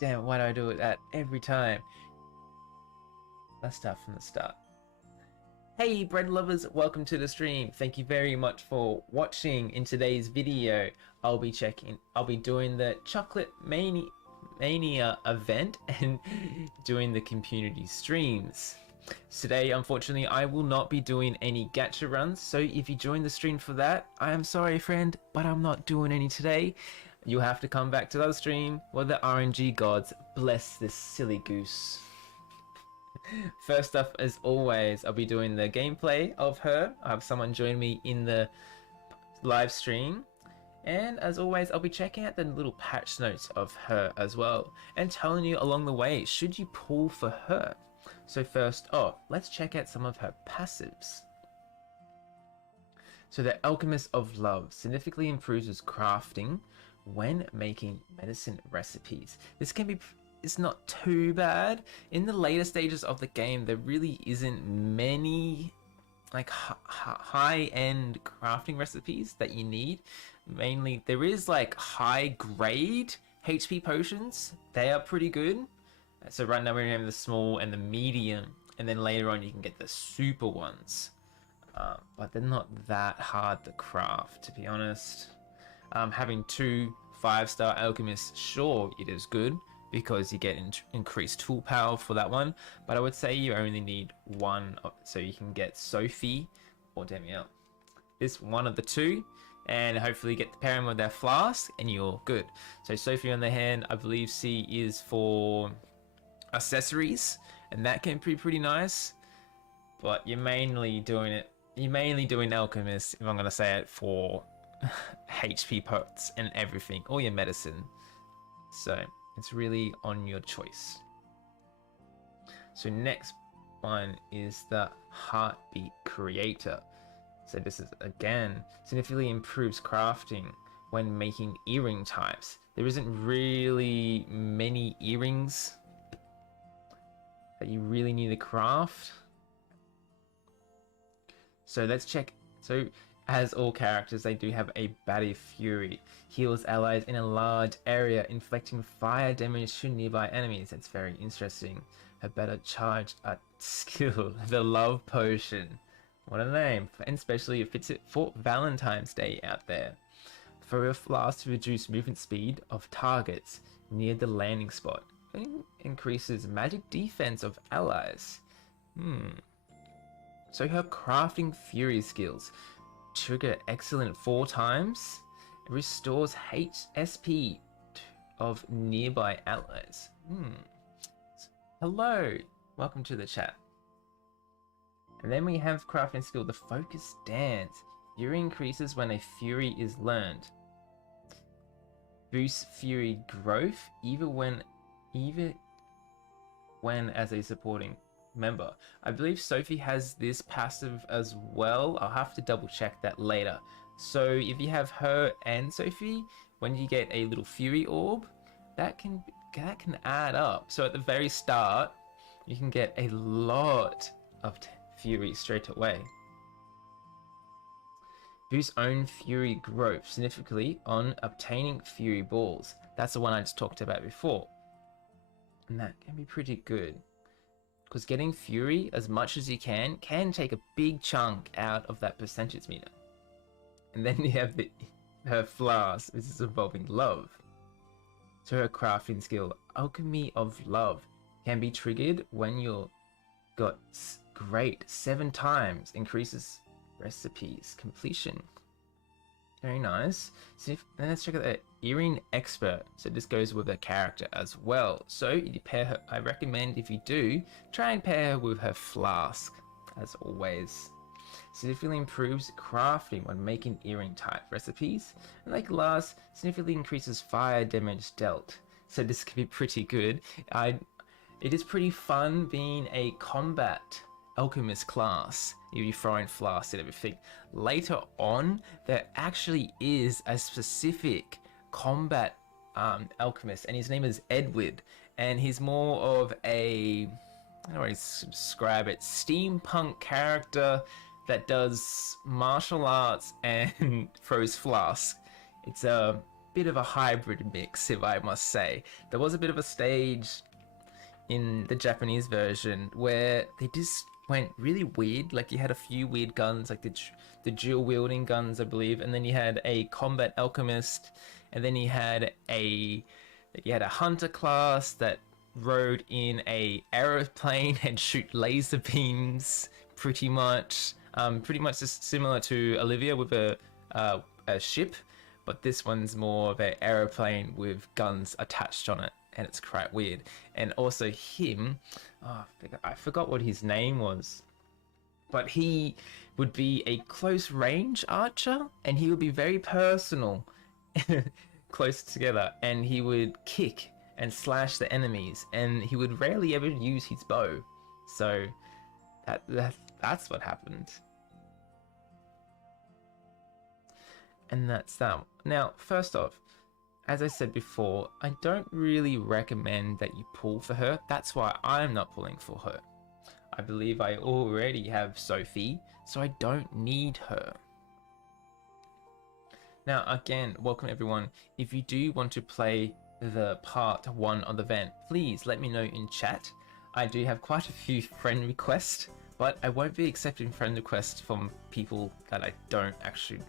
Damn, why do I do it that every time? Let's start from the start. Hey bread lovers, welcome to the stream. Thank you very much for watching. In today's video, I'll be doing the Chocolate Mania event and doing the community streams. Today, unfortunately, I will not be doing any gacha runs, so if you join the stream for that, I am sorry friend, but I'm not doing any today. You'll have to come back to the stream where the RNG gods bless this silly goose. First up, as always, I'll be doing the gameplay of her. I have someone join me in the live stream. And as always, I'll be checking out the little patch notes of her as well, and telling you along the way, should you pull for her? So first off, let's check out some of her passives. So the Alchemist of Love significantly improves his crafting when making medicine recipes. This can be, it's not too bad. In the later stages of the game, there really isn't many like high-end crafting recipes that you need. Mainly, there is like high-grade HP potions. They are pretty good. So right now we're having the small and the medium, and then later on you can get the super ones. But they're not that hard to craft, to be honest. Having 2 5-star alchemists, sure, it is good because you get increased tool power for that one. But I would say you only need 1, so you can get Sophie or Demial. This one of the 2. And hopefully get the pairing with their flask and you're good. So Sophie on the hand, I believe C is for accessories, and that can be pretty nice. But you're mainly doing alchemist, if I'm gonna say it, for HP pots and everything, or your medicine. So it's really on your choice. So next one is the Heartbeat Creator. So this is, again, significantly improves crafting when making earring types. There isn't really many earrings that you really need to craft. So let's check. So as all characters, they do have a Batty Fury. Heals allies in a large area, inflicting fire damage to nearby enemies. That's very interesting. A better charged skill, the Love Potion. What a name, and especially if it's for Valentine's Day out there. For a flask to reduce movement speed of targets near the landing spot. It increases magic defense of allies. So her crafting fury skills trigger excellent 4 times. It restores HP of nearby allies. Hello, welcome to the chat. And then we have crafting skill, the Focus Dance. Fury increases when a fury is learned. Boosts fury growth even when as a supporting member. I believe Sophie has this passive as well. I'll have to double check that later. So if you have her and Sophie, when you get a little fury orb, that can add up. So at the very start, you can get a lot of fury straight away. Boosts own fury growth significantly on obtaining fury balls. That's the one I just talked about before. And that can be pretty good. Because getting fury as much as you can take a big chunk out of that percentage meter. And then you have her flask, which is involving love. So her crafting skill, Alchemy of Love, can be triggered when you're got great 7 times, increases recipes completion. Very nice. So then let's check out the Earring Expert. So this goes with the character as well. So you pair her, I recommend if you do, try and pair her with her flask as always. Significantly improves crafting when making earring type recipes. And like last, significantly increases fire damage dealt. So this could be pretty good. It is pretty fun being a combat alchemist class. You'll be throwing flasks and everything. Later on, there actually is a specific combat alchemist, and his name is Edward, and he's more of a, I don't know how to describe it, steampunk character that does martial arts and throws flasks. It's a bit of a hybrid mix, if I must say. There was a bit of a stage in the Japanese version where they just went really weird. Like you had a few weird guns, like the dual wielding guns, I believe, and then you had a combat alchemist, and then you had a hunter class that rode in a aeroplane and shoot laser beams, pretty much just similar to Olivia with a ship, but this one's more of an aeroplane with guns attached on it, and it's quite weird. And also him, I forgot what his name was, but he would be a close range archer, and he would be very personal, close together, and he would kick and slash the enemies, and he would rarely ever use his bow. So that's what happened. And that's that. Now, first off, as I said before, I don't really recommend that you pull for her. That's why I'm not pulling for her. I believe I already have Sophie, so I don't need her. Now, again, welcome everyone. If you do want to play the part 1 of the event, please let me know in chat. I do have quite a few friend requests, but I won't be accepting friend requests from people that I don't actually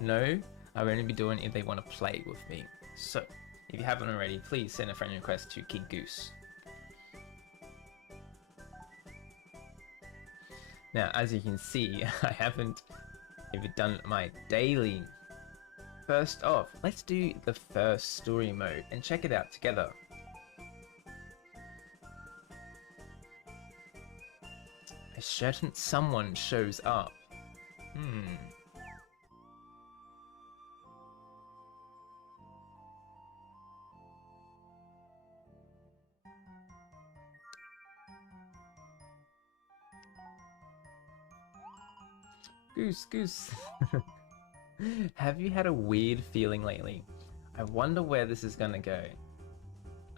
know. I'll only be doing it if they want to play with me. So, if you haven't already, please send a friend request to Kid Goose. Now, as you can see, I haven't even done my daily. First off, let's do the first story mode and check it out together. A certain someone shows up. Goose. Have you had a weird feeling lately? I wonder where this is gonna go.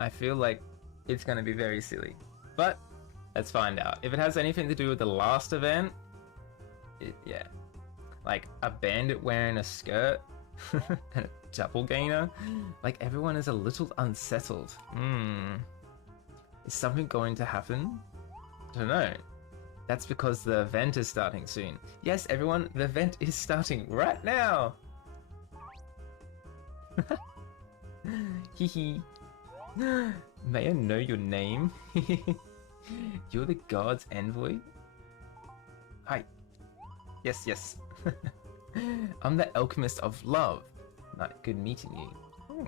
I feel like it's gonna be very silly, but let's find out. If it has anything to do with the last event, yeah. Like a bandit wearing a skirt and a doppelganger. Like everyone is a little unsettled. Is something going to happen? I don't know. That's because the event is starting soon. Yes, everyone, the event is starting right now! Hehe. May I know your name? You're the god's envoy? Hi. Yes. I'm the alchemist of love. Not good meeting you.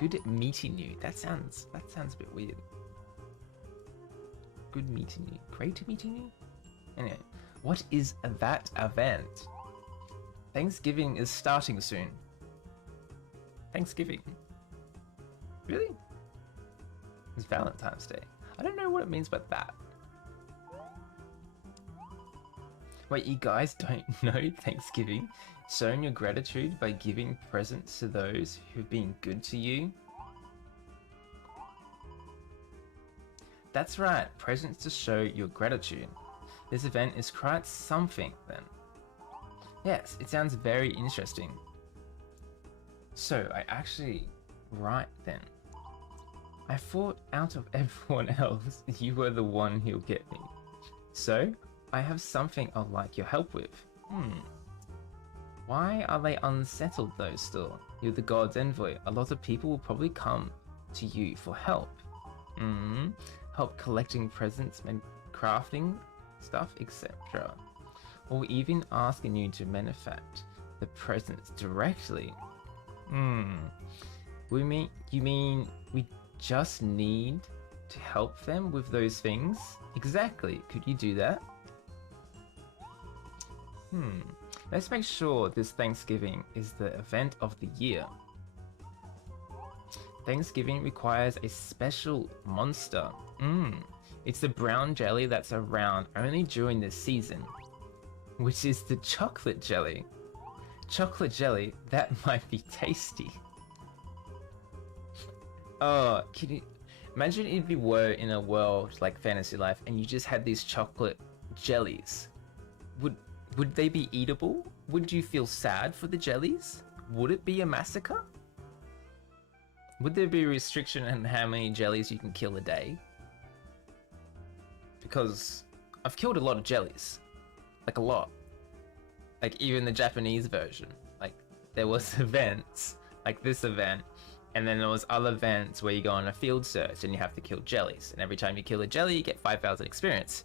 Good meeting you. That sounds a bit weird. Good meeting you. Great meeting you? Anyway, what is that event? Thanksgiving is starting soon. Thanksgiving? Really? It's Valentine's Day. I don't know what it means by that. Wait, you guys don't know Thanksgiving? Showing your gratitude by giving presents to those who've been good to you? That's right, presents to show your gratitude. This event is quite something then. Yes, it sounds very interesting. So right then. I thought out of everyone else, you were the one who'll get me. So, I have something I'd like your help with. Why are they unsettled though still? You're the god's envoy. A lot of people will probably come to you for help. Help collecting presents and crafting stuff, etc. Or even asking you to manufacture the presents directly. You mean we just need to help them with those things? Exactly. Could you do that? Let's make sure this Thanksgiving is the event of the year. Thanksgiving requires a special monster. It's the brown jelly that's around only during this season, which is the chocolate jelly. Chocolate jelly, that might be tasty. Oh, can you imagine if you were in a world like Fantasy Life and you just had these chocolate jellies? Would they be eatable? Would you feel sad for the jellies? would it be a massacre? Would there be a restriction on how many jellies you can kill a day? Because I've killed a lot of jellies. Like a lot. Like even the Japanese version. Like there was events, like this event, and then there was other events where you go on a field search and you have to kill jellies. And every time you kill a jelly, you get 5,000 experience.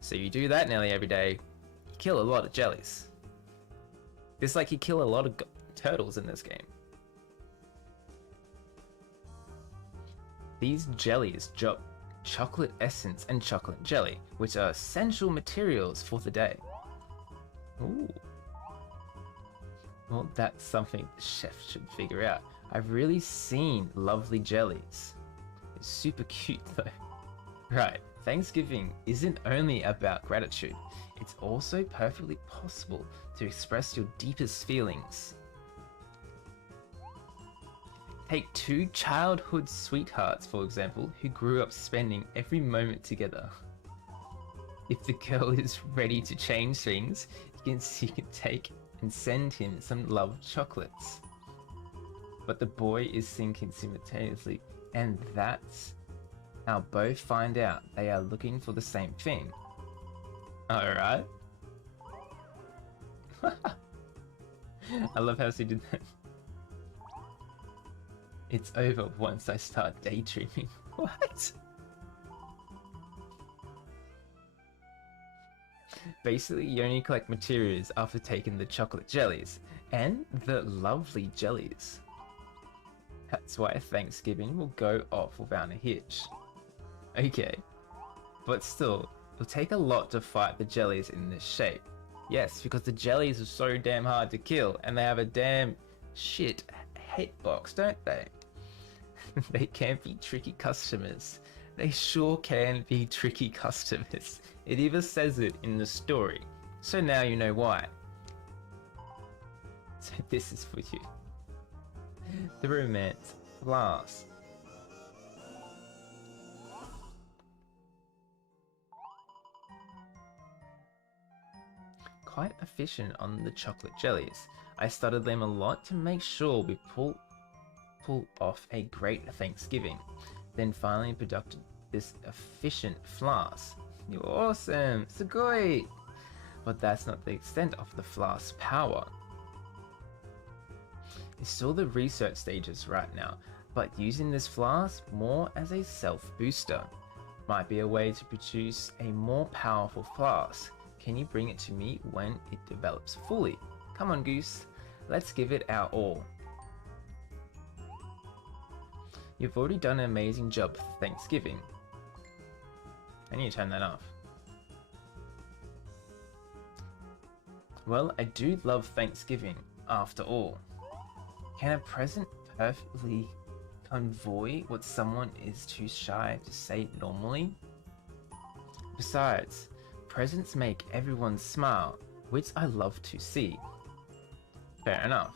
So you do that nearly every day, you kill a lot of jellies. It's like you kill a lot of turtles in this game. These jellies drop chocolate essence and chocolate jelly, which are essential materials for the day. Ooh. Well, that's something the chef should figure out. I've really seen lovely jellies. It's super cute though. Right, Thanksgiving isn't only about gratitude. It's also perfectly possible to express your deepest feelings. Take two childhood sweethearts, for example, who grew up spending every moment together. If the girl is ready to change things, you can take and send him some loved chocolates. But the boy is thinking simultaneously, and that's how both find out they are looking for the same thing. Alright. I love how she did that. It's over once I start daydreaming. What? Basically, you only collect materials after taking the chocolate jellies and the lovely jellies. That's why Thanksgiving will go off without a hitch. Okay, but still, it'll take a lot to fight the jellies in this shape. Yes, because the jellies are so damn hard to kill and they have a damn shit hitbox, don't they? They can be tricky customers. They sure can be tricky customers. It even says it in the story. So now you know why. So this is for you. The romance lasts. Quite efficient on the chocolate jellies. I studied them a lot to make sure we pull off a great Thanksgiving. Then finally produced this efficient flask. You're awesome! Sugoi! But that's not the extent of the flask's power. It's still the research stages right now, but using this flask more as a self-booster might be a way to produce a more powerful flask. Can you bring it to me when it develops fully? Come on, Goose. Let's give it our all. You've already done an amazing job for Thanksgiving. I need to turn that off. Well, I do love Thanksgiving, after all. Can a present perfectly convey what someone is too shy to say normally? Besides, presents make everyone smile, which I love to see. Fair enough.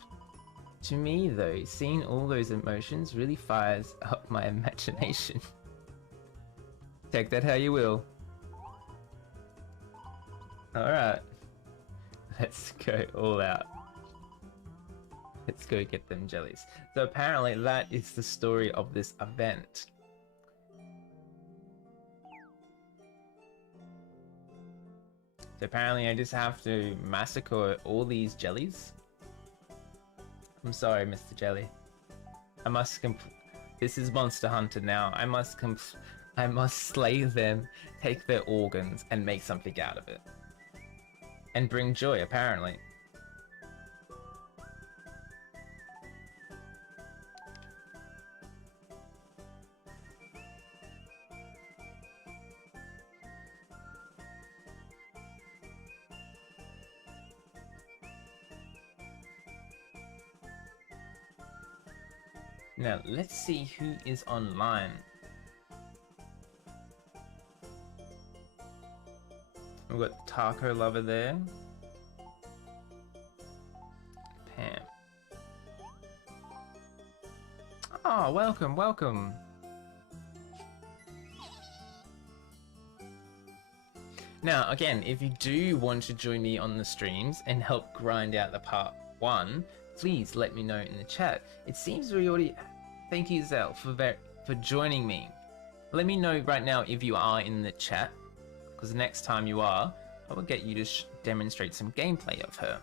To me though, seeing all those emotions really fires up my imagination. Take that how you will. Alright. Let's go all out. Let's go get them jellies. So apparently that is the story of this event. So apparently I just have to massacre all these jellies. I'm sorry, Mr. Jelly. I must this is Monster Hunter now. I must slay them, take their organs, and make something out of it. And bring joy, apparently. Now, let's see who is online. We've got Taco Lover there. Pam. Oh, welcome, welcome. Now, again, if you do want to join me on the streams and help grind out the part 1, please let me know in the chat. It seems we already... Thank you, Zell, for joining me. Let me know right now if you are in the chat, because next time you are, I will get you to demonstrate some gameplay of her.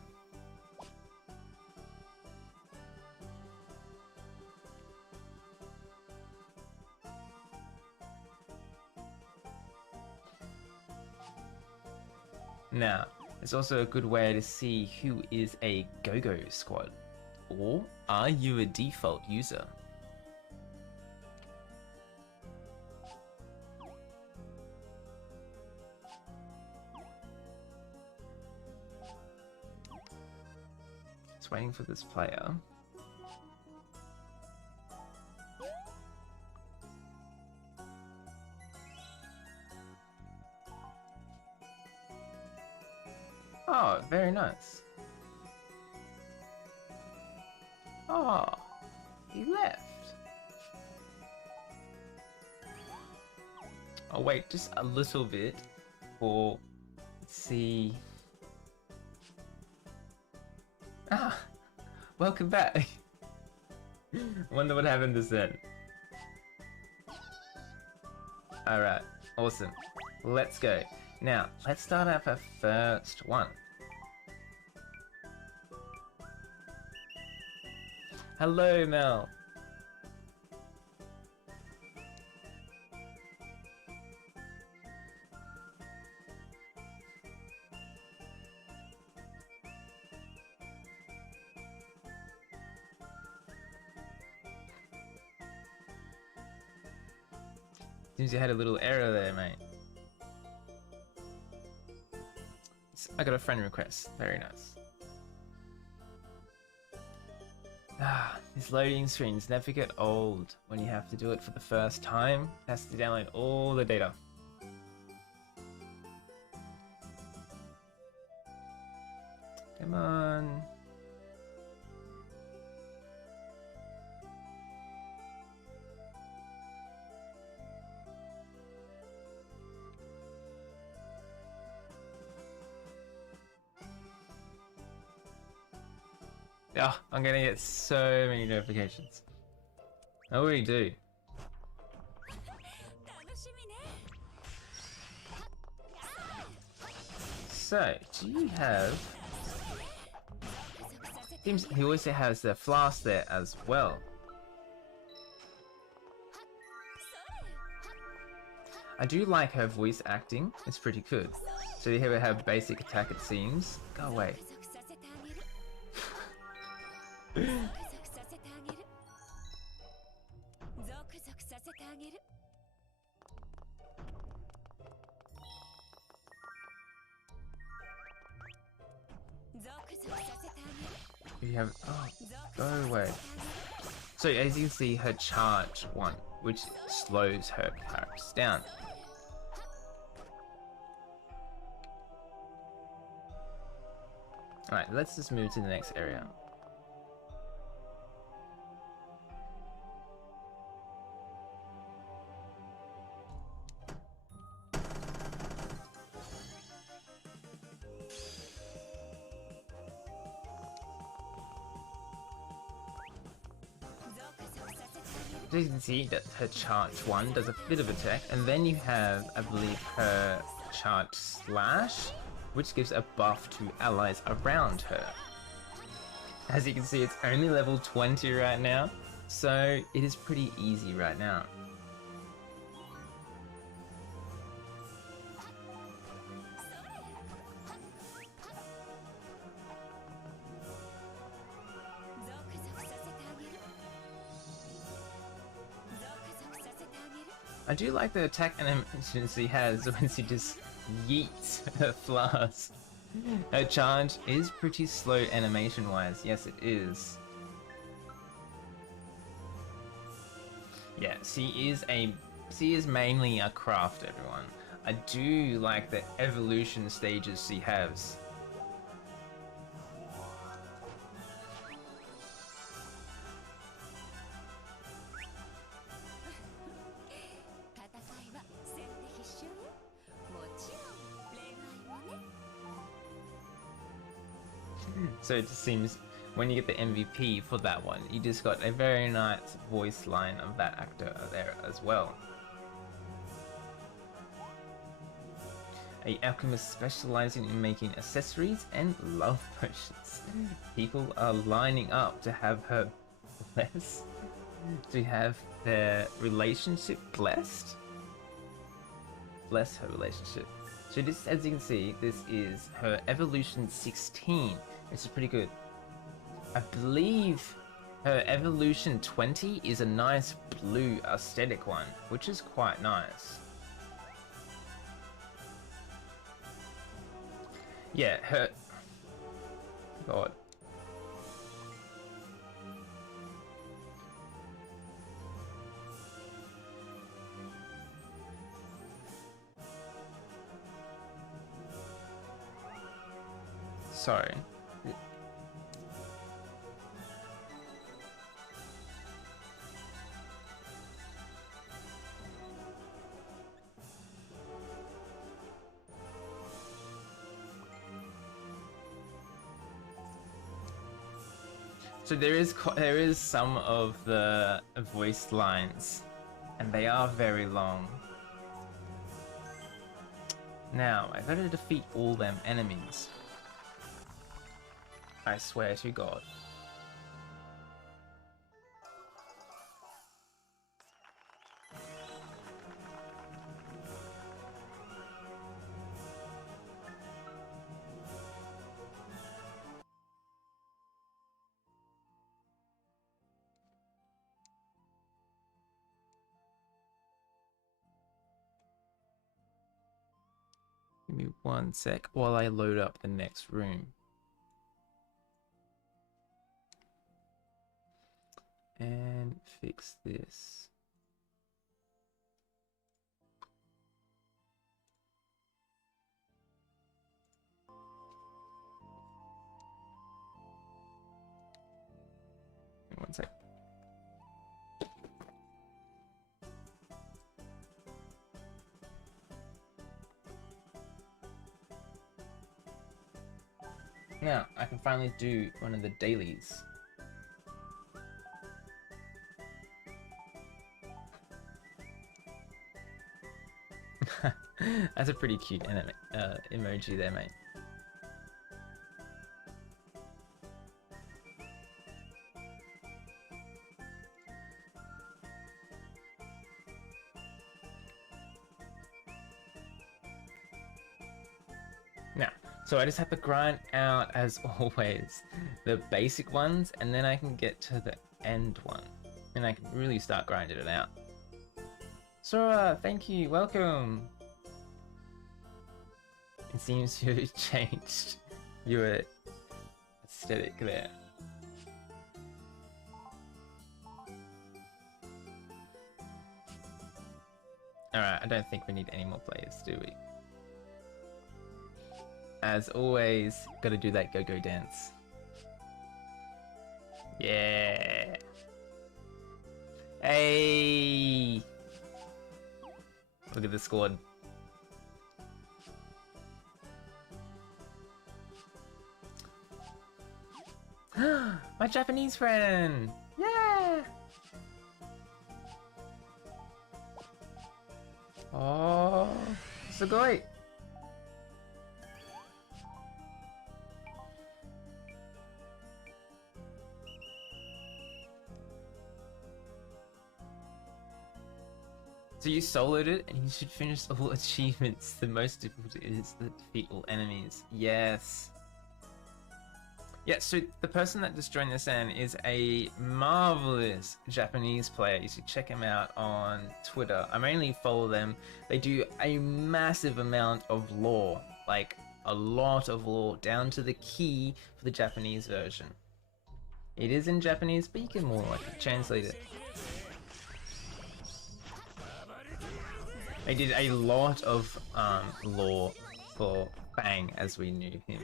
Now, it's also a good way to see who is a go-go squad, or are you a default user? Just waiting for this player. Oh, very nice. Oh, he left. I'll wait just a little bit for, let's see. Ah, welcome back. Wonder what happened just then. Alright, awesome. Let's go. Now, let's start off our first one. Hello, Mel. Seems you had a little error there, mate. I got a friend request. Very nice. Ah, these loading screens never get old when you have to do it for the first time. It has to download all the data. Come on. Oh, I'm gonna get so many notifications. I already do. So, do you have... Seems he also has the flask there as well. I do like her voice acting, it's pretty good. So you have basic attack, it seems. Go away. You have... Oh, go away. So as you can see, her charge one, which slows her characters down. Alright, let's just move to the next area. So you can see that her charge 1 does a bit of attack, and then you have, I believe, her charge slash, which gives a buff to allies around her. As you can see, it's only level 20 right now, so it is pretty easy right now. I do like the attack animations she has when she just yeets her flask. Her charge is pretty slow animation wise, yes it is. Yeah, she is mainly a craft, everyone. I do like the evolution stages she has. So it just seems when you get the MVP for that one. You just got a very nice voice line of that actor there as well. A alchemist specializing in making accessories and love potions. People are lining up to have her blessed, to have their relationship blessed. Bless her relationship. So this, as you can see, this is her evolution 16. This is pretty good. I believe her evolution 20 is a nice blue aesthetic one, which is quite nice. Yeah, her... God. Sorry. So there is some of the voice lines, and they are very long. Now, I gotta defeat all them enemies. I swear to God. Give me 1 sec while I load up the next room. And fix this. Give me 1 sec. Now, I can finally do one of the dailies. That's a pretty cute emoji there, mate. Now, so I just have to grind out, as always, the basic ones, and then I can get to the end one. And I can really start grinding it out. Sora, thank you, welcome! It seems to have changed your aesthetic there. Alright, I don't think we need any more players, do we? As always, gotta do that go-go dance. Yeah! Hey! Look at the squad. My Japanese friend! Yeah! Oh, sugoi! So you soloed it, and you should finish all achievements. The most difficult is to defeat all enemies. Yes. Yeah, so the person that just joined this in is a marvelous Japanese player. You should check him out on Twitter. I mainly follow them. They do a massive amount of lore, like a lot of lore, down to the key for the Japanese version. It is in Japanese, but you can more like translate it. They did a lot of lore for Bang as we knew him.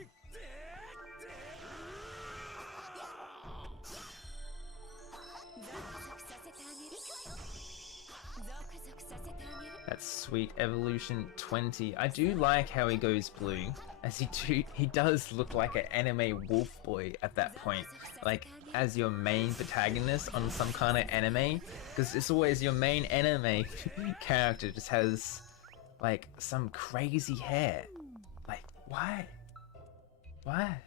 That's sweet. Evolution 20. I do like how he goes blue. as he does look like an anime wolf boy at that point, like as your main protagonist on some kind of anime, because it's always your main anime character just has like some crazy hair. Like, why? Why?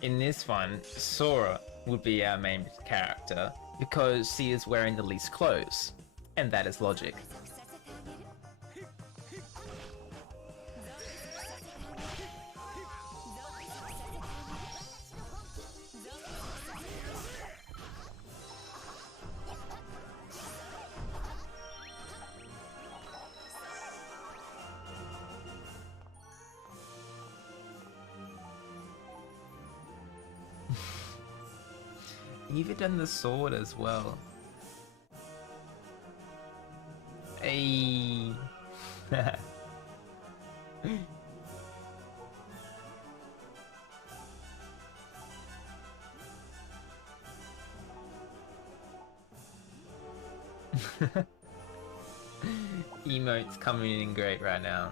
In this one, Sora would be our main character because she is wearing the least clothes, and that is logic. Even done the sword as well. Hey. Emotes coming in great right now.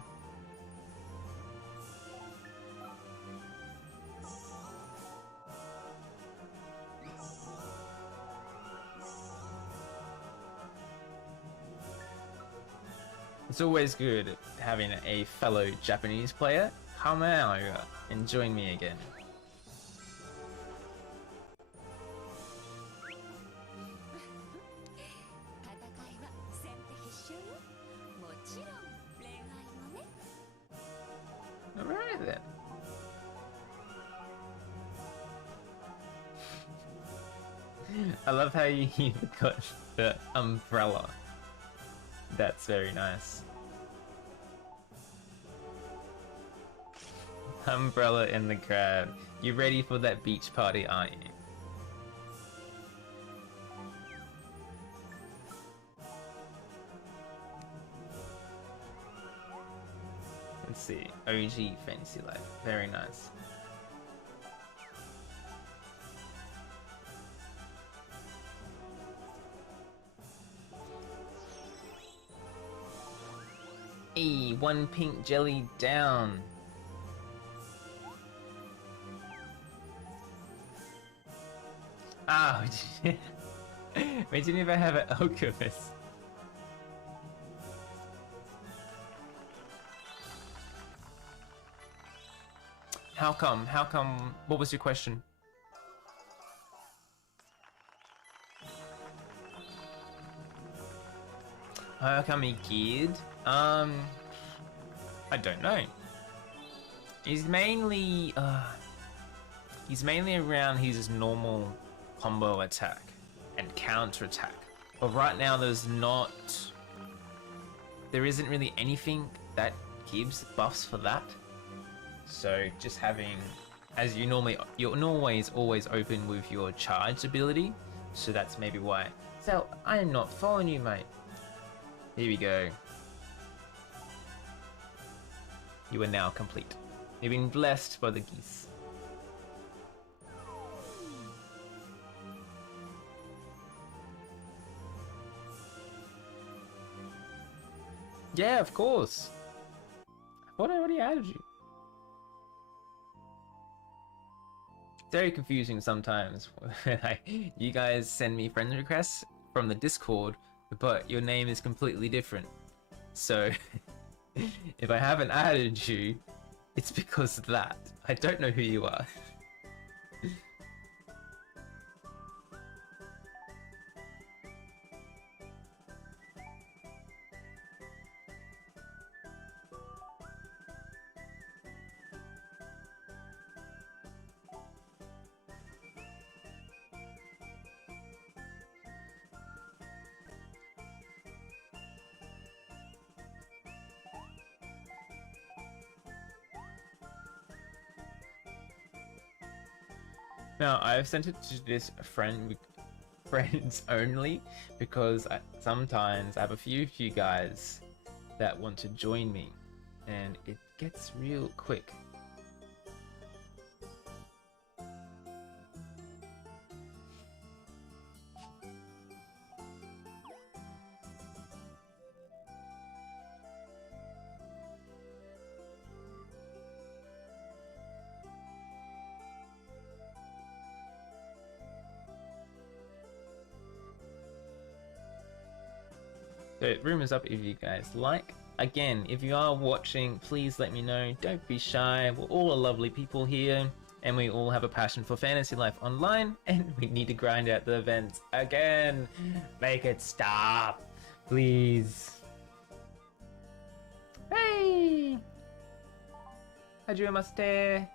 It's always good having a fellow Japanese player come out and join me again. Alright then. I love how you got the umbrella. That's very nice. Umbrella in the crowd. You ready for that beach party, aren't you? Let's see. OG Fantasy Life. Very nice. Hey, one pink jelly down. Ah, we didn't even have an alchemist. How come? How come? What was your question? How come he geared? I don't know. He's mainly around his normal combo attack and counter attack. But right now there isn't really anything that gives buffs for that. So just having, as you're always open with your charged ability. So that's maybe why. So I am not following you, mate. Here we go. You are now complete. You've been blessed by the geese. Yeah, of course. I thought I already added you. It's very confusing sometimes when you guys send me friend requests from the Discord, but your name is completely different. So if I haven't added you, it's because of that. I don't know who you are. Now, I've sent it to this friends only because sometimes I have a few of you guys that want to join me and it gets real quick. So room is up if you guys like. Again, if you are watching, please let me know. Don't be shy. We're all lovely people here, and we all have a passion for fantasy life online, and we need to grind out the events again. Make it stop, please. Hey! Hajimemashite!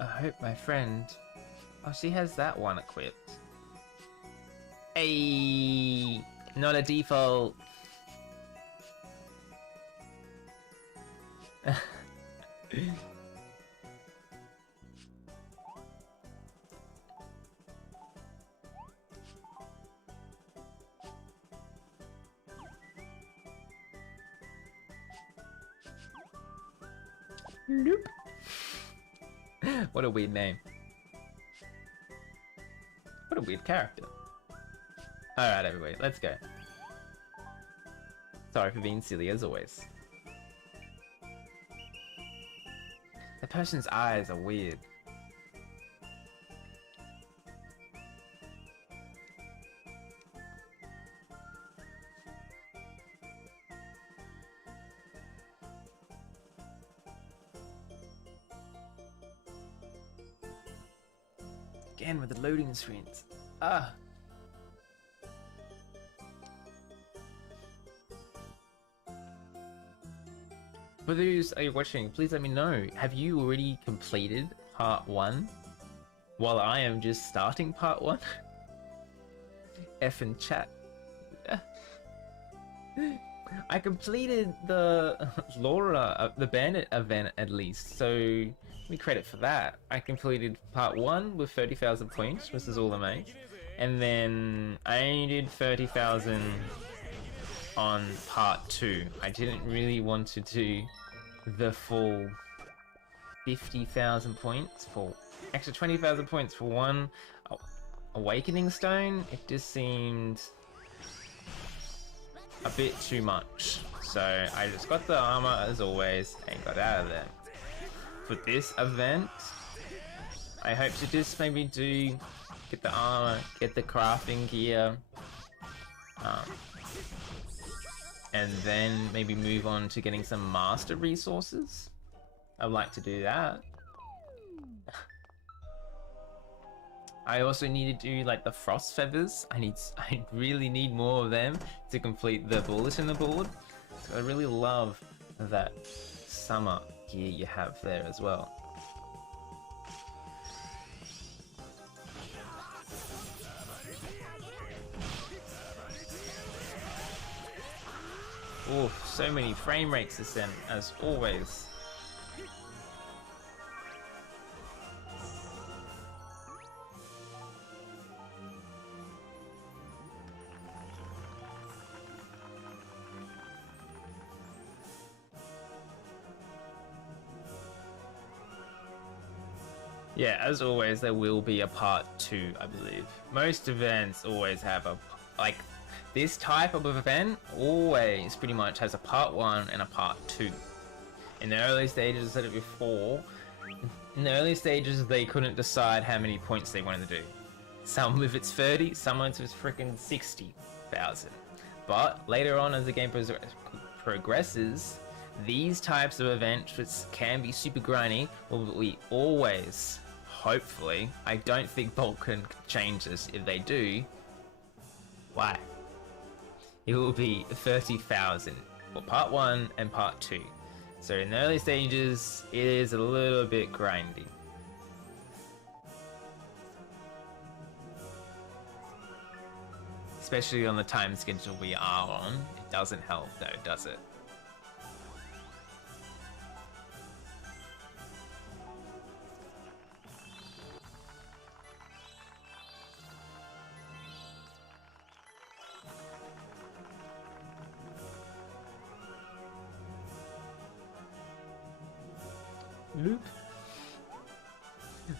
I hope my friend... Oh, she has that one equipped. Hey, not a default. Nope. What a weird name. What a weird character. Alright, everybody, let's go. Sorry for being silly, as always. The person's eyes are weird. Again with the loading screens. Ah! For those are you watching, please let me know. Have you already completed part 1? While I am just starting part 1? F in chat. I completed the Laura, the Bandit event at least, so give me credit for that. I completed part 1 with 30,000 points, which is all amazing. And then I only did 30,000 on part 2. I didn't really want to do the full 50,000 points for extra 20,000 points for one awakening stone. It just seemed a bit too much, so I just got the armor as always and got out of there. For this event, I hope to just maybe get the armor, get the crafting gear, and then maybe move on to getting some master resources. I'd like to do that. I also need to do like the frost feathers. I really need more of them to complete the bulletin board. So I really love that summer gear you have there as well. Oh, so many frame rates descent as always. Yeah, as always, there will be a part 2, I believe. Most events always have like, this type of event always pretty much has a part 1 and a part 2. In the early stages, I said it before, in the early stages, they couldn't decide how many points they wanted to do. Some if it's 30, some if it's freaking 60,000. But later on, as the game progresses, these types of events, which can be super grindy, will be always, hopefully, I don't think Boltrend can change this. If they do, why? It will be 30,000 for part 1 and part 2. So in the early stages, it is a little bit grindy. Especially on the time schedule we are on. It doesn't help though, does it? Loop.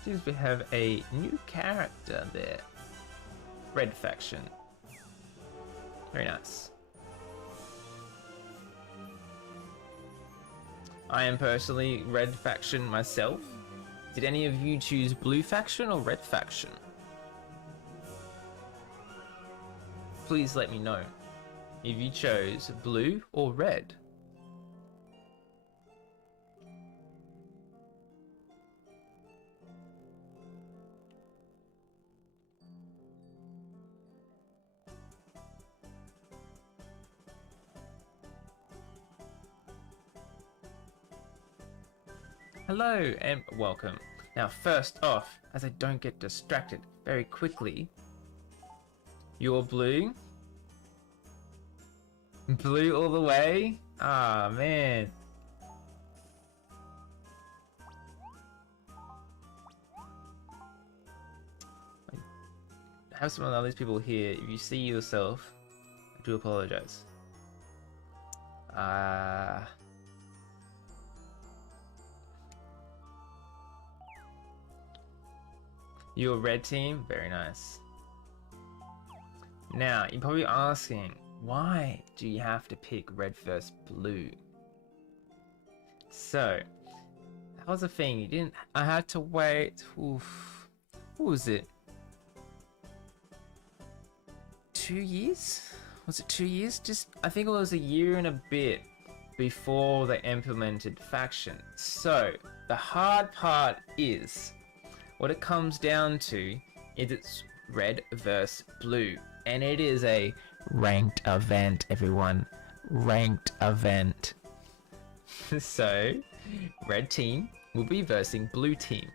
Seems we have a new character there. Red faction. Very nice. I am personally red faction myself. Did any of you choose blue faction or red faction? Please let me know if you chose blue or red. Hello and welcome. Now first off, as I don't get distracted very quickly, you're blue? Blue all the way? Ah, man. I have some of these people here. If you see yourself, I do apologize. You're red team? Very nice. Now, you're probably asking, why do you have to pick red versus blue? So, that was the thing. I had to wait. Oof. What was it? 2 years? Was it 2 years? I think it was a year and a bit before they implemented faction. So, the hard part is, what it comes down to is it's red versus blue. And it is a ranked event, everyone. Ranked event. So, red team will be versing blue team.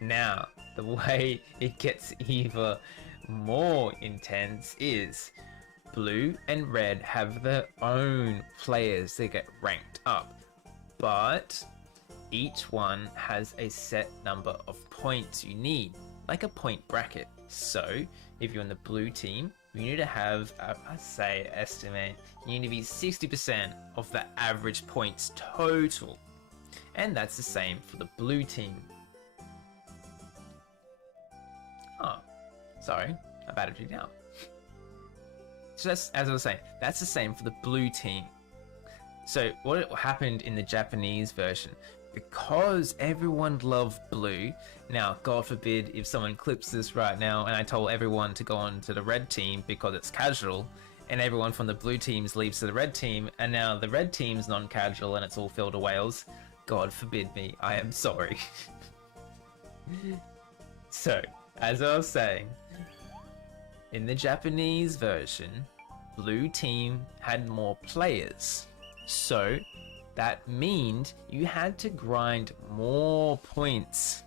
Now, the way it gets even more intense is blue and red have their own players that get ranked up. But each one has a set number of points you need, like a point bracket. So, if you're in the blue team, you need to have, estimate, you need to be 60% of the average points total. And that's the same for the blue team. Oh, sorry, I battered you down. So that's, as I was saying, that's the same for the blue team. So what happened in the Japanese version, because everyone loved blue, now God forbid if someone clips this right now and I told everyone to go on to the red team because it's casual, and everyone from the blue teams leaves to the red team, and now the red team's non-casual and it's all filled to whales, God forbid me, I am sorry. So, as I was saying, in the Japanese version, blue team had more players. So, that means you had to grind more points.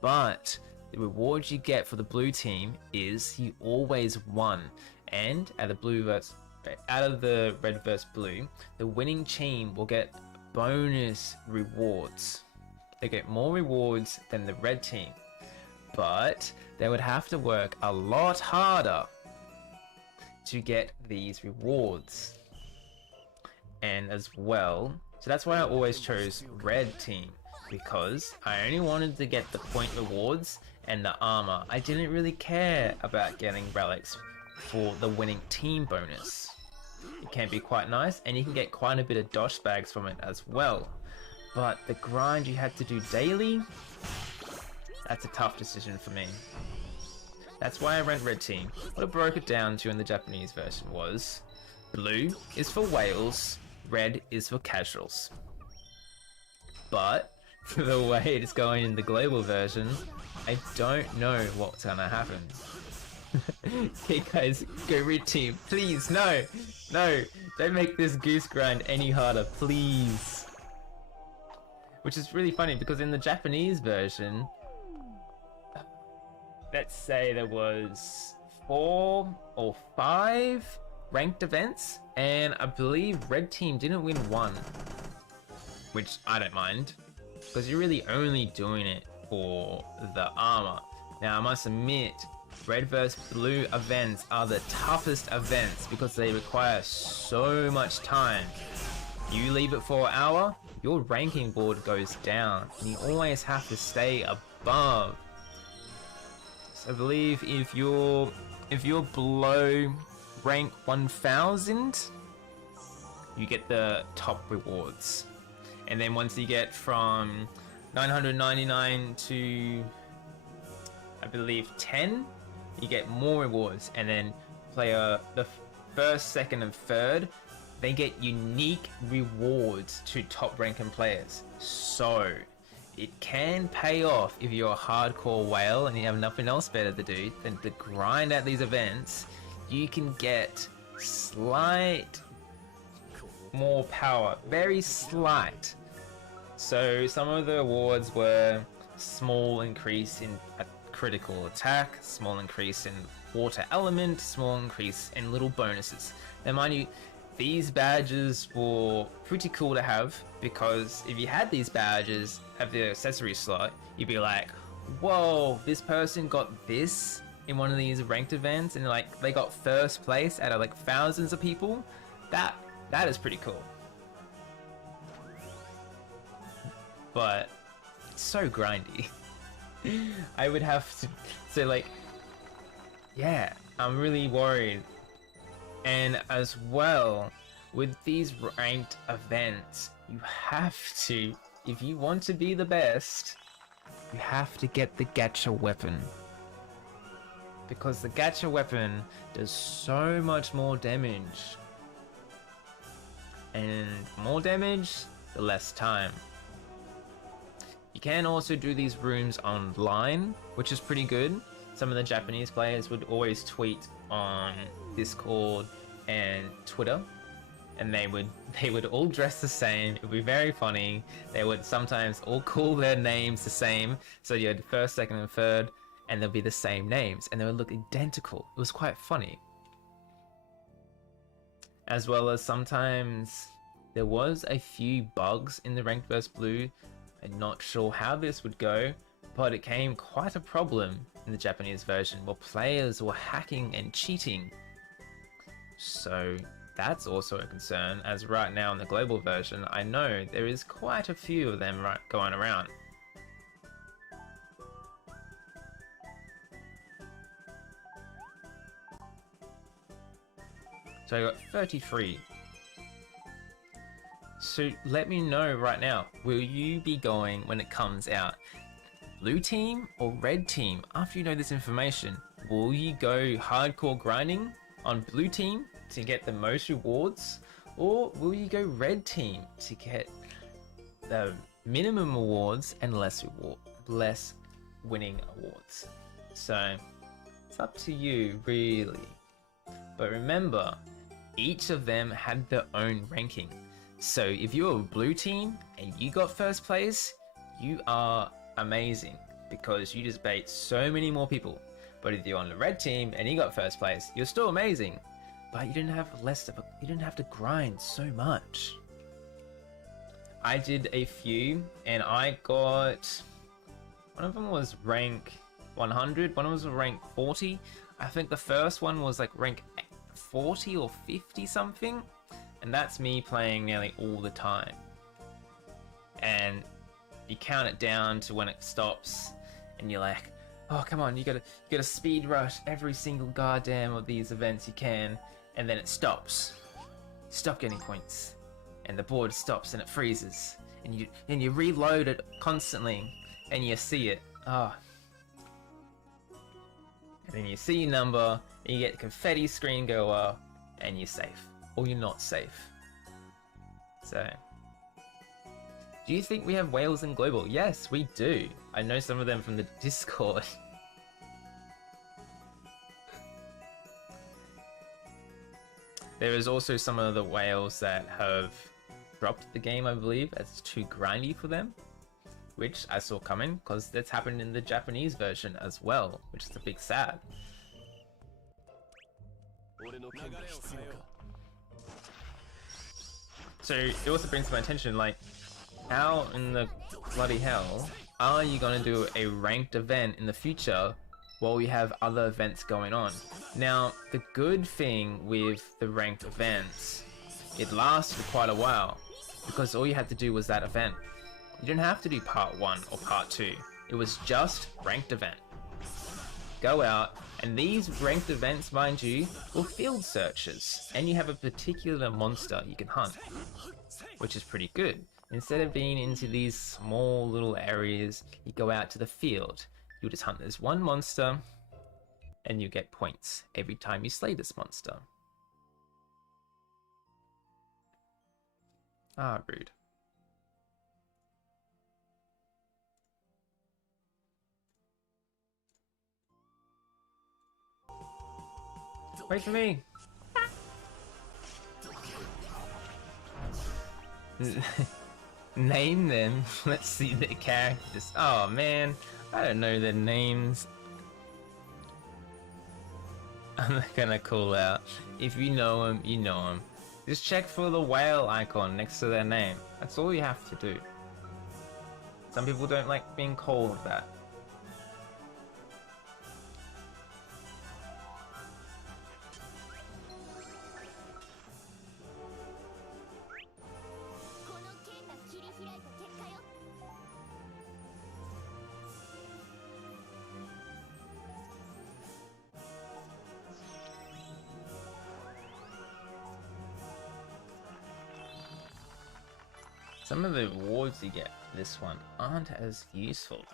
But the reward you get for the blue team is you always won. And out of the red versus blue, the winning team will get bonus rewards. They get more rewards than the red team. But they would have to work a lot harder to get these rewards. And as well, so that's why I always chose red team, because I only wanted to get the point rewards and the armor. I didn't really care about getting relics for the winning team bonus. It can be quite nice, and you can get quite a bit of dosh bags from it as well. But the grind you had to do daily, that's a tough decision for me. That's why I went red team. What I broke it down to in the Japanese version was, blue is for whales, red is for casuals. But the way it's going in the global version, I don't know what's gonna happen. Okay guys, go red team, please, no, don't make this goose grind any harder, please. Which is really funny because in the Japanese version, let's say there was 4 or 5 ranked events, and I believe red team didn't win 1, which I don't mind, because you're really only doing it for the armor. Now I must admit, red versus blue events are the toughest events because they require so much time You leave it for an hour, your ranking board goes down, and you always have to stay above. So I believe if you're below rank 1000, you get the top rewards. And then once you get from 999 to, I believe, 10, you get more rewards. And then the first, second, and third, they get unique rewards to top ranking players. So it can pay off if you're a hardcore whale and you have nothing else better to do than to grind at these events. You can get slight more power, very slight. So some of the awards were small increase in a critical attack, small increase in water element, small increase in little bonuses. Now mind you, these badges were pretty cool to have, because if you had these badges at the accessory slot, you'd be like, whoa, this person got this in one of these ranked events, and like they got first place out of like thousands of people. That is pretty cool. But it's so grindy. I would have to say, like, yeah, I'm really worried. And as well, with these ranked events, you have to, if you want to be the best, you have to get the gacha weapon. Because the gacha weapon does so much more damage. And more damage, the less time. You can also do these rooms online, which is pretty good. Some of the Japanese players would always tweet on Discord and Twitter, and they would all dress the same. It would be very funny. They would sometimes all call their names the same, so you had first, second, and third, and they'll be the same names, and they would look identical. It was quite funny. As well as sometimes there was a few bugs in the Ranked vs Blue. I'm not sure how this would go, but it became quite a problem in the Japanese version where players were hacking and cheating. So that's also a concern, as right now in the global version, I know there is quite a few of them going around. So I got 33. So let me know right now, will you be going when it comes out? Blue team or red team? After you know this information, will you go hardcore grinding on blue team to get the most rewards? Or will you go red team to get the minimum awards and less winning awards? So it's up to you really. But remember, each of them had their own ranking. So if you're a blue team and you got first place, you are amazing because you just bait so many more people. But if you're on the red team and you got first place, you're still amazing, but you didn't have to grind so much. I did a few and I got, one of them was rank 100, one of them was rank 40. I think the first one was like rank 40 or 50 something, and that's me playing nearly all the time. And you count it down to when it stops, and you're like, oh come on, you gotta speed rush every single goddamn of these events you can, and then it stops. Stop getting points, and the board stops and it freezes, and you reload it constantly, and you see it. And then you see your number, and you get the confetti screen go up, and you're safe. Or you're not safe. So, do you think we have whales in global? Yes, we do. I know some of them from the Discord. There is also some of the whales that have dropped the game, I believe, as it's too grindy for them, which I saw coming because that's happened in the Japanese version as well, which is a big sad. So it also brings to my attention, like, how in the bloody hell are you going to do a ranked event in the future while we have other events going on? Now, the good thing with the ranked events, it lasts for quite a while. because all you had to do was that event. You didn't have to do part 1 or part 2. It was just ranked event. Go out, and these ranked events, mind you, were field searches, and you have a particular monster you can hunt, which is pretty good. Instead of being into these small little areas, you go out to the field. You just hunt this one monster, and you get points every time you slay this monster. Ah, rude. Wait for me! Name them. Let's see their characters. Oh man, I don't know their names. I'm not gonna call out. If you know them, you know them. Just check for the whale icon next to their name. That's all you have to do. Some people don't like being called that. Some of the rewards you get for this one aren't as useful.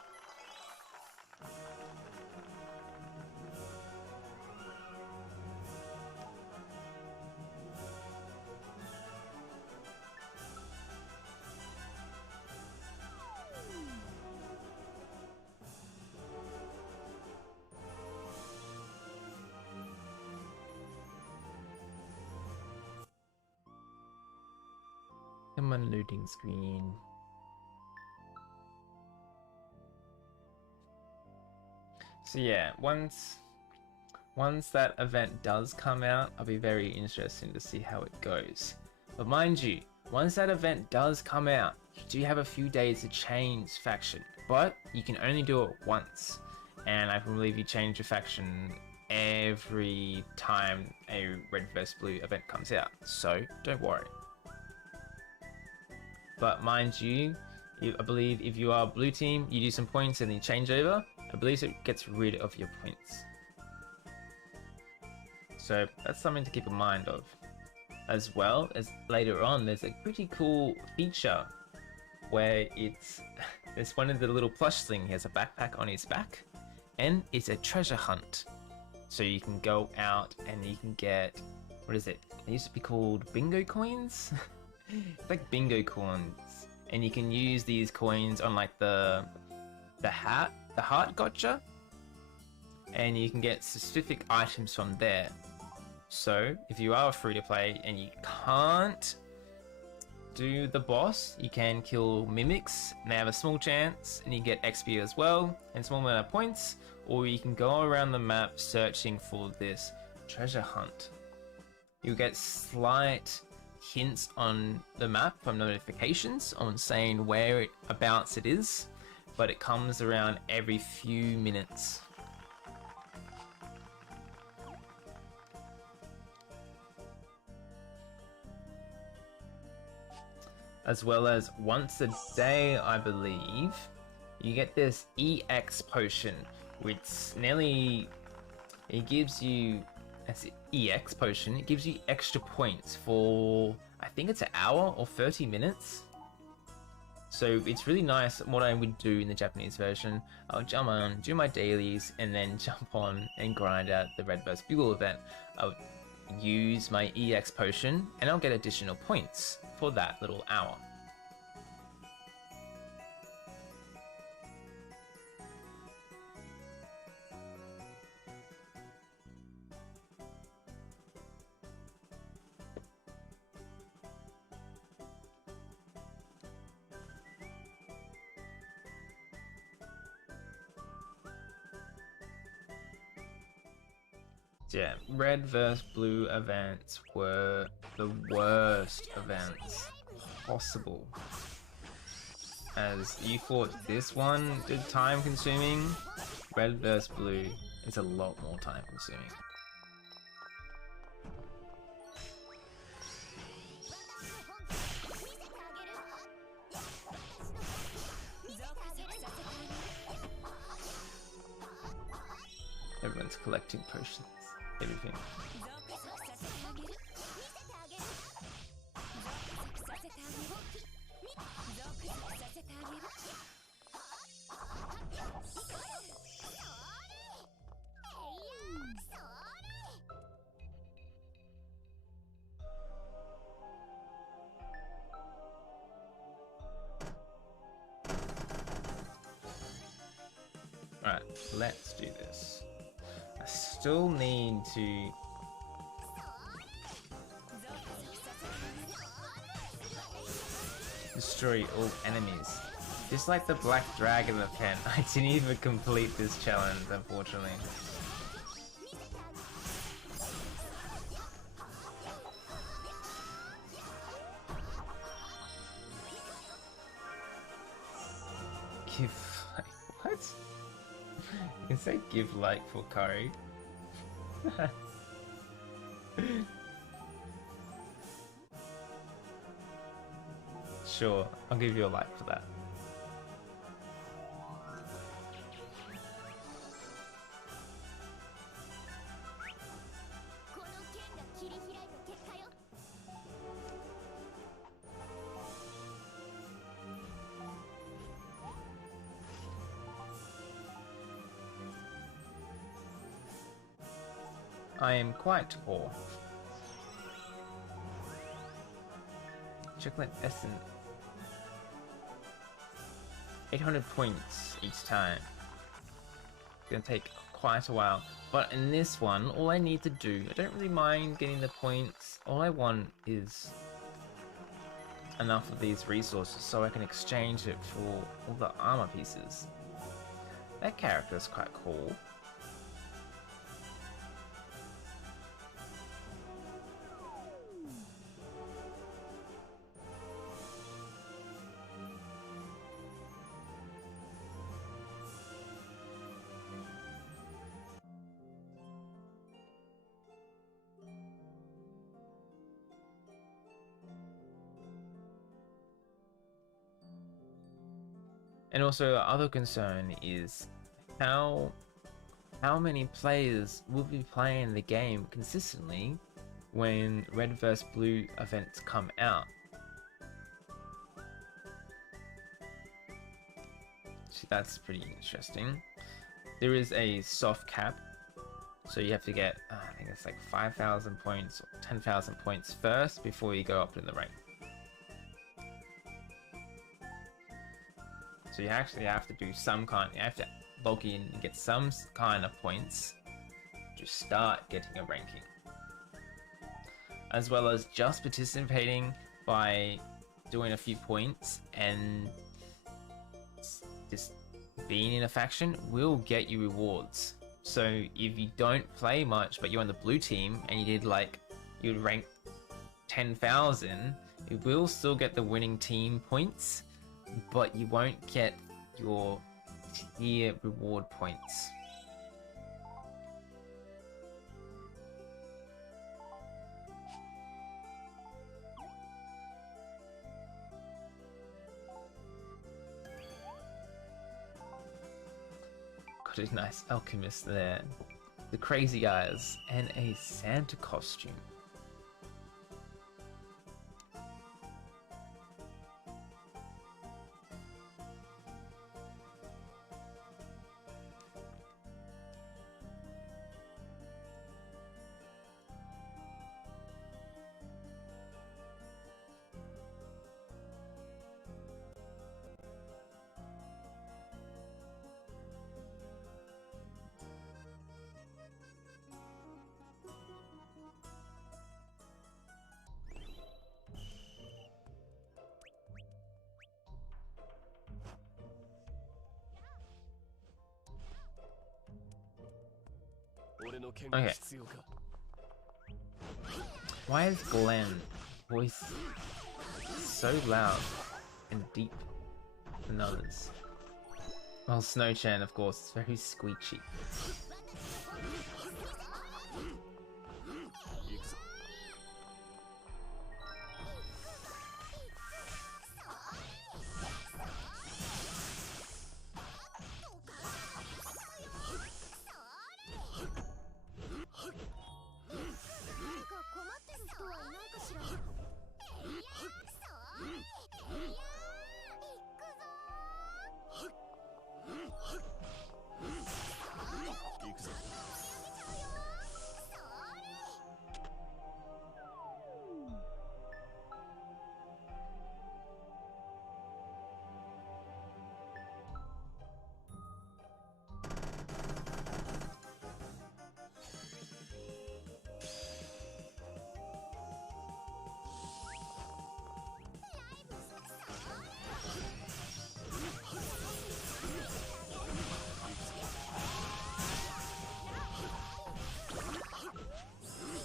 Come on, looting screen. So yeah, once that event does come out, I'll be very interested to see how it goes. But mind you, once that event does come out, you do have a few days to change faction, but you can only do it once. And I believe you change your faction every time a red vs blue event comes out, so don't worry. But mind you, I believe if you are blue team, you do some points and then you change over, I believe it gets rid of your points. So that's something to keep in mind of. As well as later on, there's a pretty cool feature where it's one of the little plush thing. He has a backpack on his back and it's a treasure hunt. So you can go out and you can get, what is it? They used to be called bingo coins? It's like bingo coins, and you can use these coins on like the heart gotcha, and you can get specific items from there. So if you are free to play and you can't do the boss, you can kill mimics and they have a small chance, and you get XP as well and small amount of points, or you can go around the map searching for this treasure hunt. You'll get slight hints on the map from notifications on saying whereabouts it is, but it comes around every few minutes. As well as once a day, I believe, you get this EX potion, which it gives you, as EX potion, it gives you extra points for, I think it's an hour or 30 minutes. So it's really nice. What I would do in the Japanese version, I'll jump on, do my dailies, and then jump on and grind out the Red vs Bugle event. I'll use my EX potion and I'll get additional points for that little hour. Yeah, red vs blue events were the worst events possible. As you thought this one did time consuming, red vs blue is a lot more time consuming. Everyone's collecting potions. Everything. Alright, let's do this. I still need to destroy all enemies. Just like the Black Dragon of Pen, I didn't even complete this challenge, unfortunately. Give like what? You say give like for curry? Sure, I'll give you a like for that. I am quite poor. Chocolate essence. 800 points each time. It's gonna take quite a while. But in this one, all I need to do, I don't really mind getting the points. All I want is enough of these resources so I can exchange it for all the armor pieces. That character is quite cool. And also, the other concern is how many players will be playing the game consistently when Red vs Blue events come out. So that's pretty interesting. There is a soft cap, so you have to get, I think it's like 5,000 points or 10,000 points first before you go up in the rank. So you actually have to do some kind, you have to log in and get some kind of points to start getting a ranking. As well as just participating by doing a few points and just being in a faction will get you rewards. So if you don't play much but you're on the blue team and you did like, you'd rank 10,000, you will still get the winning team points, but you won't get your tier reward points. Got a nice alchemist there. The crazy eyes and a Santa costume. Okay. Why is Glenn's voice so loud and deep than others? Well, Snow-chan, of course, is very squeaky.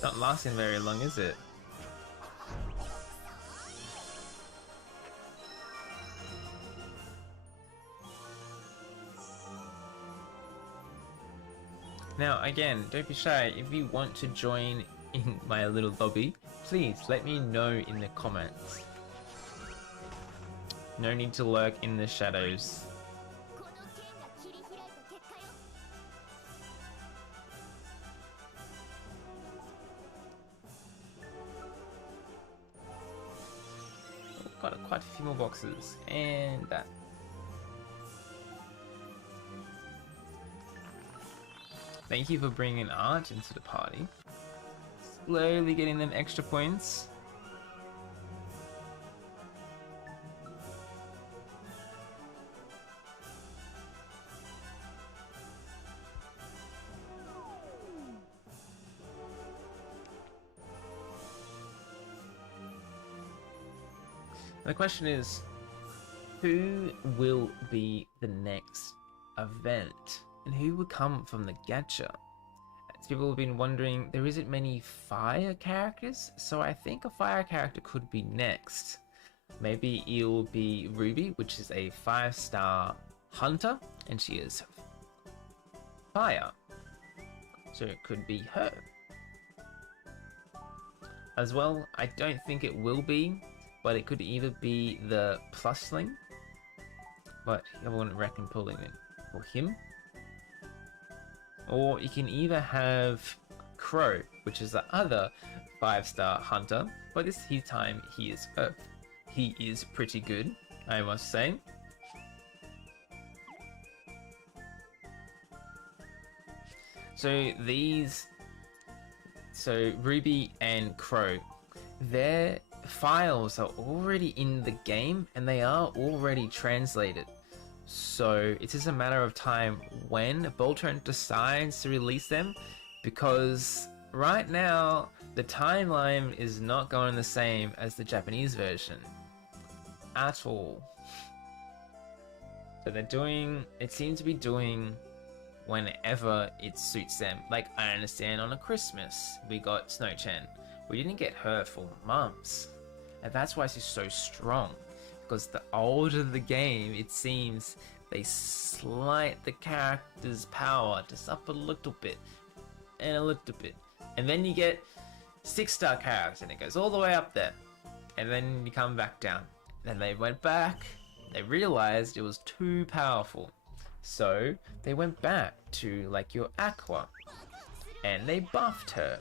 not lasting very long, is it? Now, again, don't be shy. If you want to join in my little lobby, please let me know in the comments. No need to lurk in the shadows. Got quite a few more boxes, and that. Thank you for bringing art into the party. Slowly getting them extra points. The question is, who will be the next event? And who will come from the gacha? As people have been wondering, there isn't many fire characters, so I think a fire character could be next. Maybe it'll be Ruby, which is a 5-star hunter, and she is fire. So it could be her. As well, I don't think it will be, but it could either be the plusling, but I wouldn't reckon pulling it for him. Or you can either have Crow, which is the other 5-star hunter, but this time he is Earth. He is pretty good, I must say. So Ruby and Crow, their files are already in the game and they are already translated. So it's just a matter of time when Boltrend decides to release them, because right now the timeline is not going the same as the Japanese version at all. So they're doing, it seems to be doing whenever it suits them. Like, I understand on a Christmas we got Snow-chan. We didn't get her for months, and that's why she's so strong. Because the older the game, it seems they slight the character's power just up a little bit and a little bit, and then you get 6-star characters and it goes all the way up there, and then you come back down. Then they went back, they realized it was too powerful, so they went back to like your Aqua and they buffed her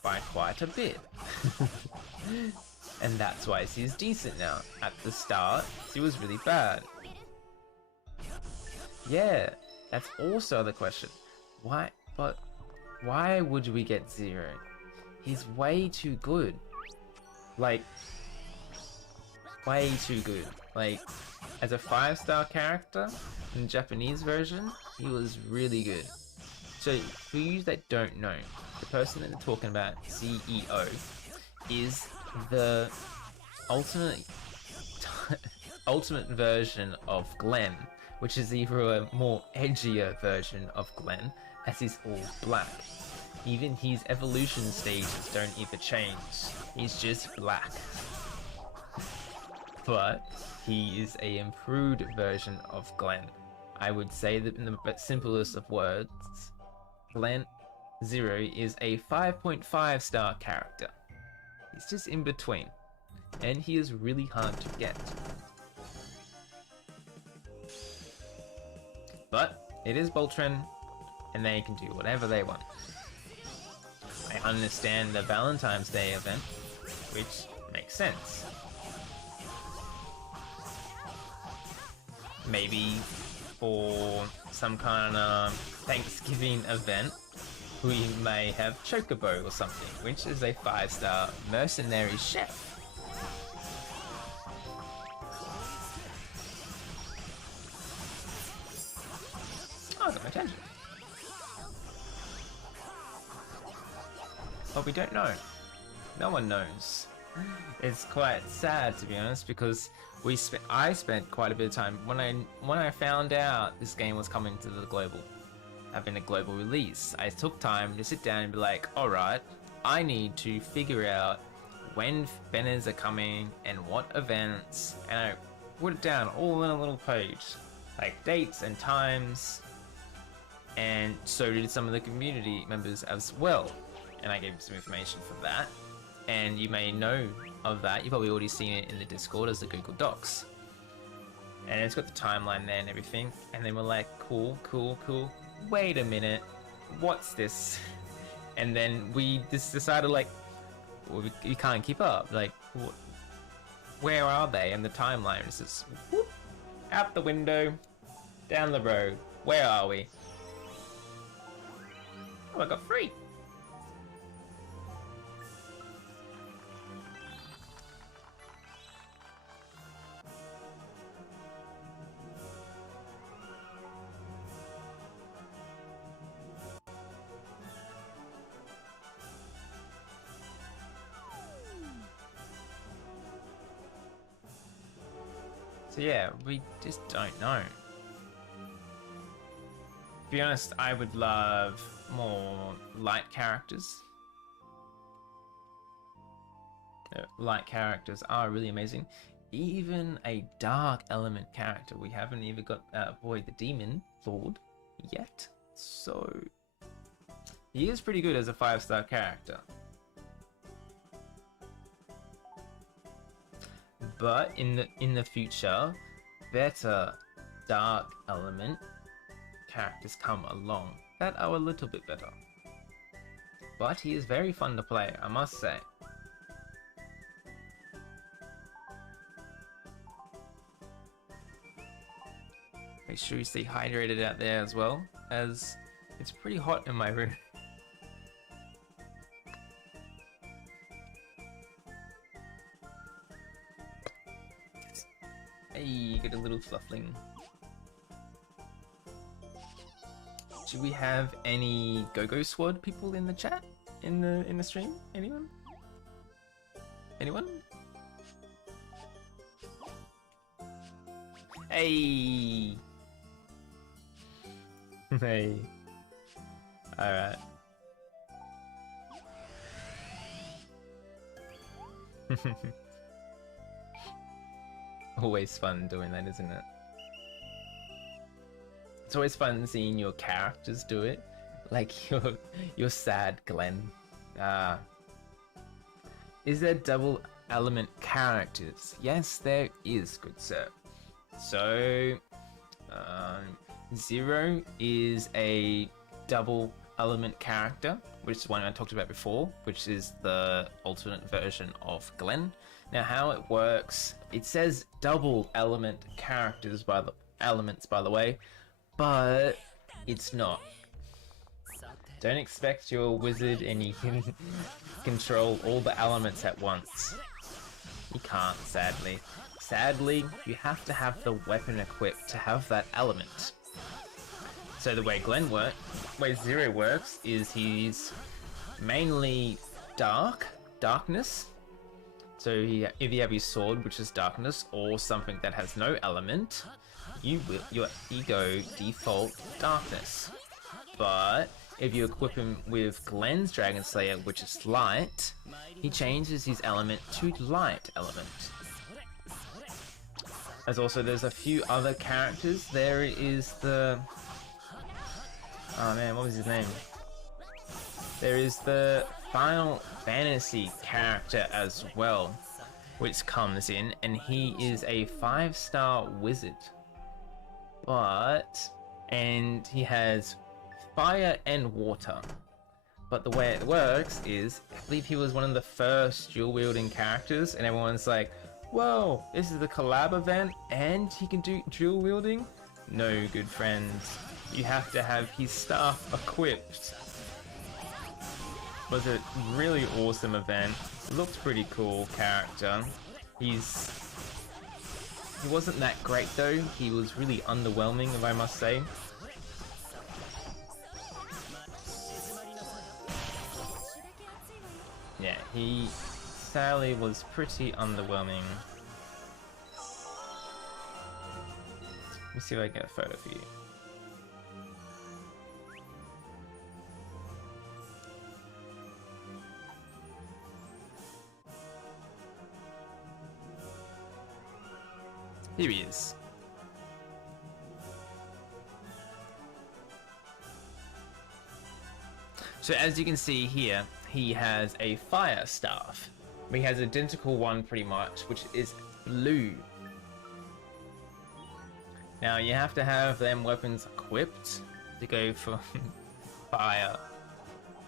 by quite a bit. And that's why she's decent now. At the start, she was really bad. Yeah, that's also the question. Why would we get Zero? He's way too good. Like, way too good. Like, as a 5-star character in the Japanese version, he was really good. So, for you that don't know, the person that they're talking about, CEO, is the ultimate version of Glenn, which is either a more edgier version of Glenn, as he's all black. Even his evolution stages don't even change. He's just black. But he is a improved version of Glenn. I would say that in the simplest of words, Glenn Zero is a 5.5-star character. He's just in between, and he is really hard to get. But it is Boltrend, and they can do whatever they want. I understand the Valentine's Day event, which makes sense. Maybe for some kind of Thanksgiving event, we may have Chocobo or something, which is a 5-star mercenary chef. Oh, I got my attention. But we don't know. No one knows. It's quite sad, to be honest, because I spent quite a bit of time when I found out this game was coming to the global. having a global release. I took time to sit down and be like, alright, I need to figure out when banners are coming and what events, and I put it down all in a little page, like dates and times, and so did some of the community members as well, and I gave some information for that, and you may know of that, you've probably already seen it in the Discord as the Google Docs, and it's got the timeline there and everything, and then we're like, cool, wait a minute, what's this? And then we just decided, like, well, we can't keep up, like, where are they? And the timeline is just whoop, out the window, down the road. Where are we? Oh, I got 3. So yeah, we just don't know. To be honest, I would love more light characters. Light characters are really amazing. Even a dark element character. We haven't even got boy the Demon Lord yet. So he is pretty good as a 5-star character. But in the future, better dark element characters come along that are a little bit better. But he is very fun to play, I must say. Make sure you stay hydrated out there as well, as it's pretty hot in my room. Hey, get a little fluffling. Do we have any Go-Go Squad people in the chat? In the stream? Anyone? Anyone? Hey! Hey. Alright. Always fun doing that, isn't it? It's always fun seeing your characters do it. Like your sad Glenn. Is there double element characters? Yes, there is, good sir. So, Zero is a double element character, which is one I talked about before, which is the alternate version of Glenn. Now, how it works, it says double element characters by the way, but it's not. Don't expect you're a wizard and you can control all the elements at once. You can't, sadly. Sadly, you have to have the weapon equipped to have that element. So the way Zero works is he's mainly darkness. So if you have your sword, which is darkness, or something that has no element, your ego default darkness. But if you equip him with Glenn's Dragon Slayer, which is light, he changes his element to light element. There's a few other characters. There is the... Oh man, what was his name? There is the Final Fantasy character as well, which comes in, and he is a 5-star wizard. And he has fire and water. But the way it works is, I believe he was one of the first dual-wielding characters, and everyone's like, whoa, this is the collab event, and he can do dual-wielding? No, good friends. You have to have his staff equipped. It was a really awesome event. It looked pretty cool character. He wasn't that great though. He was really underwhelming, if I must say. Yeah, he sadly was pretty underwhelming. Let me see if I can get a photo for you. Here he is. So as you can see here, he has a fire staff. He has an identical one pretty much, which is blue. Now you have to have them weapons equipped to go for fire.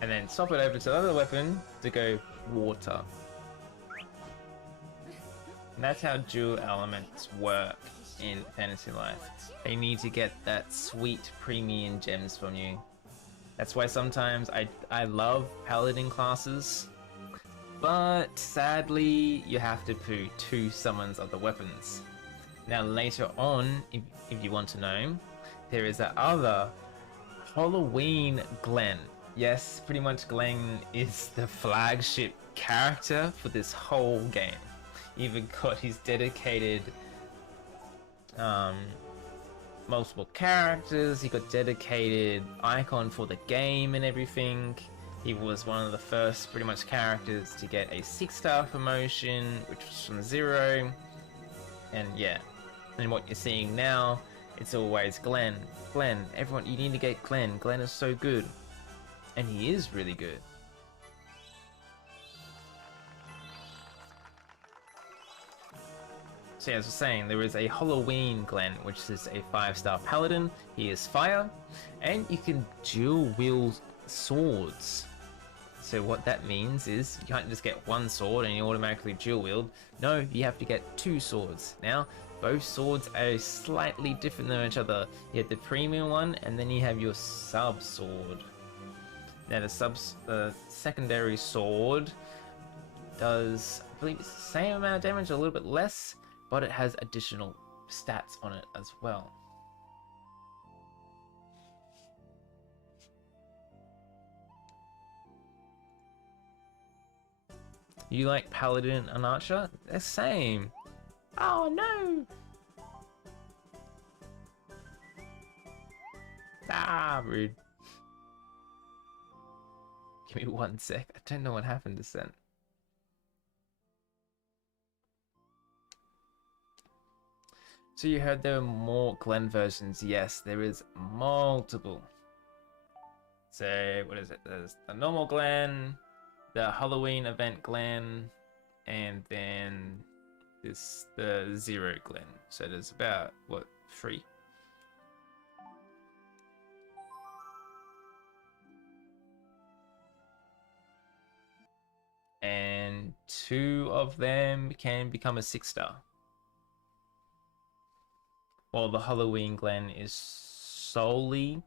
And then swap it over to the other weapon to go water. And that's how dual elements work in Fantasy Life. They need to get that sweet premium gems from you. That's why sometimes I love paladin classes, but sadly you have to put 2 summons of the weapons. Now later on, if you want to know, there is that other Halloween Glenn. Yes, pretty much Glenn is the flagship character for this whole game. Even got his dedicated multiple characters, he got dedicated icon for the game and everything. He was one of the first pretty much characters to get a 6-star promotion, which was from 0. And yeah, and what you're seeing now, it's always Glenn. Glenn, everyone, you need to get Glenn. Glenn is so good. And he is really good. So as I was saying, there is a Halloween Glenn, which is a 5-star paladin. He is fire, and you can dual wield swords. So what that means is you can't just get one sword and you automatically dual wield. No, you have to get 2 swords. Now, both swords are slightly different than each other. You have the premium one, and then you have your sub sword. Now the secondary sword does, I believe it's the same amount of damage, a little bit less, but it has additional stats on it as well. You like Paladin and Archer? They're the same. Oh no! Ah, rude. Give me 1 sec. I don't know what happened to Sen. So you heard there were more Glenn versions. Yes, there is multiple. So what is it? There's the normal Glenn, the Halloween event Glenn, and then the 0 Glenn. So there's about, what, 3? And 2 of them can become a 6-star. While the Halloween Glenn is solely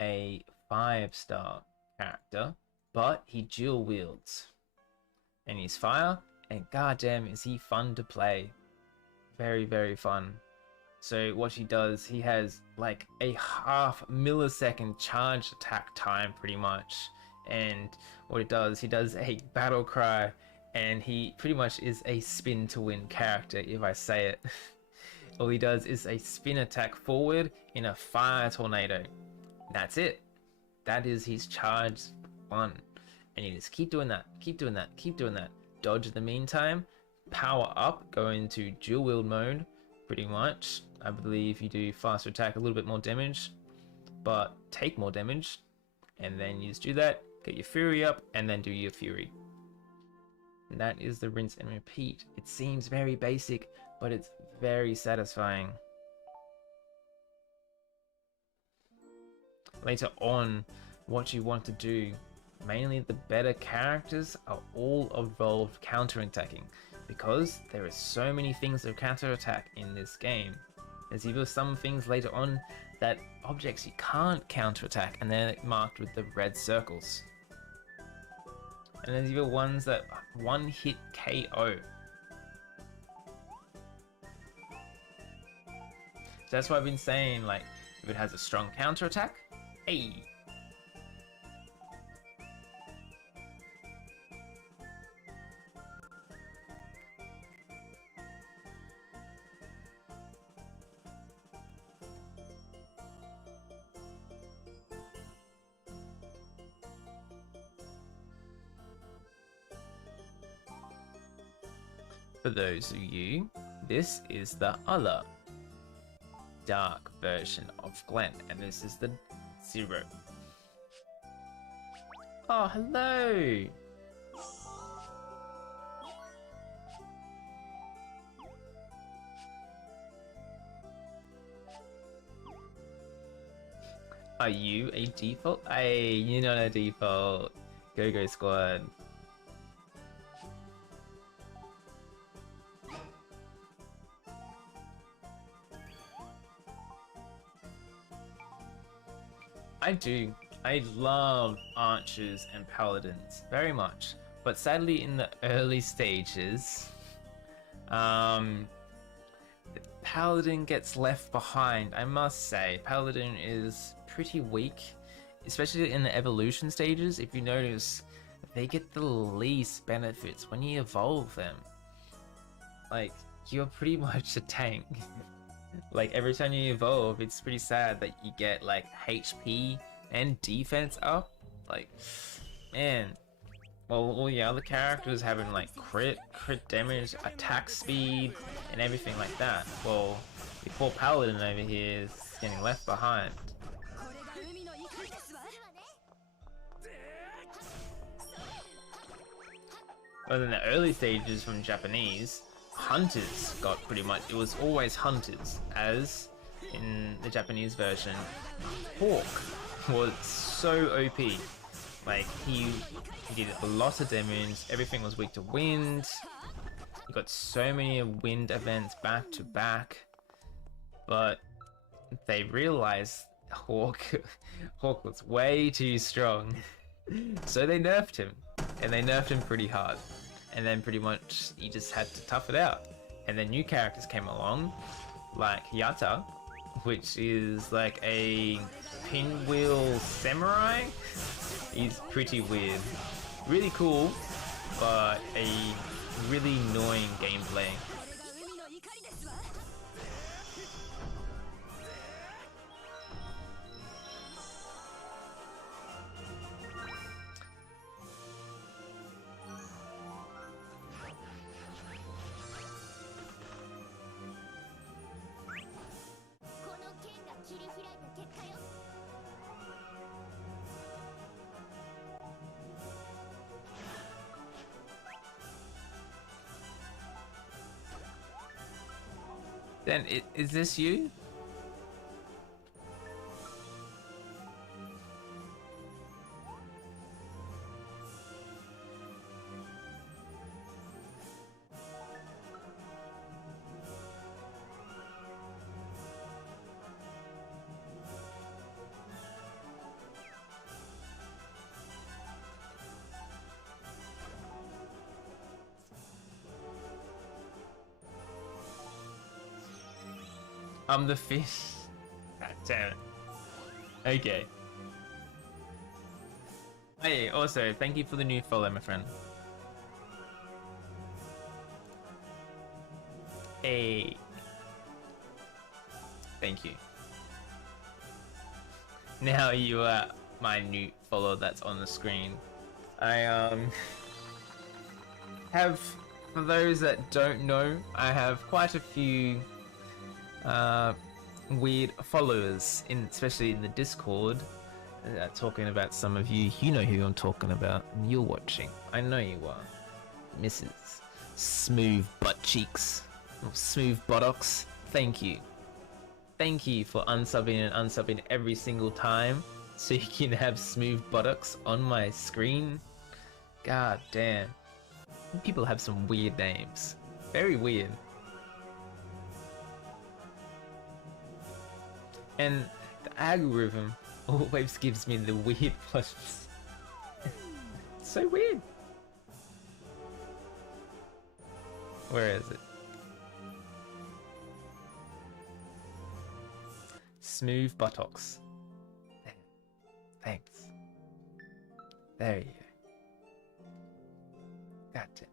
a 5-star character, but he dual wields. And he's fire, and goddamn is he fun to play. Very, very fun. So what he does, he has like a half millisecond charge attack time pretty much. And what it does, he does a battle cry, and he pretty much is a spin to win character, if I say it. All he does is a spin attack forward in a fire tornado. That's it. That is his charge 1. And you just keep doing that, keep doing that, keep doing that. Dodge in the meantime, power up, go into dual wield mode, pretty much. I believe you do faster attack, a little bit more damage, but take more damage. And then you just do that, get your fury up, and then do your fury. And that is the rinse and repeat. It seems very basic, but it's very satisfying. Later on, what you want to do, mainly the better characters are all involved counterattacking, because there are so many things to counterattack in this game. There's even some things later on that objects you can't counterattack, and they're marked with the red circles. And there's even ones that 1-hit KO. So that's why I've been saying, like, if it has a strong counterattack, hey. For those of you this is the other dark version of Glenn, and this is the Zero. Oh, hello! Are you a default? Hey, you're not a default. Go squad. I do. I love archers and paladins very much, but sadly in the early stages, Paladin gets left behind. I must say, Paladin is pretty weak, especially in the evolution stages. If you notice, they get the least benefits when you evolve them. Like, you're pretty much a tank. Like, every time you evolve, it's pretty sad that you get like HP and defense up. Like, man. Well, all the other characters having like crit damage, attack speed, and everything like that. Well, the poor Paladin over here is getting left behind. But in the early stages from Japanese, hunters got pretty much, it was always hunters, as in the Japanese version, Hawk was so OP. Like, he did a lot of damage, everything was weak to wind, you got so many wind events back to back, but they realized Hawk was way too strong, so they nerfed him, and they nerfed him pretty hard, and then pretty much he just had to tough it out. And then new characters came along, like Yata, which is like a pinwheel samurai. He's pretty weird. Really cool, but a really annoying gameplay. Then, is this you? I'm the fish. God damn it. Okay. Hey, also, thank you for the new follow, my friend. Hey. Thank you. Now you are my new follow that's on the screen. I have, for those that don't know, I have quite a few weird followers, especially in the Discord, talking about some of you. You know who I'm talking about, and you're watching. I know you are. Mrs. Smooth Butt Cheeks, or Smooth Buttocks. Thank you. Thank you for unsubbing and unsubbing every single time, so you can have Smooth Buttocks on my screen. God damn. People have some weird names. Very weird. And the algorithm always gives me the weird ones. It's so weird. Where is it? Smooth buttocks. Thanks. There you go. Gotcha.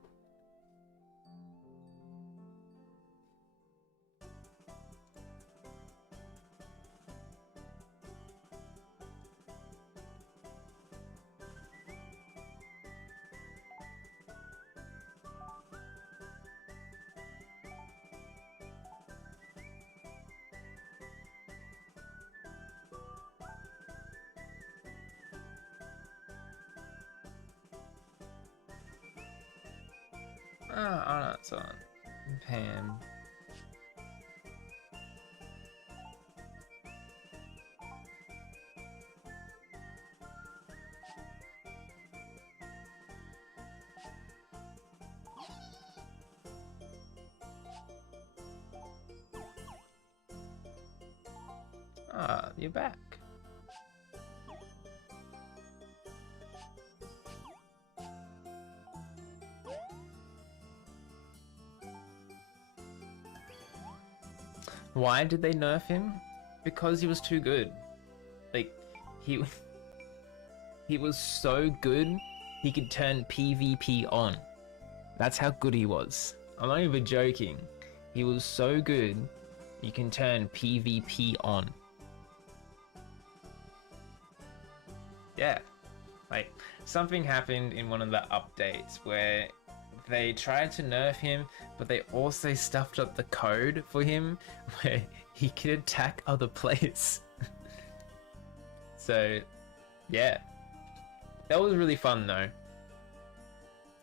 Oh, no, it's on. Pam. Ah, you're back. Why did they nerf him? Because he was too good. Like, he was so good, he could turn PvP on. That's how good he was. I'm not even joking. He was so good, you can turn PvP on. Yeah. Like, something happened in one of the updates where they tried to nerf him, but they also stuffed up the code for him where he could attack other players. So, yeah. That was really fun though.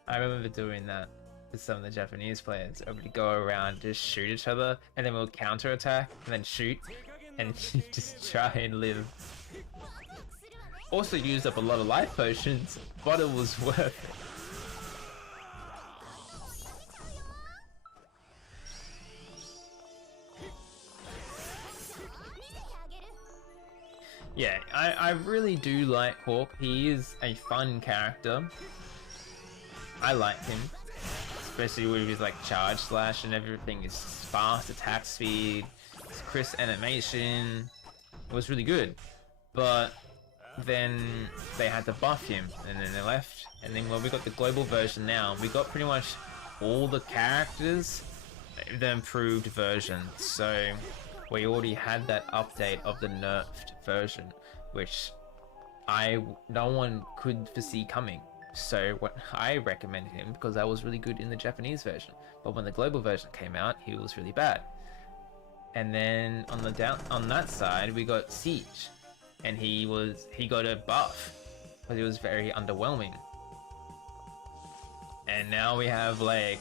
I remember doing that with some of the Japanese players. I would go around, just shoot each other, and then we'll counter attack, and then shoot, and just try and live. Also used up a lot of life potions, but it was worth it. Yeah, I really do like Hawk. He is a fun character. I like him. Especially with his like charge slash and everything. His fast attack speed, his crisp animation. It was really good. But then they had to buff him and then they left. And then when we got the global version now, we got pretty much all the characters, the improved version. So we already had that update of the nerfed version, which no one could foresee coming. So what I recommended him because that was really good in the Japanese version. But when the global version came out, he was really bad. And then on that side, we got Siege, and he got a buff because he was very underwhelming. And now we have like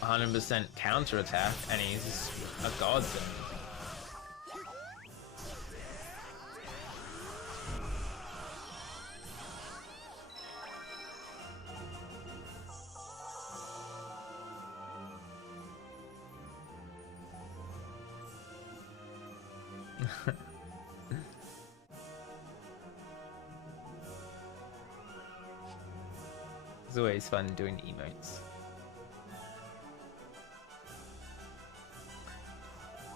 100% counter attack, and he's a godsend. It's always fun doing emotes.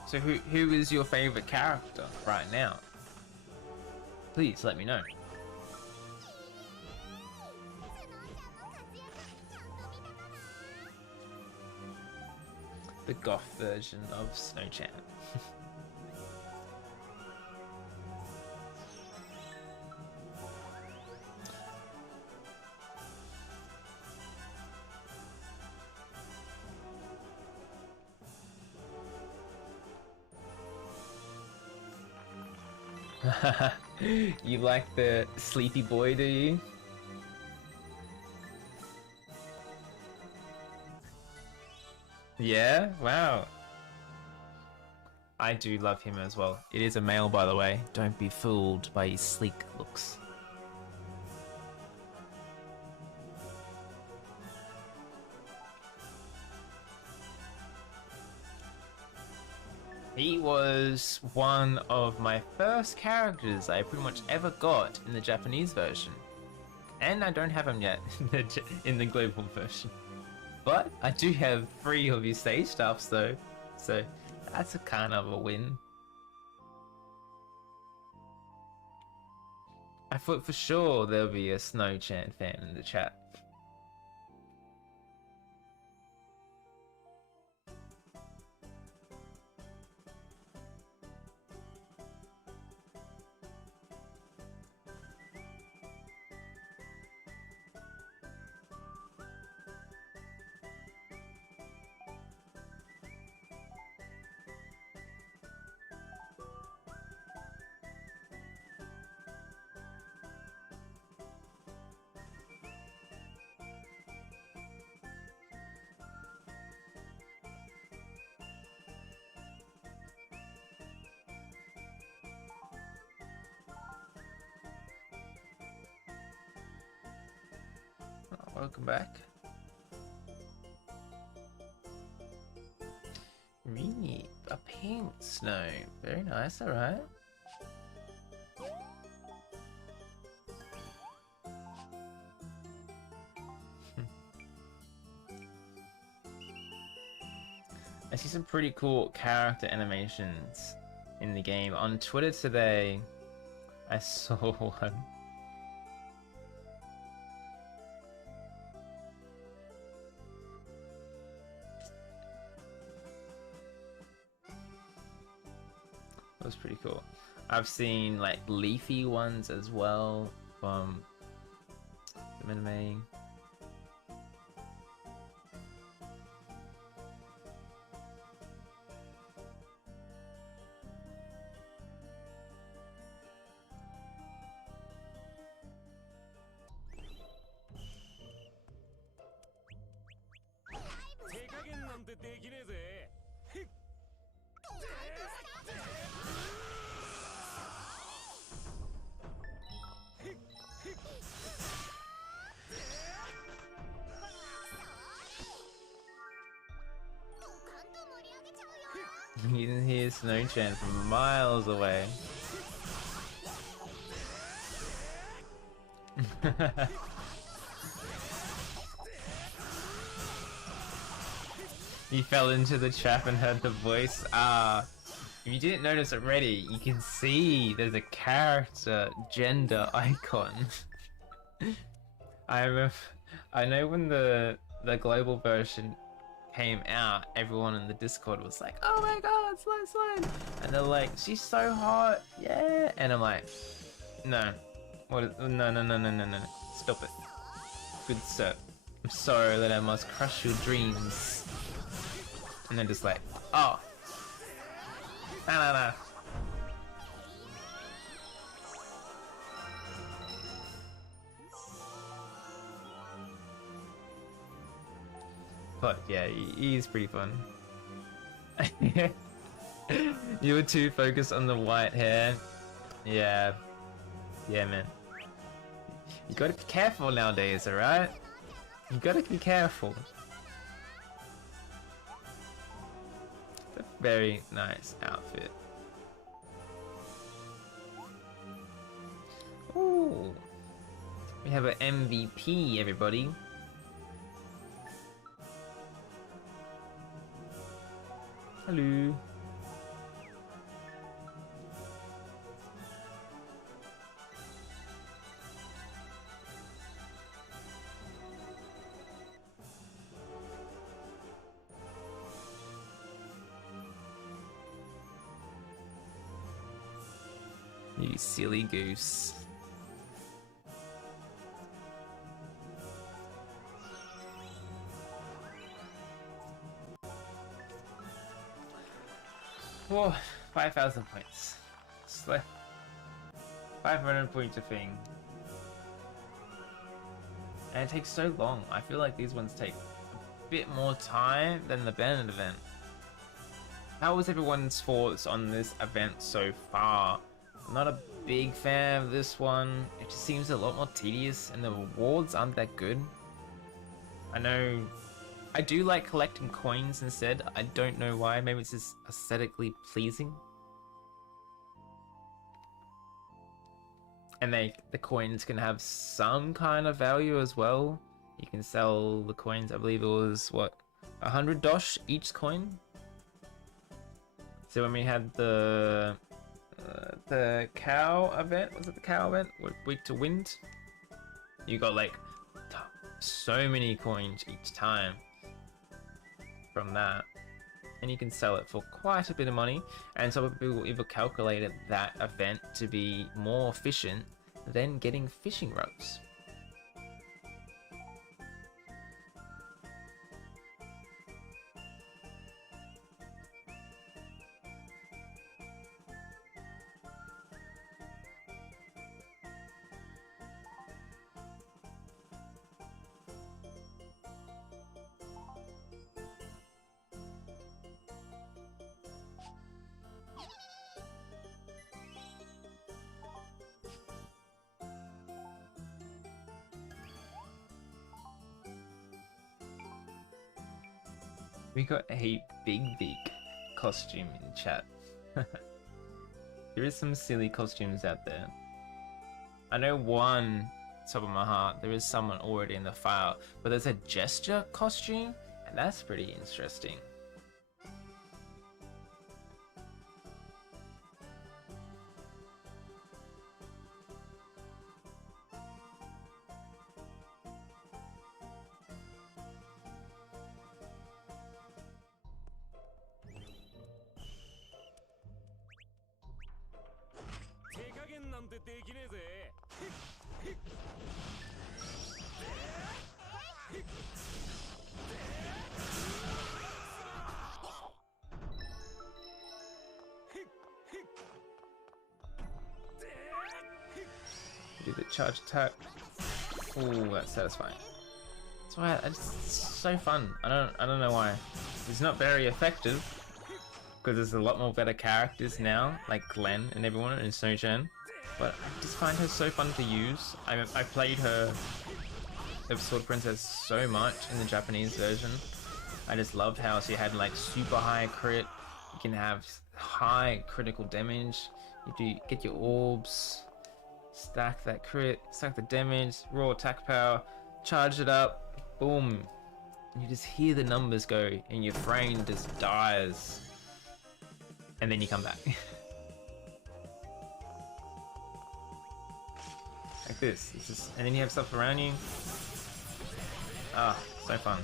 So who is your favorite character right now? Please let me know. The goth version of Snow-chan. You like the sleepy boy, do you? Yeah? Wow. I do love him as well. It is a male, by the way. Don't be fooled by his sleek looks. He was one of my first characters I pretty much ever got in the Japanese version. And I don't have him yet in the global version. But I do have 3 of his stage stuffs though, so that's a kind of a win. I thought for sure there'll be a Snow-chan fan in the chat. welcome back. Rune, a pink snow. Very nice, alright. I see some pretty cool character animations in the game. On Twitter today, I saw one. That was pretty cool. I've seen like leafy ones as well from the anime. You can hear Snow Chan from miles away. You fell into the trap and heard the voice. If you didn't notice already, you can see there's a character gender icon. I know when the global version came out, everyone in the Discord was like, "Oh my god, Slime," and they're like, "She's so hot, yeah." And I'm like, "No, no, stop it, good sir. I'm sorry that I must crush your dreams." And they're just like, "Oh, no." But yeah, he's pretty fun. You were too focused on the white hair. Yeah, man. You gotta be careful nowadays, alright? You gotta be careful. It's a very nice outfit. Ooh. We have an MVP, everybody. Hello. You silly goose. Whoa, 5,000 points. It's like 500 points a thing. And it takes so long. I feel like these ones take a bit more time than the Bennett event. How was everyone's thoughts on this event so far? I'm not a big fan of this one. It just seems a lot more tedious and the rewards aren't that good. I know I do like collecting coins instead. I don't know why. Maybe it's just aesthetically pleasing. And the coins can have some kind of value as well. You can sell the coins. I believe it was what, 100 dosh each coin. So when we had the cow event, was it the cow event? Week to Wind. You got like so many coins each time from that, and you can sell it for quite a bit of money. And some people even calculated that event to be more efficient than getting fishing rods. We got a big costume in chat. There is some silly costumes out there. I know one, top of my heart, there is someone already in the file, but there's a gesture costume, and that's pretty interesting. Do the charge attack. Ooh, that's satisfying. That's why it's so fun. I don't know why. It's not very effective because there's a lot more better characters now, like Glenn and everyone in Snow-chan. But I just find her so fun to use. I played her Sword Princess so much in the Japanese version. I just loved how she had like super high crit. You can have high critical damage. You do get your orbs, stack that crit, stack the damage, raw attack power, charge it up, boom. You just hear the numbers go and your brain just dies. And then you come back. Like this. It's just, and then you have stuff around you. Ah, so fun.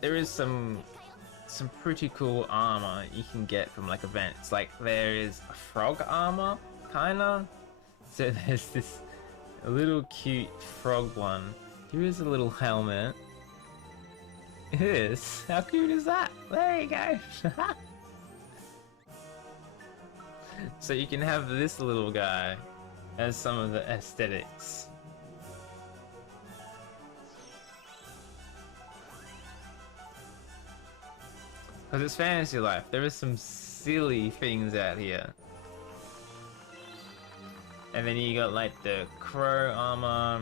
There is some pretty cool armor you can get from like events. Like there is a frog armor, kinda. So there's this little cute frog one. Here is a little helmet. It is. How cute is that? There you go. So you can have this little guy as some of the aesthetics. Because it's fantasy life, there is some silly things out here. And then you got like the crow armor.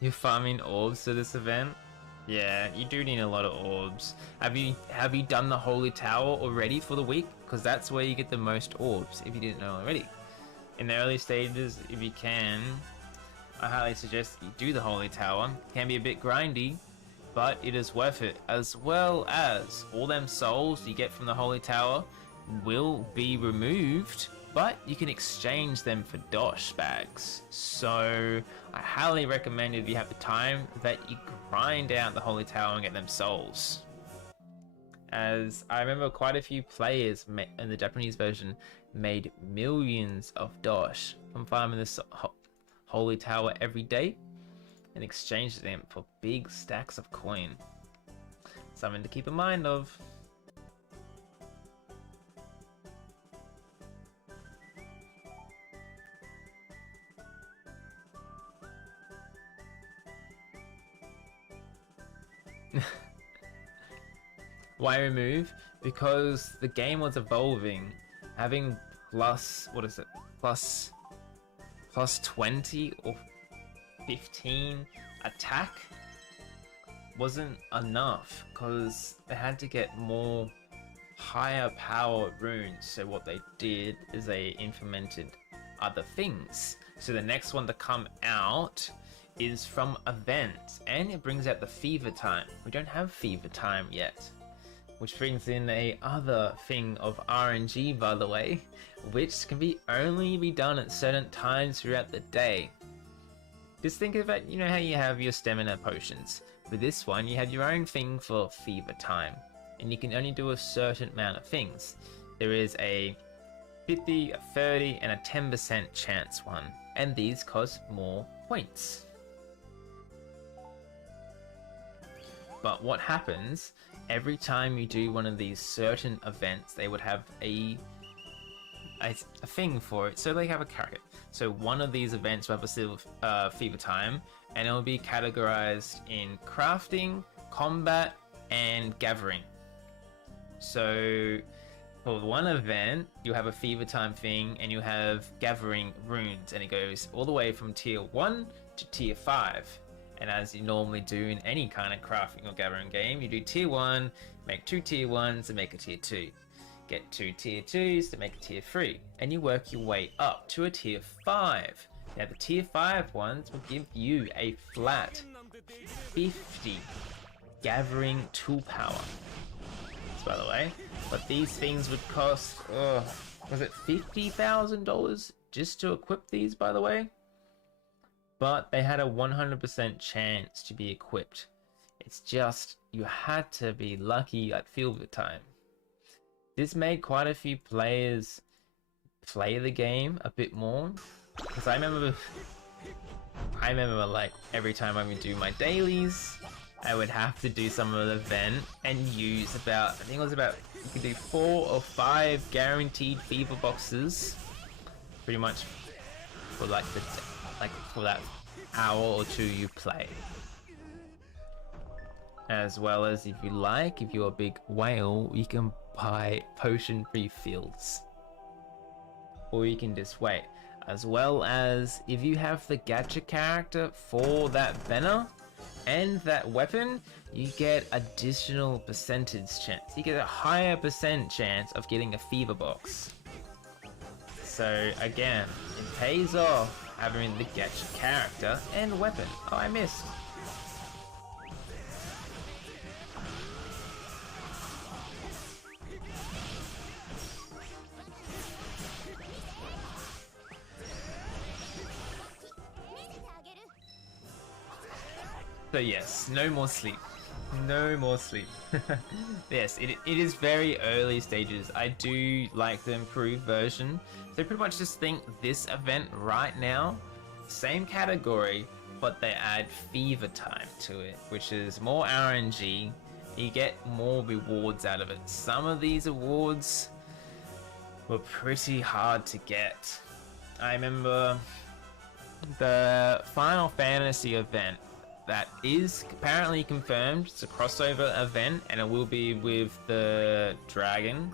You're farming orbs for this event? Yeah, you do need a lot of orbs. Have you done the Holy Tower already for the week? Because that's where you get the most orbs, if you didn't know already. In the early stages, if you can, I highly suggest you do the Holy Tower. It can be a bit grindy, but it is worth it. As well as all them souls you get from the Holy Tower will be removed, but you can exchange them for dosh bags. So I highly recommend, if you have the time, that you grind out the Holy Tower and get them souls. As I remember quite a few players in the Japanese version made millions of dosh from farming this Holy Tower every day and exchanged them for big stacks of coin. Something to keep in mind of. Why remove? Because the game was evolving. Having plus 20 or 15 attack wasn't enough, because they had to get more higher power runes. So what they did is they implemented other things. So the next one to come out is from events, and it brings out the fever time. We don't have fever time yet, which brings in a other thing of RNG, by the way, which can only be done at certain times throughout the day. Just think about, you know how you have your stamina potions. With this one, you have your own thing for fever time, and you can only do a certain amount of things. There is a 50, a 30, and a 10% chance one. And these cost more points. But what happens, every time you do one of these certain events, they would have a thing for it. So they have a character. So one of these events will have a silver fever time, and it will be categorized in crafting, combat, and gathering. So for one event, you have a fever time thing, and you have gathering runes, and it goes all the way from tier 1 to tier 5. And as you normally do in any kind of crafting or gathering game, you do tier 1, make 2 tier 1s, and make a tier 2. Get 2 tier 2s to make a tier 3, and you work your way up to a tier 5. Now the tier 5 ones will give you a flat 50 gathering tool power. So by the way, but these things would cost, was it $50,000 just to equip these, by the way? But they had a 100% chance to be equipped. It's just, you had to be lucky at fever time. This made quite a few players play the game a bit more, because I remember like every time I would do my dailies, I would have to do some of the event and use about, I think it was about, you could do 4 or 5 guaranteed fever boxes, pretty much for like for that hour or 2 you play. As well as if you like, if you're a big whale, you can buy potion refills, or you can just wait. As well as if you have the gacha character for that banner and that weapon, you get additional percentage chance. You get a higher % chance of getting a fever box. So again, it pays off having the gacha character and weapon. Oh, I missed. So yes, no more sleep. No more sleep. Yes, it is very early stages. I do like the improved version. So pretty much just think this event right now, same category, but they add fever time to it, which is more RNG. You get more rewards out of it. Some of these awards were pretty hard to get. I remember the Final Fantasy event that is apparently confirmed. It's a crossover event, and it will be with the dragon.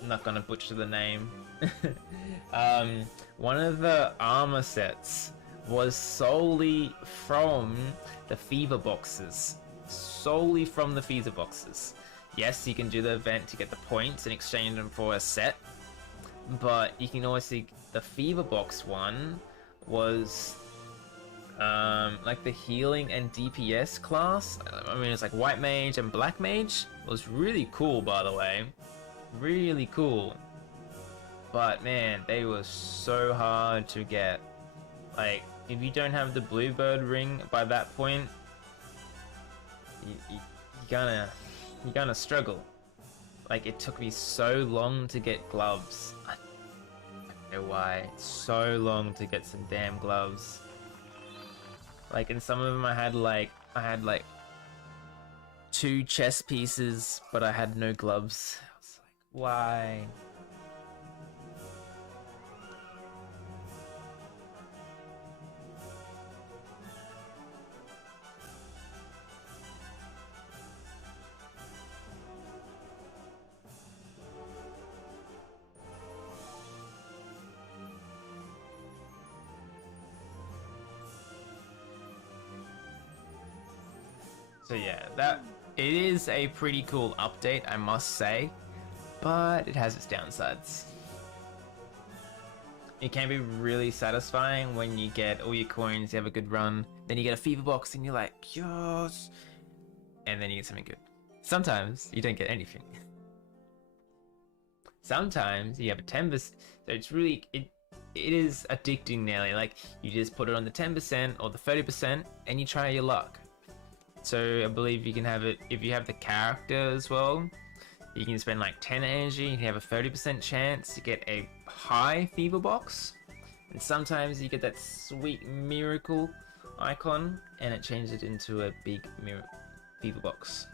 I'm not gonna butcher the name. One of the armor sets was solely from the fever boxes. Solely from the fever boxes. Yes, you can do the event to get the points and exchange them for a set, but you can always see the fever box one was like the healing and DPS class. I mean, it's like white mage and black mage. It was really cool, by the way. Really cool. But man, they were so hard to get. Like, if you don't have the bluebird ring by that point, you're gonna struggle. Like, it took me so long to get gloves. I don't know why. It's so long to get some damn gloves. Like, in some of them I had like 2 chest pieces, but I had no gloves. I was like, why? So yeah, it is a pretty cool update, I must say, but it has its downsides. It can be really satisfying when you get all your coins, you have a good run, then you get a fever box and you're like, yes, and then you get something good. Sometimes you don't get anything. Sometimes you have a 10%, so it's really, it is addicting nearly. Like, you just put it on the 10% or the 30% and you try your luck. So I believe you can have it if you have the character as well. You can spend like 10 energy, you have a 30% chance to get a high fever box. And sometimes you get that sweet miracle icon and it changes it into a big fever box.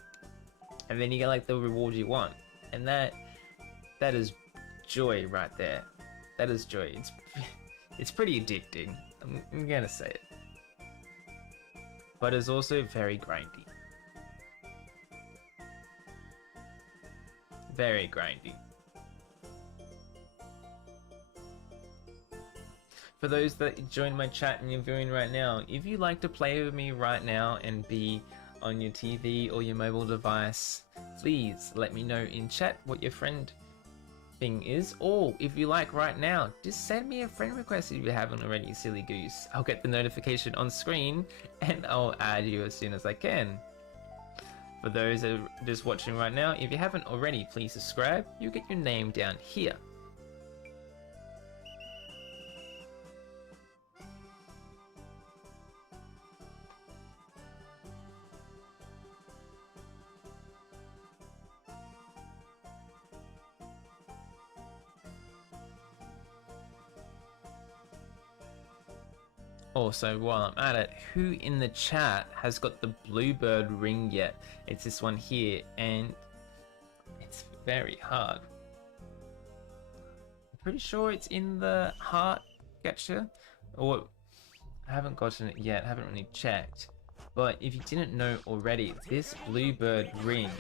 And then you get like the reward you want. And that is joy right there. That is joy. It's pretty addicting. I'm gonna say it. But it's also very grindy. Very grindy. For those that joined my chat and you're viewing right now, if you'd like to play with me right now and be on your TV or your mobile device, please let me know in chat what your friend thing is, or if you like right now, just send me a friend request if you haven't already, silly goose. I'll get the notification on screen and I'll add you as soon as I can. For those that are just watching right now, if you haven't already, please subscribe. You'll get your name down here. Also, while I'm at it, who in the chat has got the bluebird ring yet? It's this one here, and it's very hard. I'm pretty sure it's in the heart gacha, or I haven't gotten it yet, I haven't really checked. But if you didn't know already, this bluebird ring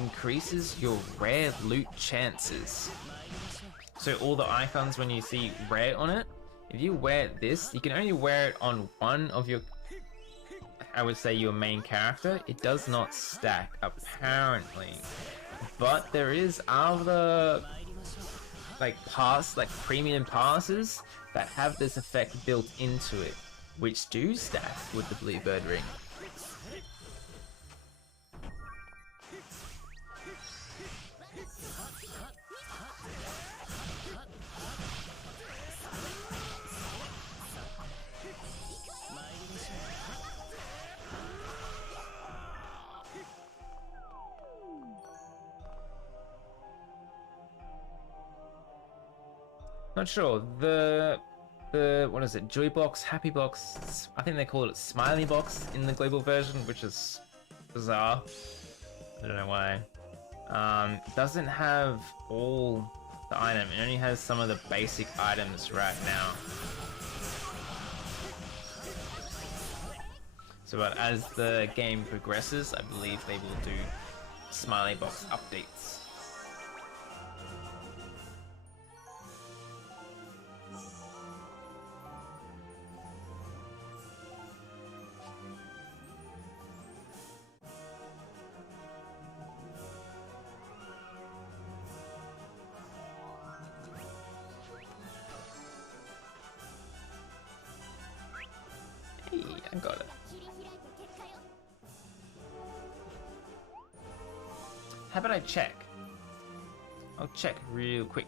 increases your rare loot chances. So all the icons, when you see rare on it, if you wear this, you can only wear it on one of your, I would say, your main character. It does not stack, apparently. But there is other, like premium passes that have this effect built into it, which do stack with the bluebird ring. Not sure. The what is it? Joy box, happy box. I think they call it smiley box in the global version, which is bizarre. I don't know why. Doesn't have all the item. It only has some of the basic items right now. So, but as the game progresses, I believe they will do smiley box updates. Hey, I got it. How about I check? I'll check real quick.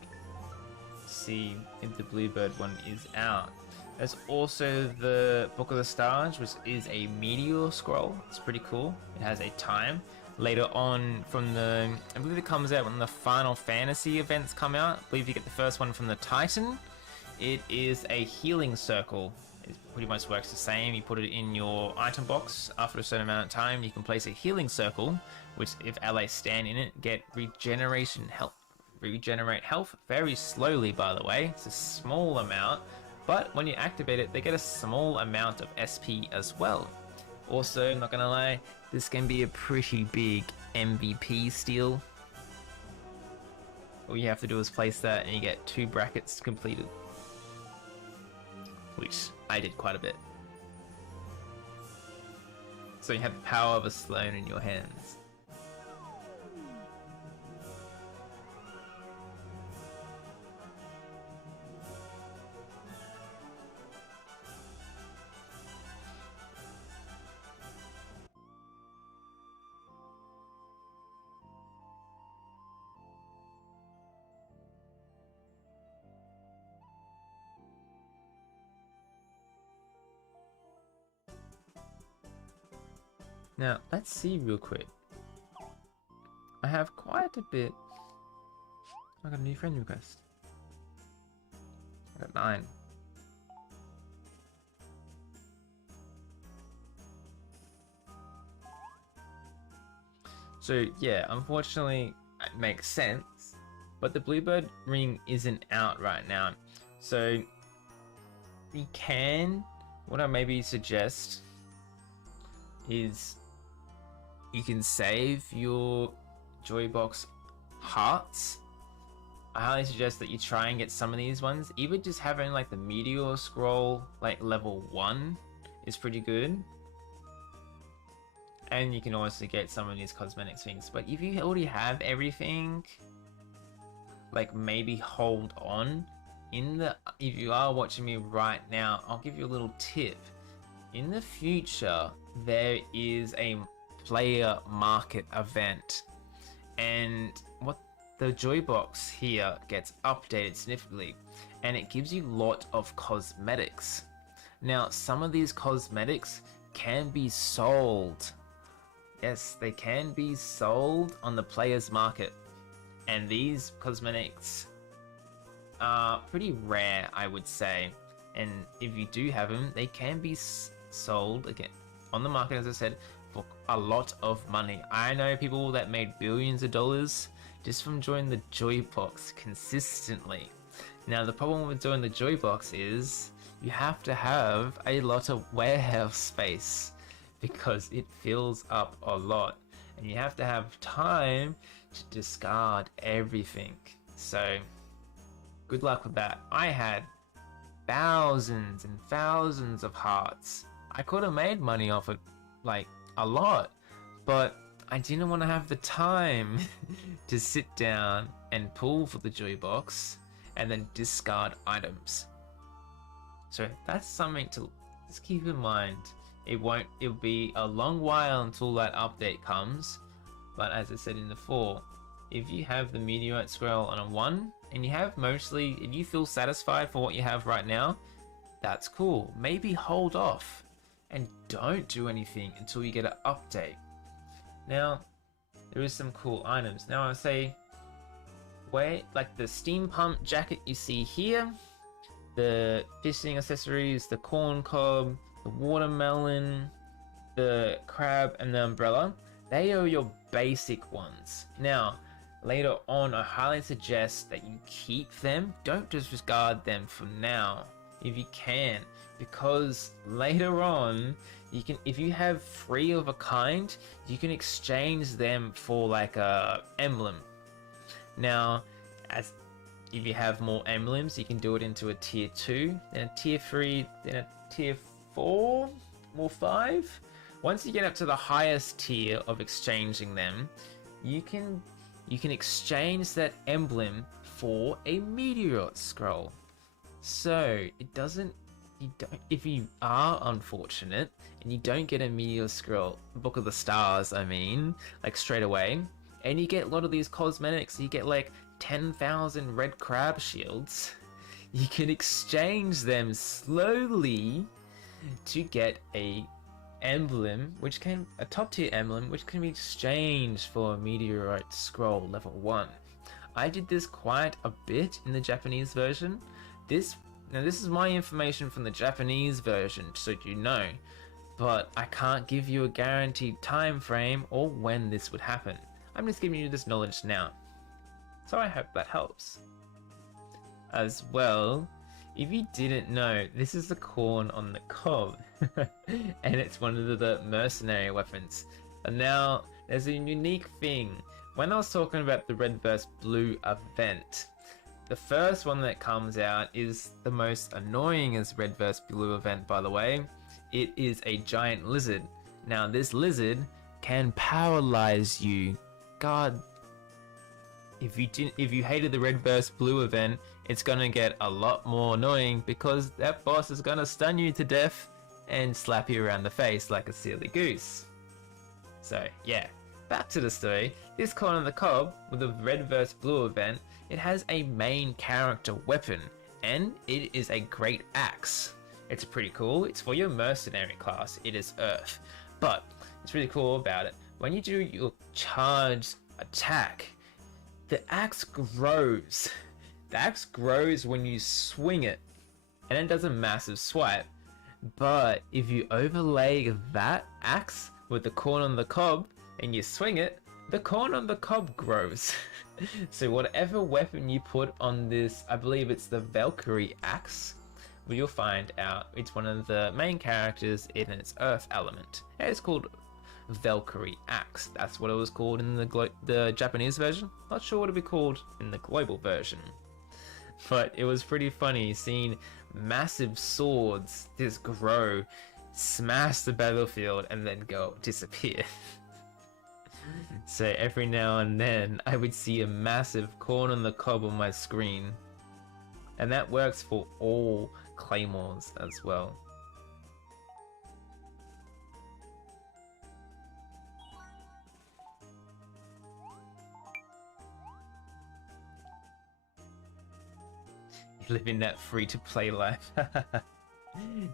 See if the Bluebird one is out. There's also the Book of the Stars, which is a meteor scroll. It's pretty cool. It has a time. Later on from the, I believe it comes out when the Final Fantasy events come out. I believe you get the first one from the Titan. It is a healing circle. It pretty much works the same. You put it in your item box. After a certain amount of time, you can place a healing circle, which if allies stand in it, get regenerate health very slowly, by the way. It's a small amount, but when you activate it, they get a small amount of SP as well. Also, not gonna lie, this can be a pretty big MVP steal. All you have to do is place that and you get 2 brackets completed, which I did quite a bit. So you have the power of a Sloan in your hands. Now, let's see real quick. I have quite a bit I got a new friend request. I got 9. So yeah, unfortunately, it makes sense, but the Bluebird ring isn't out right now. So we can, what I maybe suggest is you can save your Joybox hearts. I highly suggest that you try and get some of these ones. Even just having like the Meteor Scroll like level 1 is pretty good. And you can also get some of these cosmetic things. But if you already have everything, like maybe hold on. If you are watching me right now, I'll give you a little tip. In the future, there is a player market event. And what the Joybox here gets updated significantly, and it gives you a lot of cosmetics. Now, some of these cosmetics can be sold. Yes, they can be sold on the player's market, and these cosmetics are pretty rare, I would say. And if you do have them, they can be sold again on the market, as I said, for a lot of money. I know people that made billions of dollars just from joining the Joybox consistently. Now, the problem with doing the Joybox is you have to have a lot of warehouse space because it fills up a lot, and you have to have time to discard everything. So good luck with that. I had thousands and thousands of hearts. I could have made money off it, like a lot, but I didn't want to have the time to sit down and pull for the Joybox and then discard items. So that's something to just keep in mind. It'll be a long while until that update comes, but as I said in the 4, if you have the Meteorite Scroll on a 1 and you feel satisfied for what you have right now, that's cool. Maybe hold off and don't do anything until you get an update. Now, there is some cool items. Now I say, like the steam pump jacket you see here, the fishing accessories, the corn cob, the watermelon, the crab, and the umbrella, they are your basic ones. Now, later on, I highly suggest that you keep them. Don't disregard them for now, if you can, because later on, if you have 3 of a kind, you can exchange them for like a emblem. Now, if you have more emblems, you can do it into a tier 2, then a tier 3, then a tier 4 or 5. Once you get up to the highest tier of exchanging them, you can exchange that emblem for a Meteorite Scroll. So if you are unfortunate and you don't get a Meteor Scroll, Book of the Stars, I mean, like straight away, and you get a lot of these cosmetics, you get like 10,000 red crab shields, you can exchange them slowly to get a top tier emblem, which can be exchanged for a Meteorite Scroll level 1. I did this quite a bit in the Japanese version. This is my information from the Japanese version, so you know, but I can't give you a guaranteed time frame or when this would happen. I'm just giving you this knowledge now. So I hope that helps. As well, if you didn't know, this is the corn on the cob, and it's one of the mercenary weapons. And now, there's a unique thing. When I was talking about the Red vs Blue event, the first one that comes out is the most annoying as Red vs Blue event, by the way. It is a giant lizard. Now, this lizard can paralyze you. God, if you hated the Red vs Blue event, it's gonna get a lot more annoying because that boss is gonna stun you to death and slap you around the face like a silly goose. So yeah, back to the story. This corn on the cob with the Red vs Blue event, it has a main character weapon, and it is a great axe. It's pretty cool. It's for your mercenary class. It is Earth, but it's really cool about it. When you do your charge attack, The axe grows. The axe grows when you swing it, and it does a massive swipe. But if you overlay that axe with the corn on the cob and you swing it, the corn on the cob grows. So whatever weapon you put on this, I believe it's the Valkyrie axe, well, you'll find out it's one of the main characters in its earth element. And it's called Valkyrie axe. That's what it was called in the Japanese version. Not sure what it'd be called in the global version. But it was pretty funny seeing massive swords just grow, smash the battlefield, and then go disappear. So every now and then I would see a massive corn on the cob on my screen. And that works for all claymores as well. Living that free-to-play life.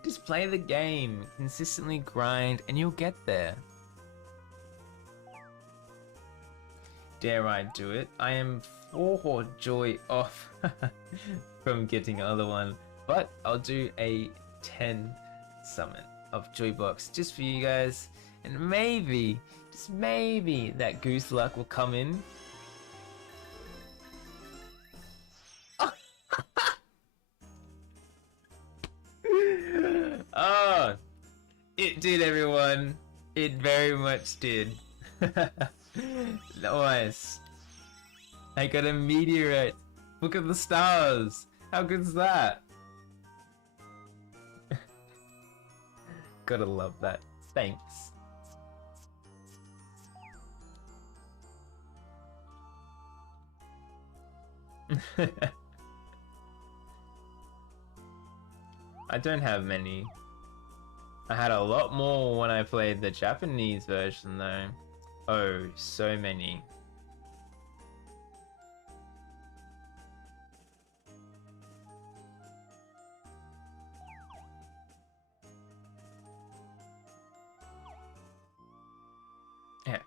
Just play the game, consistently grind, and you'll get there. Dare I do it? I am 4 joy off from getting another one, but I'll do a 10 summon of joy box just for you guys, and maybe, just maybe, that Goose luck will come in. Oh, it did, everyone. It very much did. Nice. I got a meteorite. Look at the stars. How good's that? Gotta love that. Thanks. I don't have many. I had a lot more when I played the Japanese version though. Oh, so many. Yeah.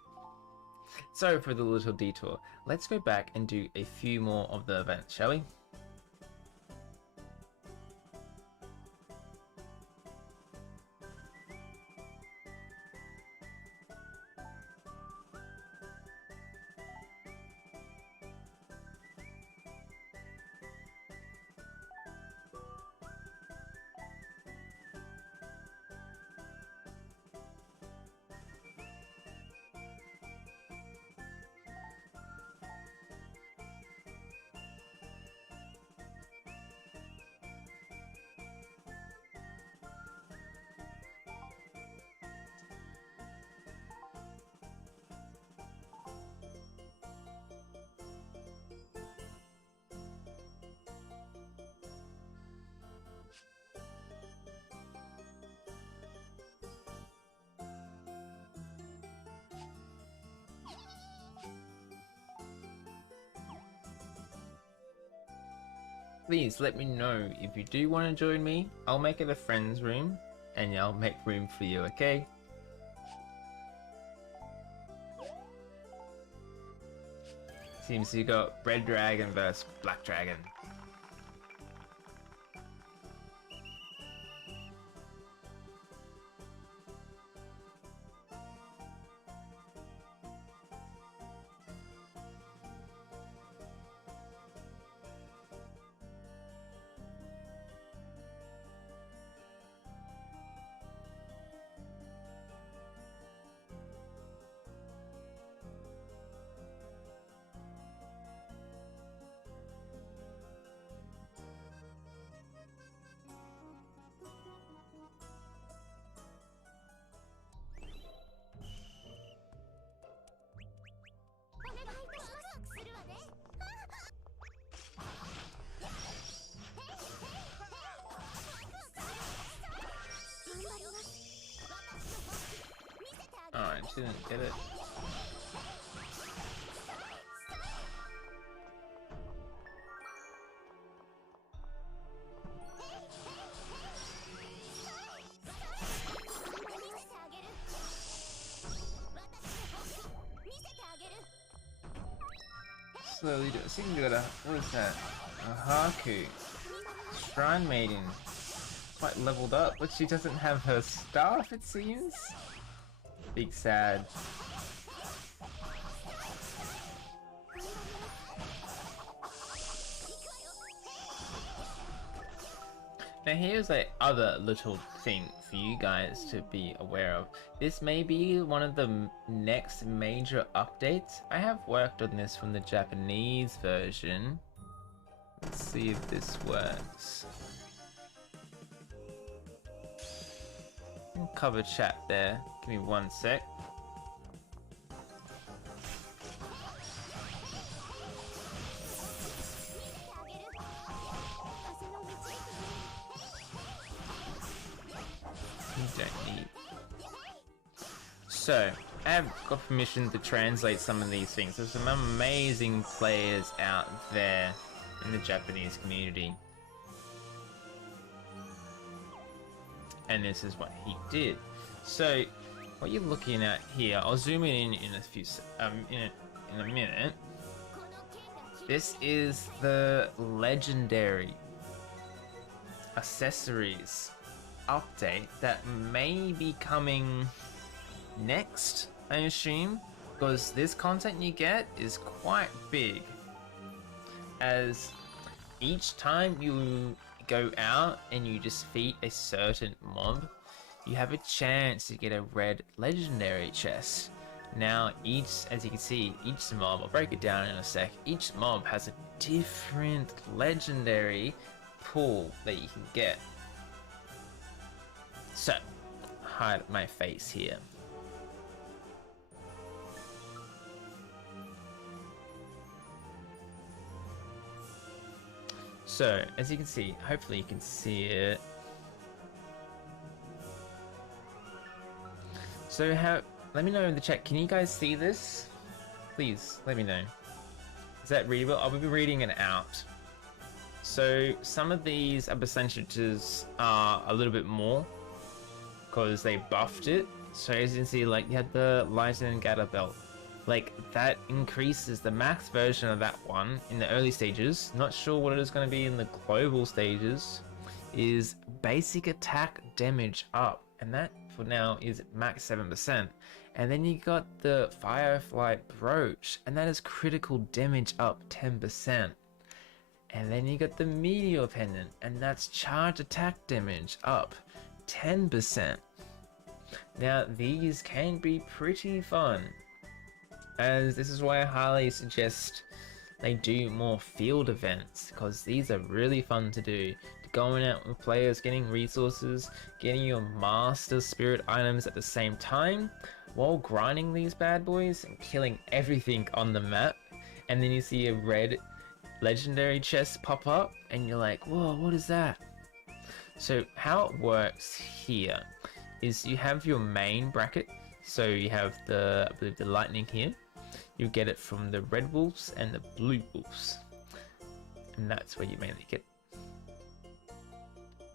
Sorry for the little detour. Let's go back and do a few more of the events, shall we? Please let me know if you do want to join me. I'll make it a friends room and I'll make room for you, okay? Seems you got Red Dragon versus Black Dragon. Oh, I didn't get it. slowly do it. See, we got a, what is that? A Haku. Shrine Maiden. Quite leveled up, but she doesn't have her staff, it seems. Big sad. Now here's a other little thing for you guys to be aware of. This may be one of the next major updates. I have worked on this from the Japanese version. Let's see if this works. Cover chat there. Give me one sec. So, I have got permission to translate some of these things. There's some amazing players out there in the Japanese community. And this is what he did. So, what you're looking at here, I'll zoom in a few, in a minute. This is the legendary accessories update that may be coming next, I assume, because this content you get is quite big, as each time you go out and you defeat a certain mob, you have a chance to get a red legendary chest. Now as you can see, each mob, I'll break it down in a sec, each mob has a different legendary pool that you can get. So, hide my face here. So, as you can see, hopefully you can see it. So let me know in the chat, can you guys see this? Please, let me know. Is that readable? I'll be reading it out. So, some of these percentages are a little bit more, because they buffed it. So as you can see, like, you had the Lightning Gather Belt. Like, that increases the max version of that one in the early stages. Not sure what it is going to be in the global stages. Is basic attack damage up. And that, for now, is max 7%. And then you got the Firefly Brooch. And that is critical damage up 10%. And then you got the Meteor Pendant. And that's charge attack damage up 10%. Now, these can be pretty fun, as this is why I highly suggest they do more field events, because these are really fun to do. Going out with players, getting resources, getting your master spirit items at the same time, while grinding these bad boys and killing everything on the map. And then you see a red legendary chest pop up, and you're like, whoa, what is that? So how it works here is you have your main bracket. So you have the, I believe, the lightning here. You get it from the red wolves and the blue wolves, and that's where you mainly get.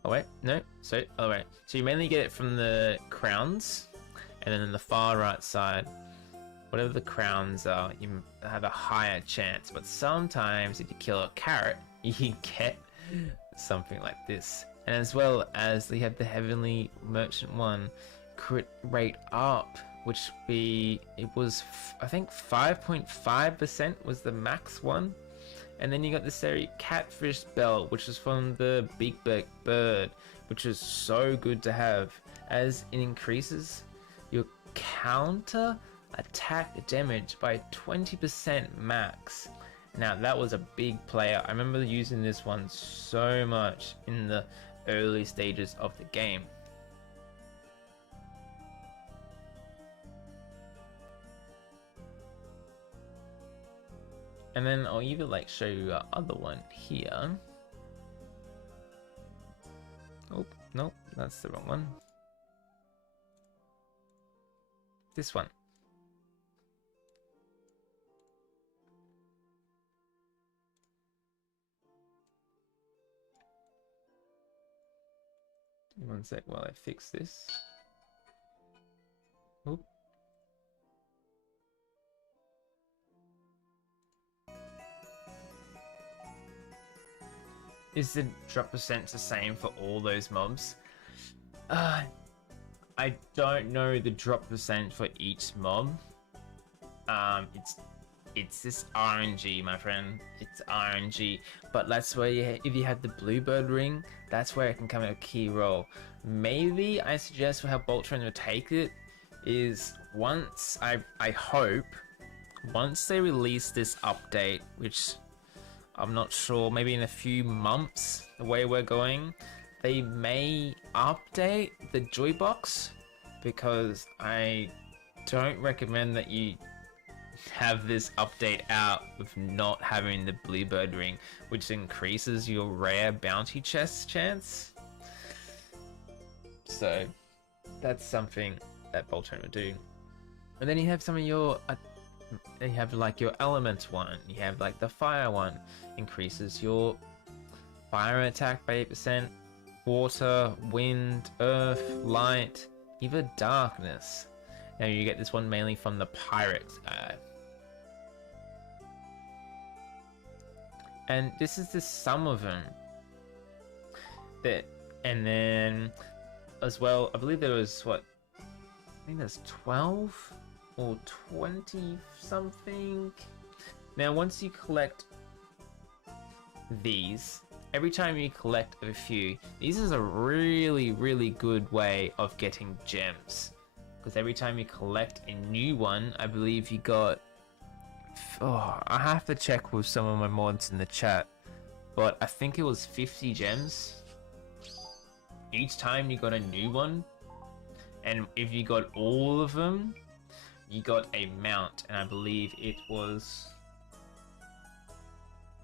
Oh wait, no, so oh wait, so you mainly get it from the crowns, and then in the far right side, whatever the crowns are, you have a higher chance. But sometimes if you kill a carrot, you can get something like this. And as well as they have the Heavenly Merchant one, crit rate up, which it was, I think 5.5% was the max one. And then you got this Catfish Belt, which is from the Big Back Bird, which is so good to have, as it increases your counter attack damage by 20% max. Now that was a big player. I remember using this one so much in the early stages of the game. And then I'll even like show you our other one here. Oh, no, that's the wrong one. This one. One sec while I fix this. Oop. Is the drop percent the same for all those mobs? I don't know the drop percent for each mob. It's just RNG, my friend. It's RNG. But that's where if you have the Bluebird ring, that's where it can come in a key role. Maybe I suggest for how Boltrend will take it is once I hope once they release this update, which I'm not sure, maybe in a few months, the way we're going, they may update the Joy Box, because I don't recommend that you have this update out with not having the Bluebird ring, which increases your rare bounty chest chance. So that's something that Boltrend would do. And then you have some of your you have like your element one, you have like the fire one, increases your fire attack by 8%, water, wind, earth, light, even darkness. Now you get this one mainly from the pirates. And this is just some of them. And then as well, I believe there was what? I think there's 12 or 20 something. Now once you collect these, every time you collect a few, this is a really good way of getting gems. Because every time you collect a new one, I believe you got... Oh, I have to check with some of my mods in the chat, but I think it was 50 gems each time you got a new one. And if you got all of them, you got a mount, and I believe it was...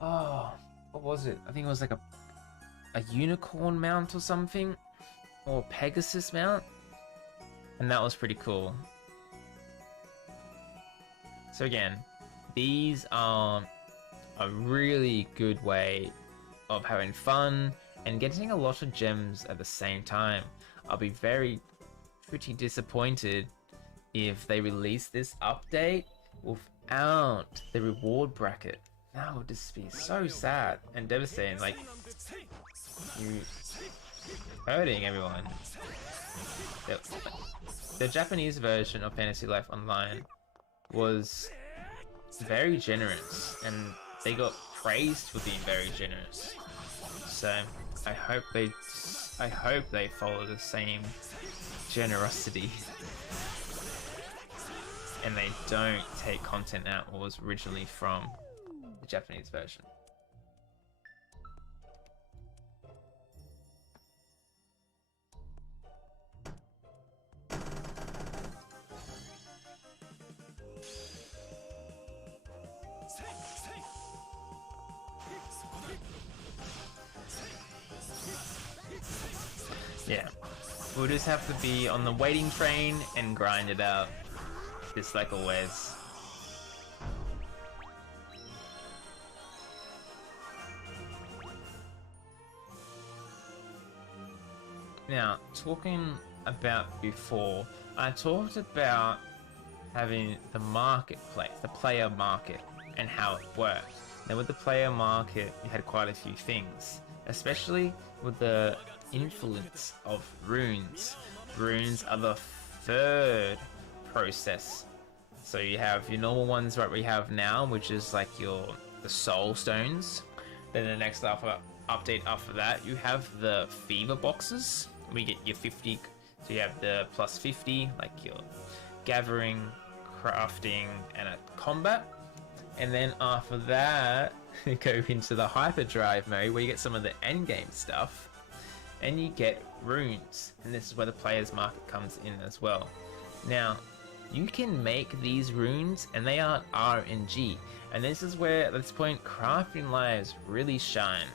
Oh, what was it? I think it was like a unicorn mount or something, or Pegasus mount, and that was pretty cool. So again, these are a really good way of having fun and getting a lot of gems at the same time. I'll be pretty disappointed if they release this update without the reward bracket. That would just be so sad and devastating. Like, you hurting everyone. The Japanese version of Fantasy Life Online was very generous, and they got praised for being very generous. So I hope they follow the same generosity, and they don't take content out what was originally from the Japanese version. Yeah, we'll just have to be on the waiting train and grind it out, just like always. Now, talking about before, I talked about having the marketplace, the player market, and how it worked. Now with the player market, you had quite a few things, especially with the influence of runes. Runes are the third process. So you have your normal ones right we have now, which is like the soul stones. Then the next update after that, you have the fever boxes. We get your 50, so you have the plus 50, like your gathering, crafting, and a combat. And then after that, you go into the hyperdrive mode, where you get some of the endgame stuff, and you get runes. And this is where the player's market comes in as well. Now, you can make these runes, and they are RNG. And this is where, at this point, crafting lives really shine.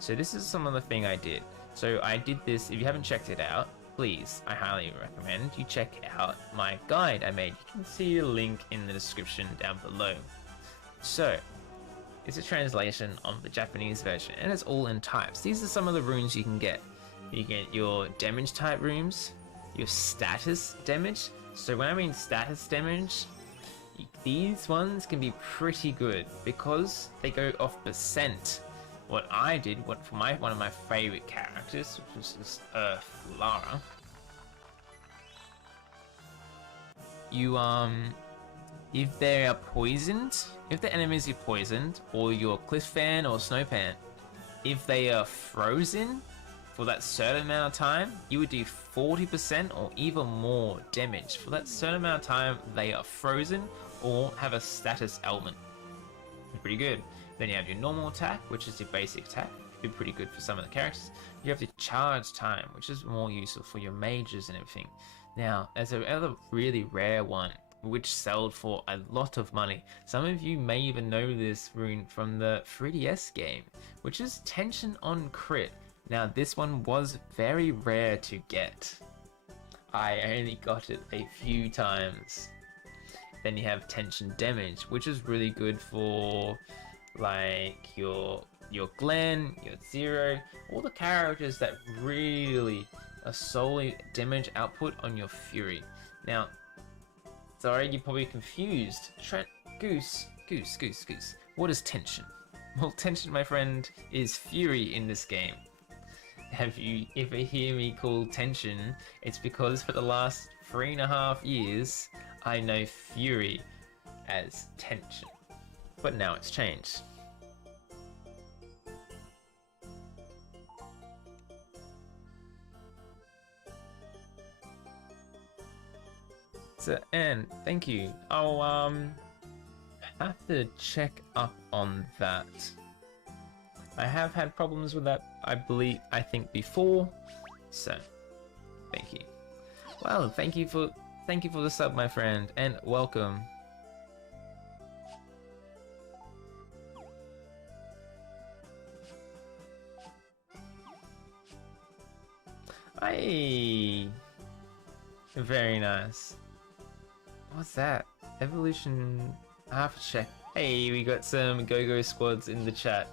So this is some of the thing I did. So I did this. If you haven't checked it out, please, I highly recommend you check out my guide I made. You can see a link in the description down below. So it's a translation of the Japanese version, and it's all in types. These are some of the runes you can get. You get your damage type runes, your status damage. So when I mean status damage, these ones can be pretty good because they go off percent. what I did, for one of my favorite characters, which was this Lara, you if they are poisoned, if the enemies are poisoned, or you're Cliff Fan or Snow Fan, if they are frozen for that certain amount of time, you would do 40% or even more damage for that certain amount of time they are frozen or have a status ailment. Pretty good. Then you have your normal attack, which is your basic attack. Be pretty good for some of the characters. You have the charge time, which is more useful for your mages and everything. Now, there's another really rare one, which sold for a lot of money. Some of you may even know this rune from the 3DS game, which is Tension on Crit. Now, this one was very rare to get. I only got it a few times. Then you have Tension Damage, which is really good for like your Glenn, your Zero, all the characters that really are solely damage output on your Fury. Now, sorry, you're probably confused. Goose. What is Tension? Well, Tension, my friend, is Fury in this game. Have you ever hear me call Tension? It's because for the last 3.5 years, I know Fury as Tension. But now it's changed. So, and thank you. I'll have to check up on that. I have had problems with that, I think before. So, thank you. Well, thank you for the sub, my friend, and welcome. Hey, very nice. What's that? Evolution. I have to check. Hey, we got some Go-Go squads in the chat.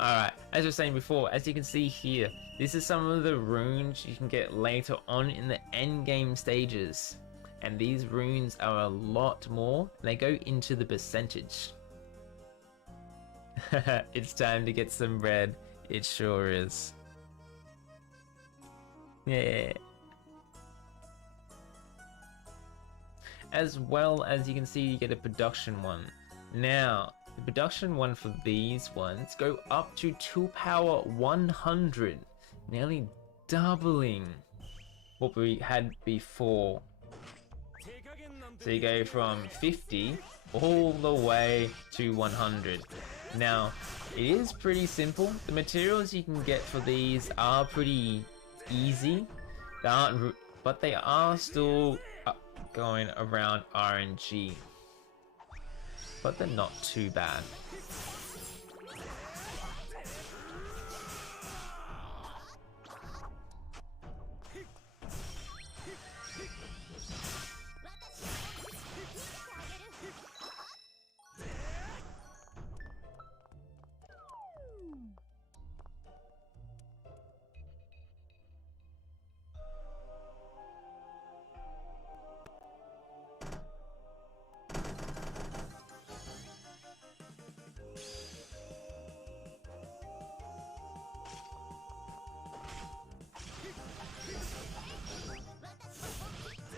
Alright, as I was saying before, as you can see here, this is some of the runes you can get later on in the endgame stages. And these runes are a lot more. They go into the percentage. It's time to get some red. It sure is. Yeah. As well as you can see, you get a production one. Now, the production one for these ones go up to 2 power 100, nearly doubling what we had before. So you go from 50 all the way to 100. Now, it is pretty simple. The materials you can get for these are pretty easy. They aren't, but they are still going around RNG. But they're not too bad.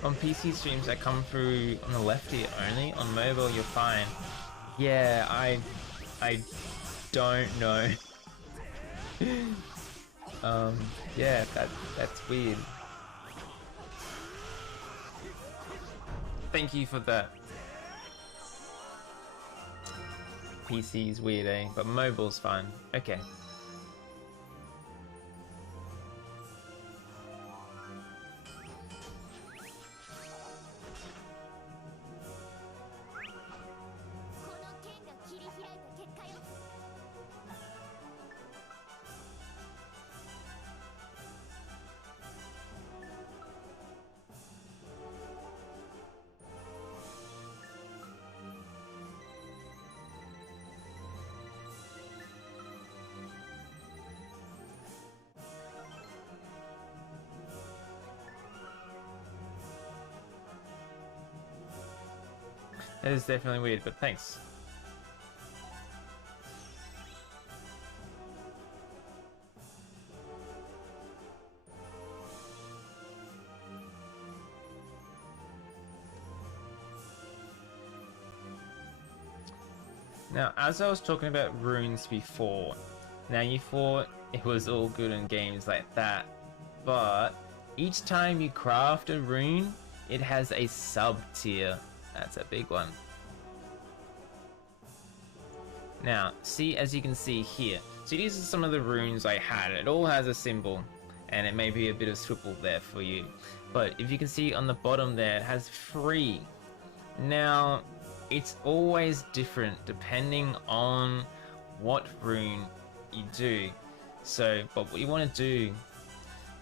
On PC streams that come through on the left here only. On mobile, you're fine. Yeah, I don't know. Yeah, that's weird. Thank you for that. PC's weird, eh? But mobile's fine. Okay. That is definitely weird, but thanks. Now, as I was talking about runes before, now you thought it was all good in games like that, but each time you craft a rune, it has a sub-tier. That's a big one. Now, see, as you can see here, so these are some of the runes I had. It all has a symbol, and it may be a bit of scribble there for you. But if you can see on the bottom there, it has 3. Now, it's always different depending on what rune you do. So, but what you want to do,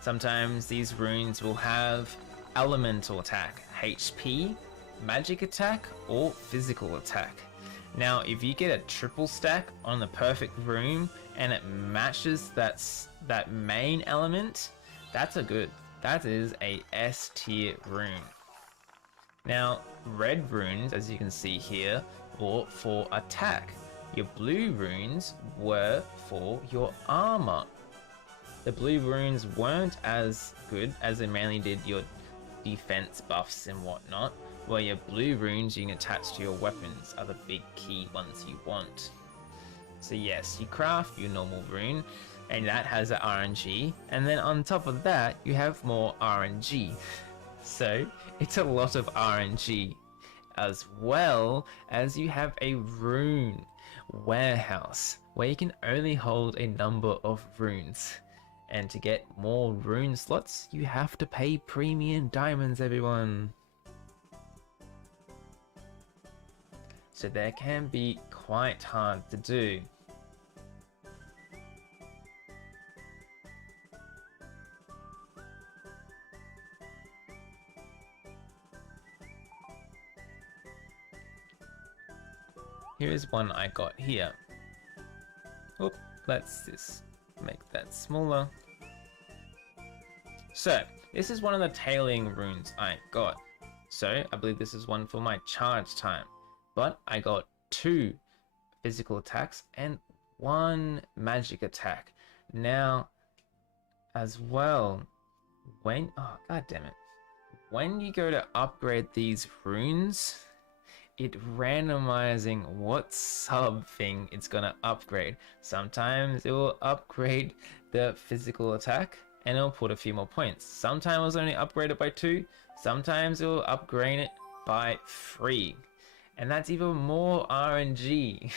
sometimes these runes will have elemental attack, HP, magic attack, or physical attack. Now, if you get a triple stack on the perfect rune and it matches that main element, that is a S tier rune. Now, red runes, as you can see here, were for attack. Your blue runes were for your armor. The blue runes weren't as good as they mainly did your defense buffs and whatnot, where your blue runes you can attach to your weapons are the big key ones you want. So yes, you craft your normal rune, and that has an RNG, and then on top of that, you have more RNG. So it's a lot of RNG, as well as you have a rune warehouse, where you can only hold a number of runes. And to get more rune slots, you have to pay premium diamonds, everyone. So that can be quite hard to do. Here is one I got here. Oop, let's just make that smaller. So, this is one of the tailing runes I got. So, I believe this is one for my charge time. But I got 2 physical attacks and 1 magic attack. Now, as well, when you go to upgrade these runes, it randomizing what sub thing it's gonna upgrade. Sometimes it will upgrade the physical attack and it'll put a few more points. Sometimes it'll only upgrade it by 2, sometimes it will upgrade it by 3. And that's even more RNG.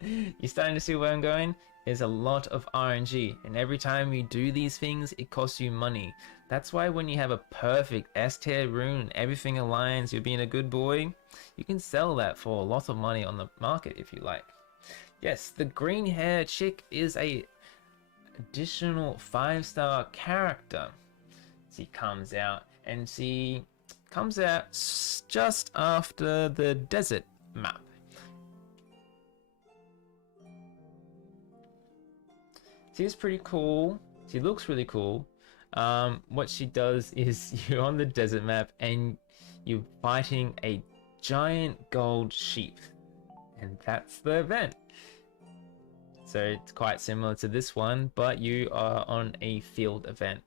You're starting to see where I'm going? There's a lot of RNG, and every time you do these things, it costs you money. That's why when you have a perfect S tier rune and everything aligns, you're being a good boy, you can sell that for a lot of money on the market if you like. Yes, the green hair chick is a additional 5-star character. She comes out just after the desert map. She's pretty cool. She looks really cool. What she does is you're on the desert map and you're fighting a giant gold sheep, and that's the event. So it's quite similar to this one, but you are on a field event,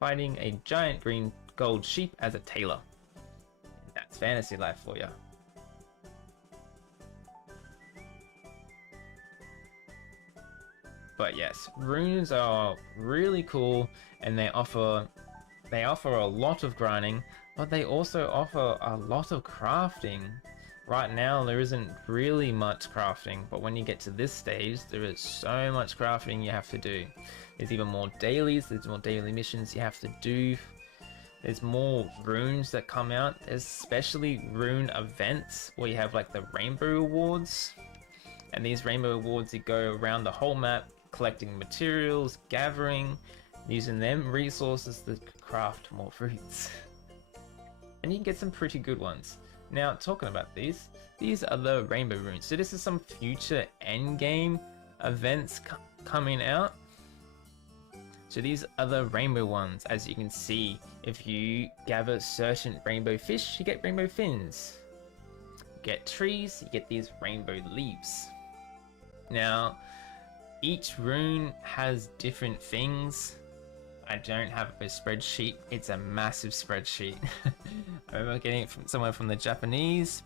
fighting a giant green gold sheep as a tailor. That's fantasy life for you. But yes, runes are really cool, and they offer a lot of grinding, but they also offer a lot of crafting. Right now there isn't really much crafting, but when you get to this stage, there is so much crafting you have to do. There's even more dailies, there's more daily missions you have to do. There's more runes that come out. There's especially rune events where you have like the rainbow awards. And these rainbow awards, you go around the whole map collecting materials, gathering, using them resources to craft more fruits. And you can get some pretty good ones. Now, talking about these are the rainbow runes. So this is some future endgame events coming out. So these are the rainbow ones. As you can see, if you gather certain rainbow fish, you get rainbow fins. You get trees, you get these rainbow leaves. Now, each rune has different things. I don't have a spreadsheet. It's a massive spreadsheet. I remember getting it from somewhere from the Japanese,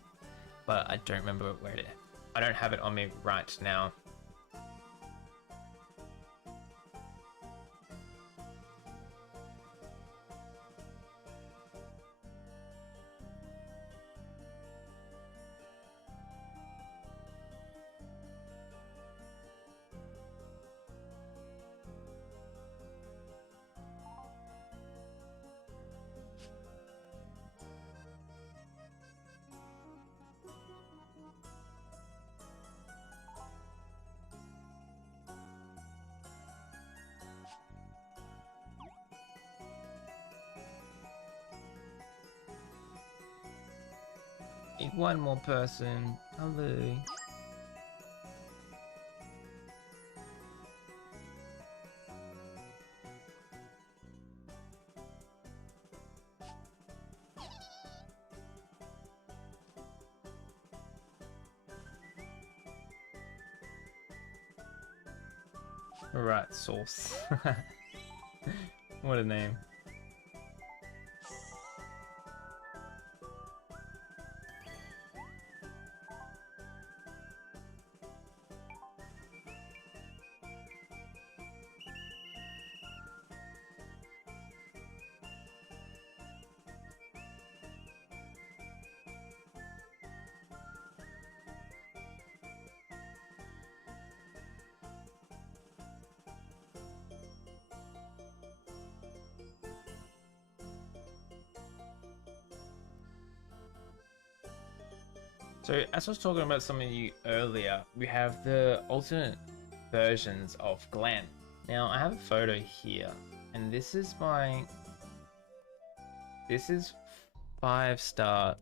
but I don't remember where I don't have it on me right now. Need one more person. Hello. Right, Sauce. What a name. So, as I was talking about some of you earlier, we have the alternate versions of Glenn. Now, I have a photo here, and this is 5-star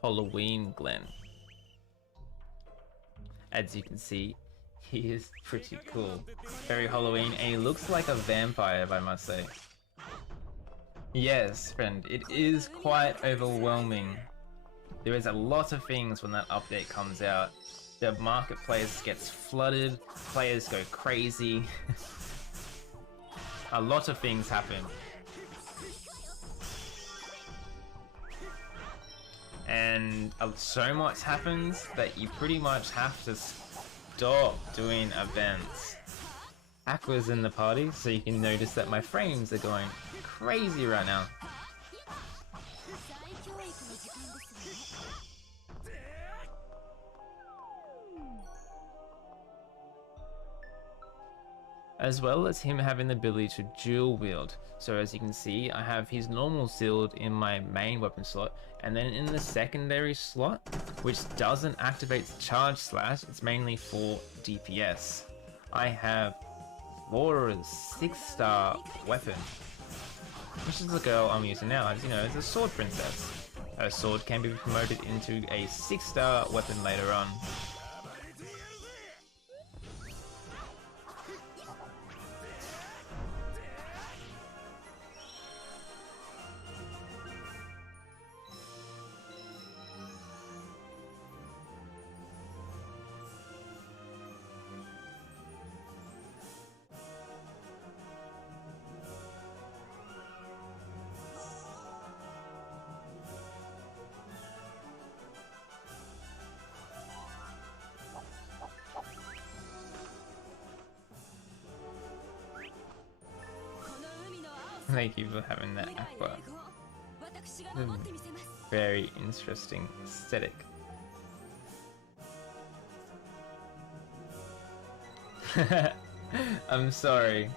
Halloween Glenn. As you can see, he is pretty cool. Very Halloween, and he looks like a vampire, if I must say. Yes, friend, it is quite overwhelming. There is a lot of things when that update comes out. The marketplace gets flooded, players go crazy. A lot of things happen. And so much happens that you pretty much have to stop doing events. Aqua's in the party, so you can notice that my frames are going crazy right now. As well as him having the ability to dual wield. So as you can see, I have his normal shield in my main weapon slot, and then in the secondary slot, which doesn't activate the charge slash, it's mainly for DPS. I have Laura's 6-star weapon, which is the girl I'm using now. As you know, it's a sword princess. Her sword can be promoted into a 6-star weapon later on. Thank you for having that, Aqua. Very interesting aesthetic. I'm sorry.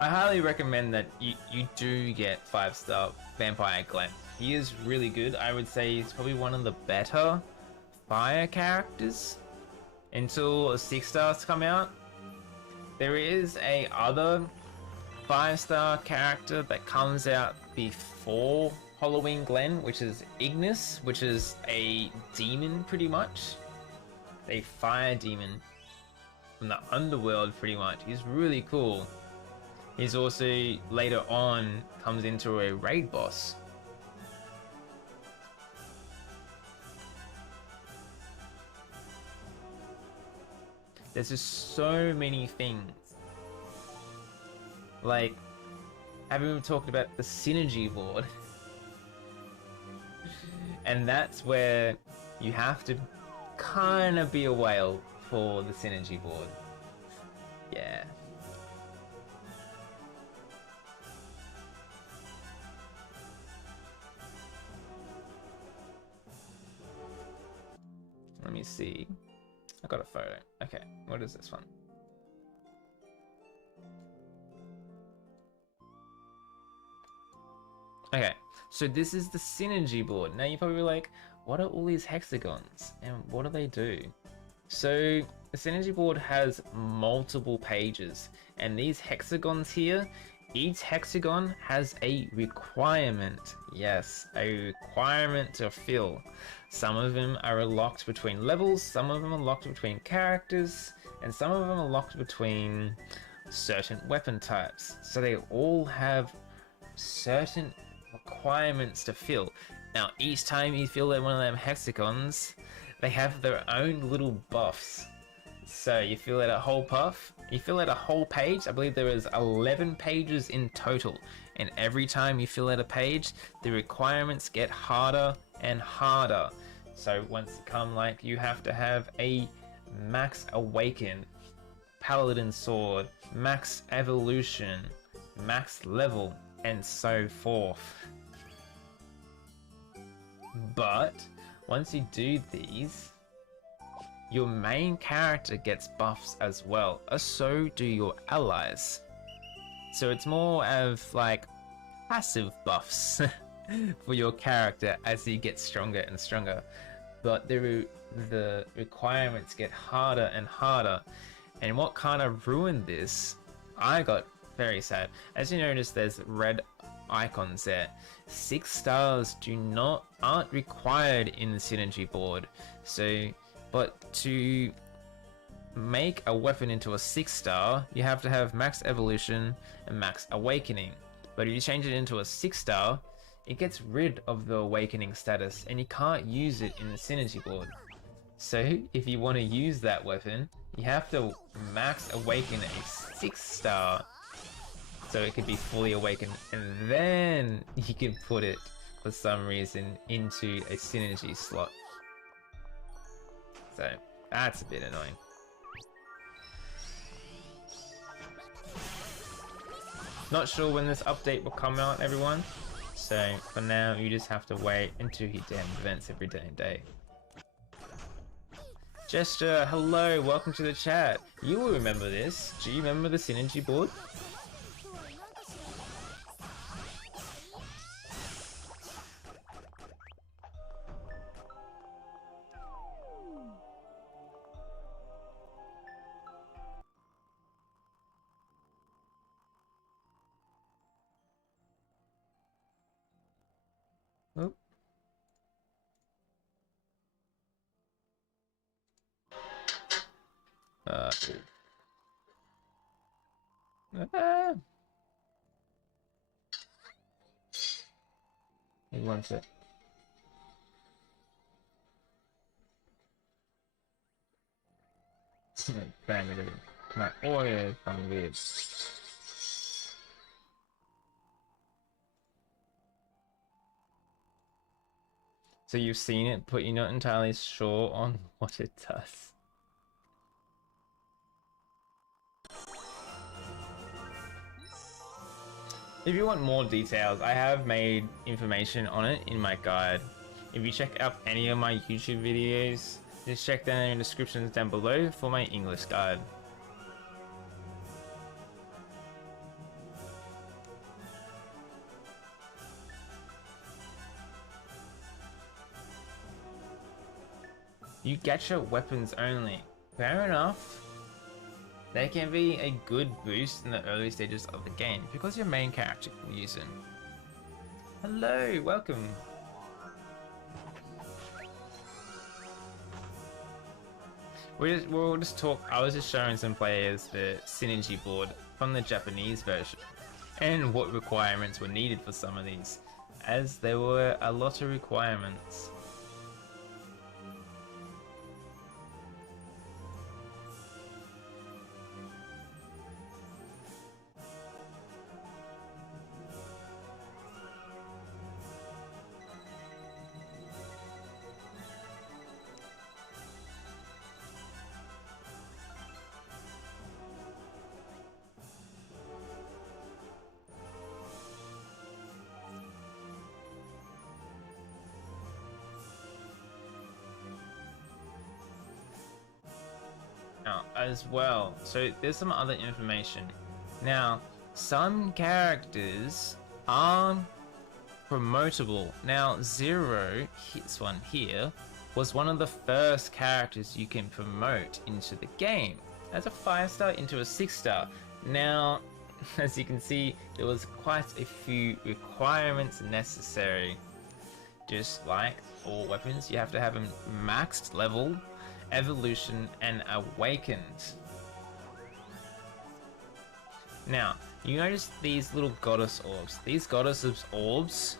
I highly recommend that you do get 5-star Vampire Glenn. He is really good. I would say he's probably one of the better fire characters until 6 stars come out. There is a other 5-star character that comes out before Halloween Glenn, which is Ignis, which is a demon pretty much. A fire demon from the underworld pretty much. He's really cool. He's also later on comes into a raid boss. There's just so many things. Like, haven't even talked about the synergy board. And that's where you have to kind of be a whale for the synergy board. Yeah. Let me see. I got a photo. Okay, what is this one? Okay, so this is the synergy board. Now you're probably like, what are all these hexagons and what do they do? So the synergy board has multiple pages, and these hexagons here, each hexagon has a requirement. Yes, a requirement to fill. Some of them are locked between levels, some of them are locked between characters, and some of them are locked between certain weapon types. So they all have certain requirements to fill. Now each time you fill one of them hexagons, they have their own little buffs. So you fill out a whole puff, you fill out a whole page. I believe there is 11 pages in total, and every time you fill out a page, the requirements get harder and harder. So once you come, like, you have to have a max awaken, paladin sword, max evolution, max level, and so forth. But once you do these, your main character gets buffs as well, so do your allies. So it's more of like passive buffs for your character as you get stronger and stronger. But the requirements get harder and harder. And what kind of ruined this, I got very sad. As you notice, there's red icons there. 6 stars aren't required in the synergy board. So, but to make a weapon into a 6-star, you have to have max evolution and max awakening. But if you change it into a 6-star, it gets rid of the awakening status and you can't use it in the synergy board. So if you want to use that weapon, you have to max awaken a 6-star so it could be fully awakened, and then you can put it for some reason into a synergy slot. So that's a bit annoying. Not sure when this update will come out, everyone. So for now, you just have to wait until you damn events every day. Gesture, hello, welcome to the chat. You will remember this. Do you remember the synergy board? Oh. He wants it. Family. My oil from weird. So you've seen it, but you're not entirely sure on what it does. If you want more details, I have made information on it in my guide. If you check out any of my YouTube videos, just check down in the descriptions down below for my English guide. You gacha weapons only. Fair enough. They can be a good boost in the early stages of the game because your main character can use them. Hello, welcome. We'll just talk. I was just showing some players the synergy board from the Japanese version and what requirements were needed for some of these, as there were a lot of requirements. as well. So there's some other information. Now, some characters are promotable. Now, Zero, this one here, was one of the first characters you can promote into the game as a 5-star into a 6-star. Now, as you can see, there was quite a few requirements necessary. Just like all weapons, you have to have them maxed level, evolution, and awakened. Now, you notice these little goddess orbs. These goddess orbs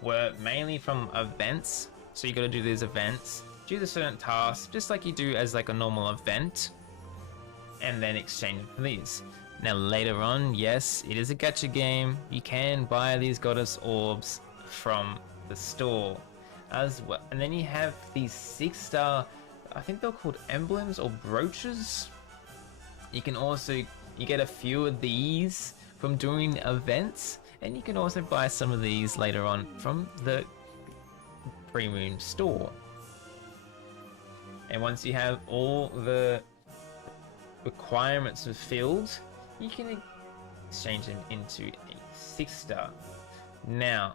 were mainly from events. So you gotta do these events, do the certain tasks, just like you do as like a normal event, and then exchange for these. Now later on, yes, it is a gacha game. You can buy these goddess orbs from the store as well. And then you have these 6-star, I think they're called emblems or brooches. You can also, you get a few of these from doing events, and you can also buy some of these later on from the premium store. And once you have all the requirements fulfilled, you can exchange them into a 6-star. Now,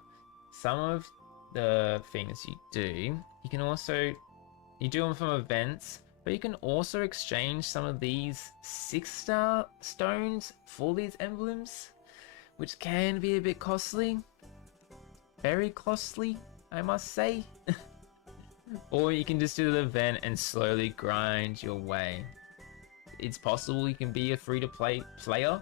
some of the things you do, you can also, you do them from events, but you can also exchange some of these 6-star stones for these emblems, which can be a bit costly. Very costly, I must say. Or you can just do the event and slowly grind your way. It's possible you can be a free-to-play player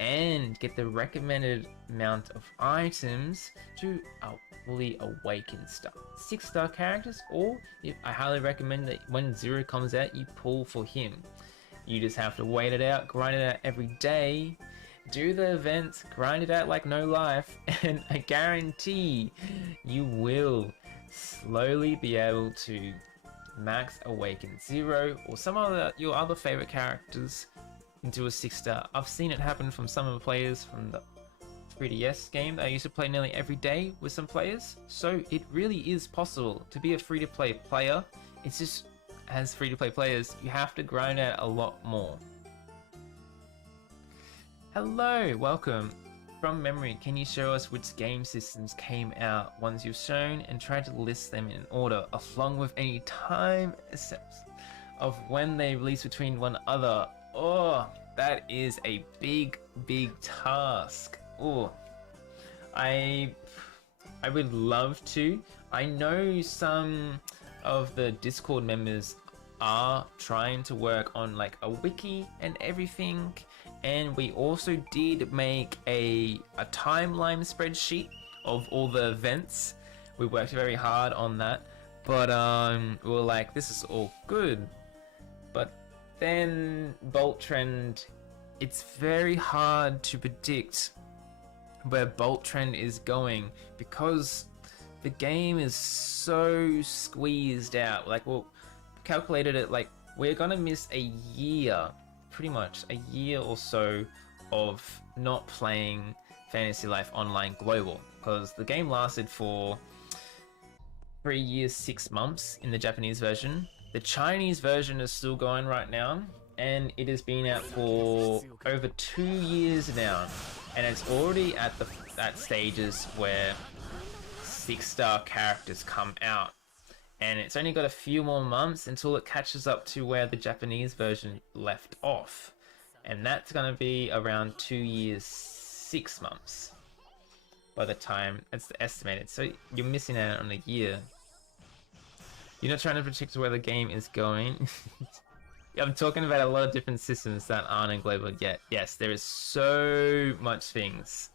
and get the recommended amount of items to fully awaken 6-star characters, or I highly recommend that when Zero comes out, you pull for him. You just have to wait it out, grind it out every day, do the events, grind it out like no life, and I guarantee you will slowly be able to max awaken Zero or some of your other favorite characters into a 6-star. I've seen it happen from some of the players from the 3DS game that I used to play nearly every day with some players. So it really is possible to be a free-to-play player. It's just, as free-to-play players, you have to grind out a lot more. Hello, welcome. From memory, can you show us which game systems came out once you've shown, and try to list them in order along with any time steps of when they release between one another? Oh, that is a big task. Oh, I would love to. I know some of the Discord members are trying to work on like a wiki and everything, and we also did make a timeline spreadsheet of all the events. We worked very hard on that, but we were like, this is all good, but then Boltrend, it's very hard to predict where Boltrend is going because the game is so squeezed out. Like, we'll calculated it, like, we're gonna miss a year, pretty much a year or so of not playing Fantasy Life Online Global, because the game lasted for 3 years 6 months in the Japanese version. The Chinese version is still going right now, and it has been out for over 2 years now, and it's already at stages where 6-star characters come out, and it's only got a few more months until it catches up to where the Japanese version left off, and that's going to be around 2 years 6 months by the time it's estimated. So you're missing out on a year. You're not trying to predict where the game is going. I'm talking about a lot of different systems that aren't in global yet. Yes, there is so much things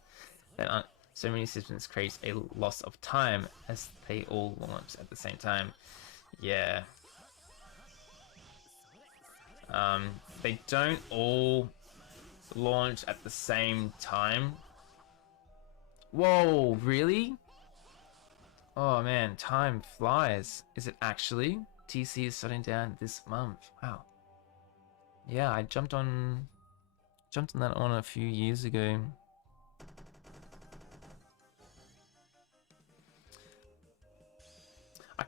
that aren't. So many systems create a loss of time as they all launch at the same time. Yeah. They don't all launch at the same time. Whoa, really? Oh man, time flies. Is it actually? TC is shutting down this month. Wow. Yeah, I jumped on that one a few years ago. I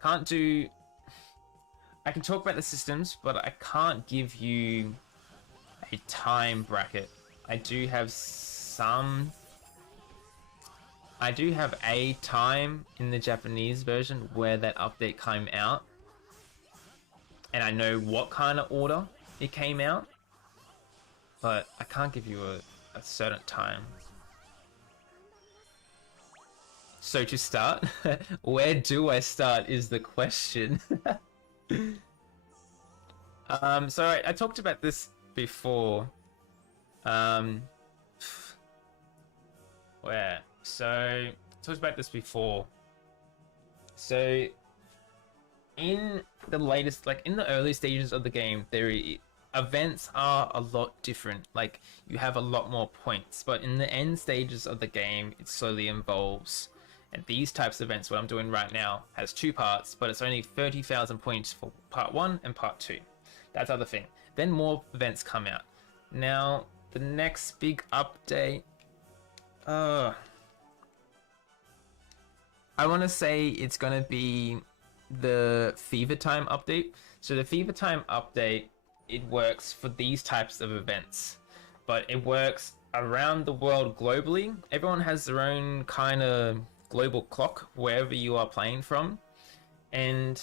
can talk about the systems, but I can't give you a time bracket. I do have some... I do have a time in the Japanese version where that update came out. And I know what kind of order it came out. But I can't give you a certain time. So to start, where do I start is the question. So I talked about this before. Where? So I talked about this before. So in the latest, like in the early stages of the game, events are a lot different. Like you have a lot more points, but in the end stages of the game, it slowly evolves. And these types of events, what I'm doing right now, has 2 parts, but it's only 30,000 points for part 1 and part 2. That's the other thing. Then more events come out. Now, the next big update... I want to say it's going to be the Fever Time update. So the Fever Time update, it works for these types of events. But it works around the world globally. Everyone has their own kind of global clock wherever you are playing from, and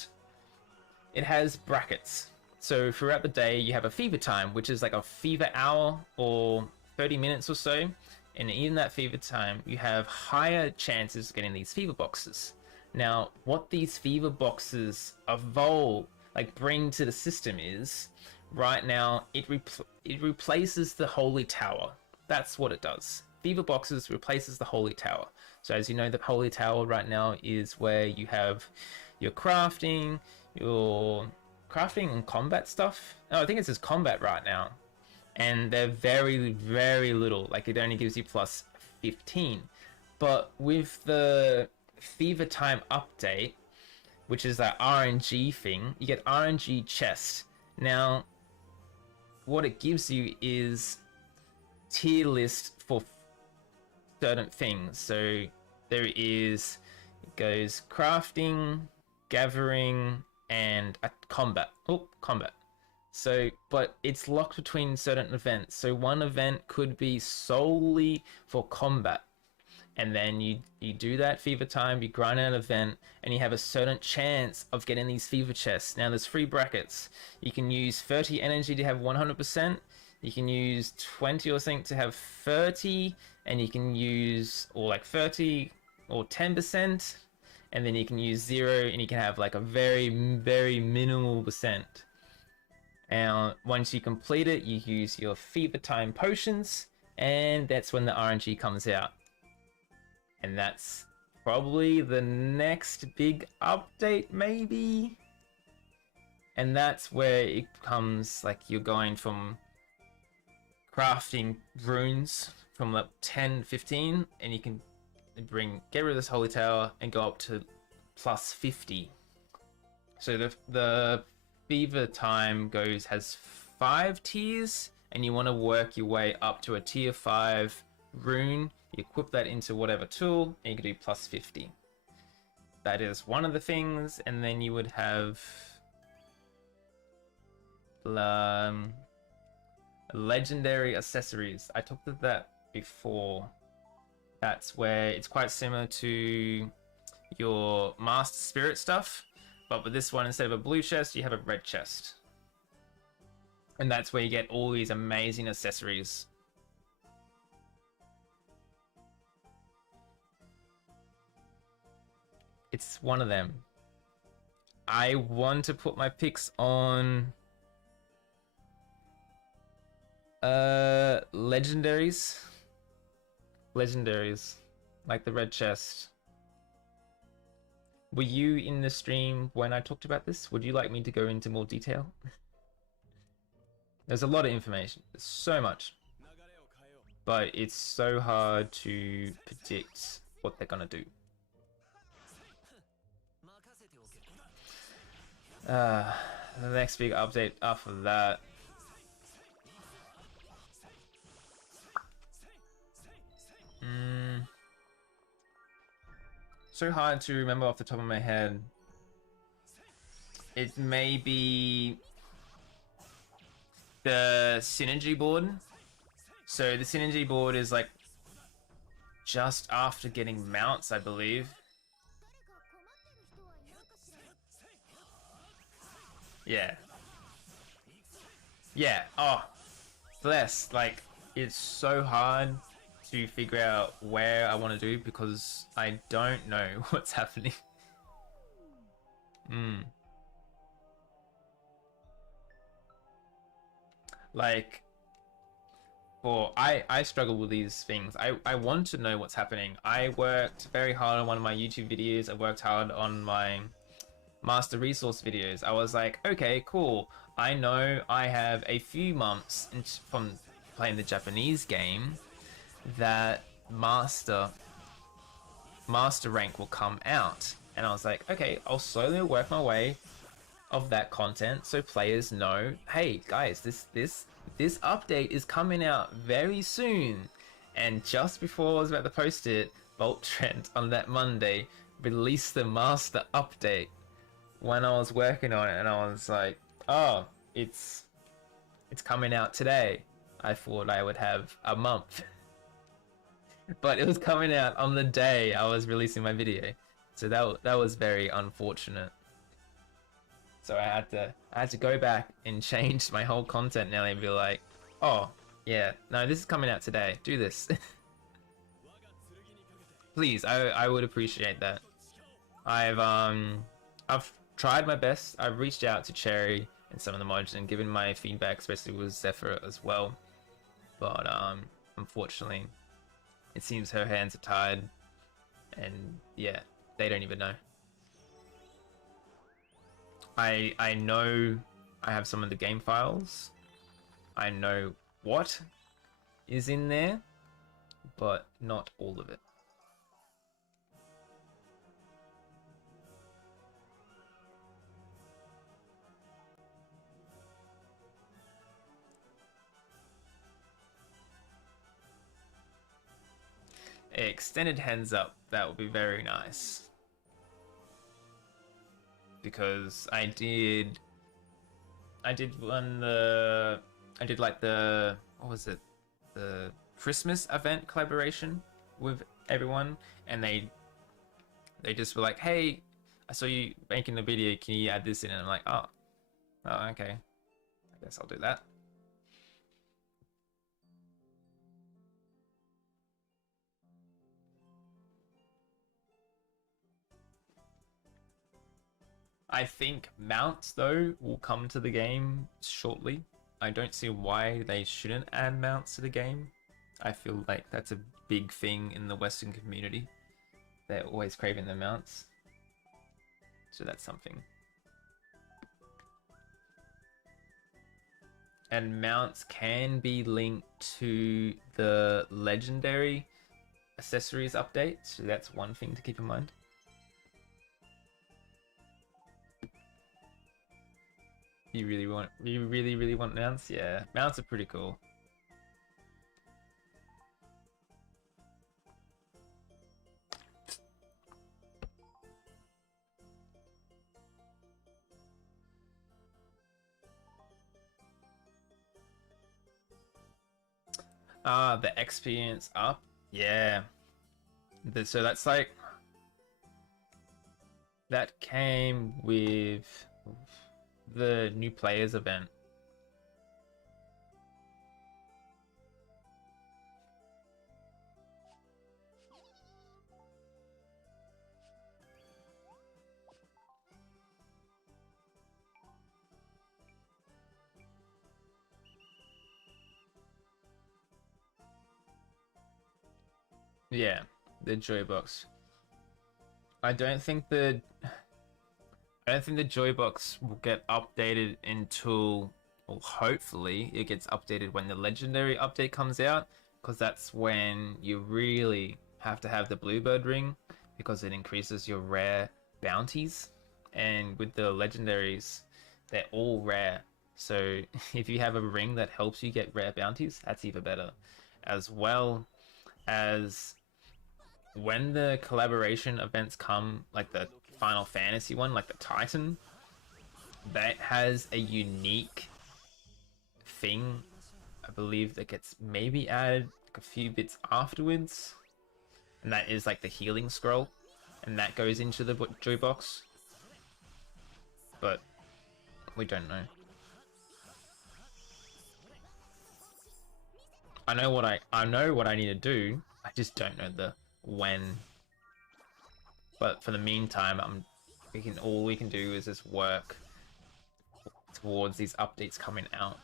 it has brackets. So throughout the day you have a fever time, which is like a fever hour or 30 minutes or so, and in that fever time you have higher chances of getting these fever boxes. Now what these fever boxes bring to the system is, right now it replaces the holy tower. That's what it does. Fever boxes replaces the holy tower. So as you know, the holy tower right now is where you have your crafting and combat stuff. Oh, I think it says combat right now. And they're very, very little. Like it only gives you plus 15. But with the Fever Time update, which is that RNG thing, you get RNG chest. Now, what it gives you is tier list for certain things. So there is, it goes crafting, gathering, and combat. Combat. So, but it's locked between certain events. So one event could be solely for combat. And then you do that fever time, you grind an event, and you have a certain chance of getting these fever chests. Now there's 3 brackets. You can use 30 energy to have 100%. You can use 20 or something to have 30, and you can use, or like 30 or 10%, and then you can use 0, and you can have like a very, very minimal percent. And once you complete it, you use your fever time potions, and that's when the RNG comes out. And that's probably the next big update, maybe? And that's where it becomes like you're going from crafting runes from like 10, 15, and you can get rid of this holy tower and go up to plus 50. So the fever time has 5 tiers, and you want to work your way up to a tier 5 rune. You equip that into whatever tool, and you can do plus 50. That is one of the things, and then you would have legendary accessories. I talked about that before. That's where it's quite similar to your Master Spirit stuff, but with this one, instead of a blue chest, you have a red chest. And that's where you get all these amazing accessories. It's one of them. I want to put my picks on legendaries. Legendaries, like the red chest. Were you in the stream when I talked about this? Would you like me to go into more detail? There's a lot of information. There's so much. But it's so hard to predict what they're gonna do. The next big update after that. So hard to remember off the top of my head. It may be the synergy board. So the synergy board is like just after getting mounts, I believe. Yeah. Yeah. Oh, bless. Like, it's so hard to figure out where I want to do because I don't know what's happening. Like, I struggle with these things. I want to know what's happening. I worked very hard on one of my YouTube videos. I worked hard on my master resource videos. I was like, okay, cool. I know I have a few months from playing the Japanese game that master rank will come out. And I was like, okay, I'll slowly work my way of that content so players know, hey guys, this update is coming out very soon. And just before I was about to post it, Boltrend on that Monday released the master update when I was working on it, and I was like, oh, it's coming out today. I thought I would have a month. But it was coming out on the day I was releasing my video. So that was very unfortunate. So I had to go back and change my whole content now and be like, oh yeah, no, this is coming out today. Do this. Please, I would appreciate that. I've tried my best. I've reached out to Cherry and some of the mods and given my feedback, especially with Zephyr as well. But unfortunately, it seems her hands are tied, and yeah, they don't even know. I know I have some of the game files. I know what is in there, but not all of it. Extended hands up, that would be very nice. Because I did like the, what was it? The Christmas event collaboration with everyone, and they just were like, hey, I saw you making the video, can you add this in? And I'm like, oh okay. I guess I'll do that. I think mounts, though, will come to the game shortly. I don't see why they shouldn't add mounts to the game. I feel like that's a big thing in the Western community. They're always craving the mounts. So that's something. And mounts can be linked to the legendary accessories update. So that's one thing to keep in mind. You really want mounts? Yeah, mounts are pretty cool. Ah, the experience up? Yeah. So that's like, that came with the new players event. Yeah, the Joy Box. I don't think the Joy Box will get updated until, well, hopefully it gets updated when the legendary update comes out, because that's when you really have to have the Bluebird ring, because it increases your rare bounties. And with the legendaries, they're all rare. So if you have a ring that helps you get rare bounties, that's even better. As well as when the collaboration events come, like the Final Fantasy one, like the Titan, that has a unique thing, I believe, that gets maybe added like a few bits afterwards, and that is like the healing scroll, and that goes into the joy box, but we don't know. I know what I need to do. I just don't know the when. But for the meantime, all we can do is just work towards these updates coming out.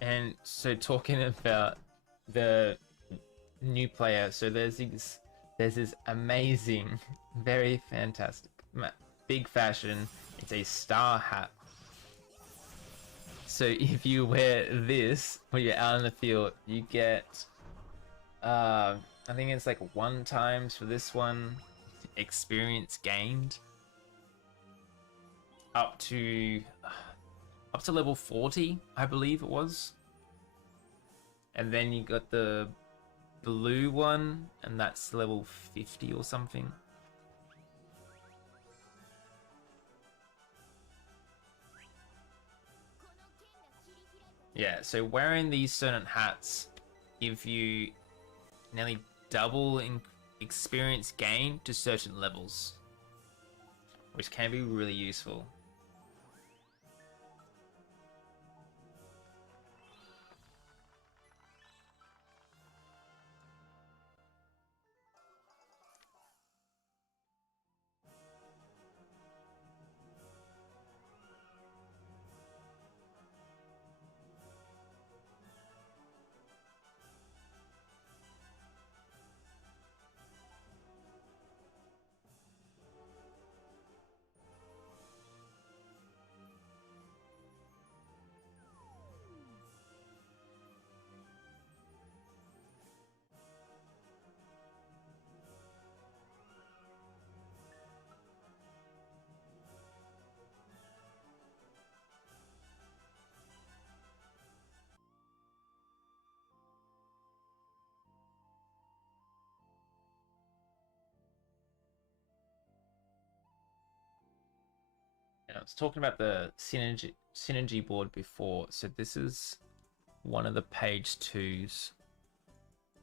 And so talking about the new player, so there's this amazing, very fantastic, big fashion. It's a star hat. So if you wear this when you're out in the field, you get, I think it's like 1 times for this one, experience gained, up to level 40, I believe it was. And then you got the blue one, and that's level 50 or something. Yeah, so wearing these certain hats give you nearly double in experience gain to certain levels, which can be really useful. I was talking about the synergy board before, so this is one of the page 2s.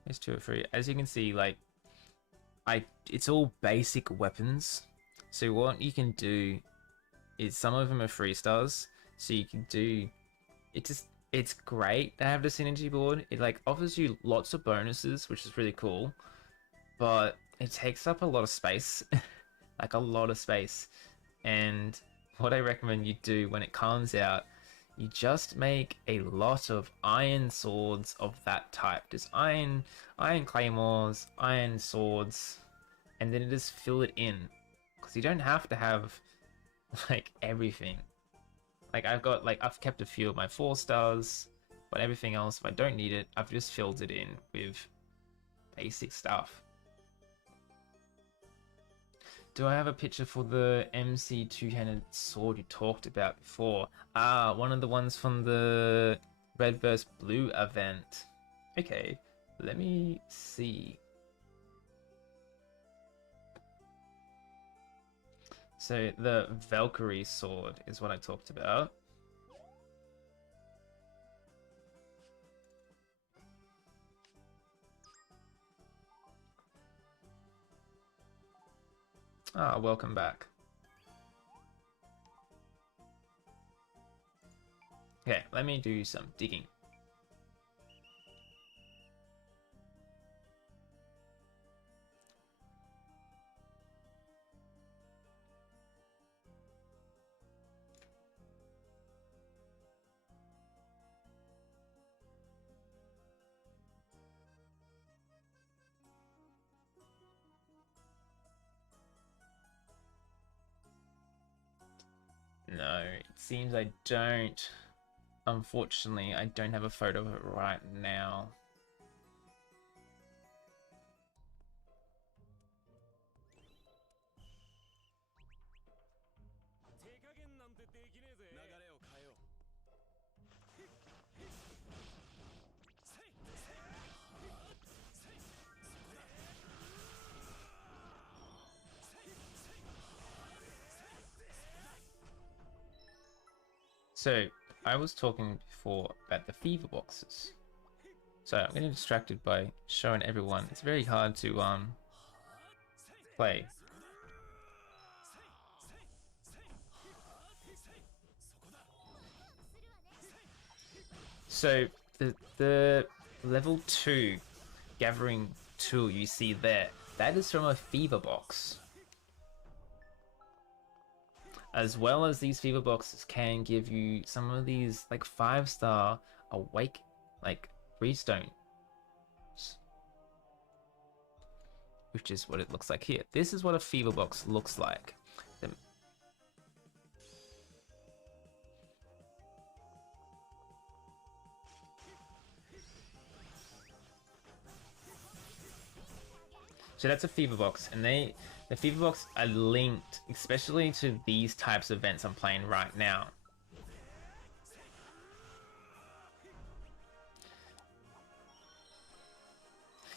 There's 2 or 3. As you can see, like, it's all basic weapons. So what you can do is, some of them are 3 stars, so you can do it's great to have the synergy board. It like offers you lots of bonuses, which is really cool, but it takes up a lot of space. Like a lot of space. And what I recommend you do when it comes out, you just make a lot of iron swords of that type. Just iron claymores, iron swords, and then just fill it in. Because you don't have to have like everything. Like I've kept a few of my 4 stars, but everything else, if I don't need it, I've just filled it in with basic stuff. Do I have a picture for the MC two-handed sword you talked about before? Ah, one of the ones from the Red vs. Blue event. Okay, let me see. So the Valkyrie sword is what I talked about. Ah, welcome back. Okay, let me do some digging. No, it seems I don't. Unfortunately, I don't have a photo of it right now. So, I was talking before about the fever boxes. So, I'm getting distracted by showing everyone. It's very hard to play. So, the level 2 gathering tool you see there, that is from a fever box. As well as these fever boxes can give you some of these like 5-star awake like restone, which is what it looks like here. This is what a fever box looks like. So that's a fever box, and the fever box are linked especially to these types of events I'm playing right now.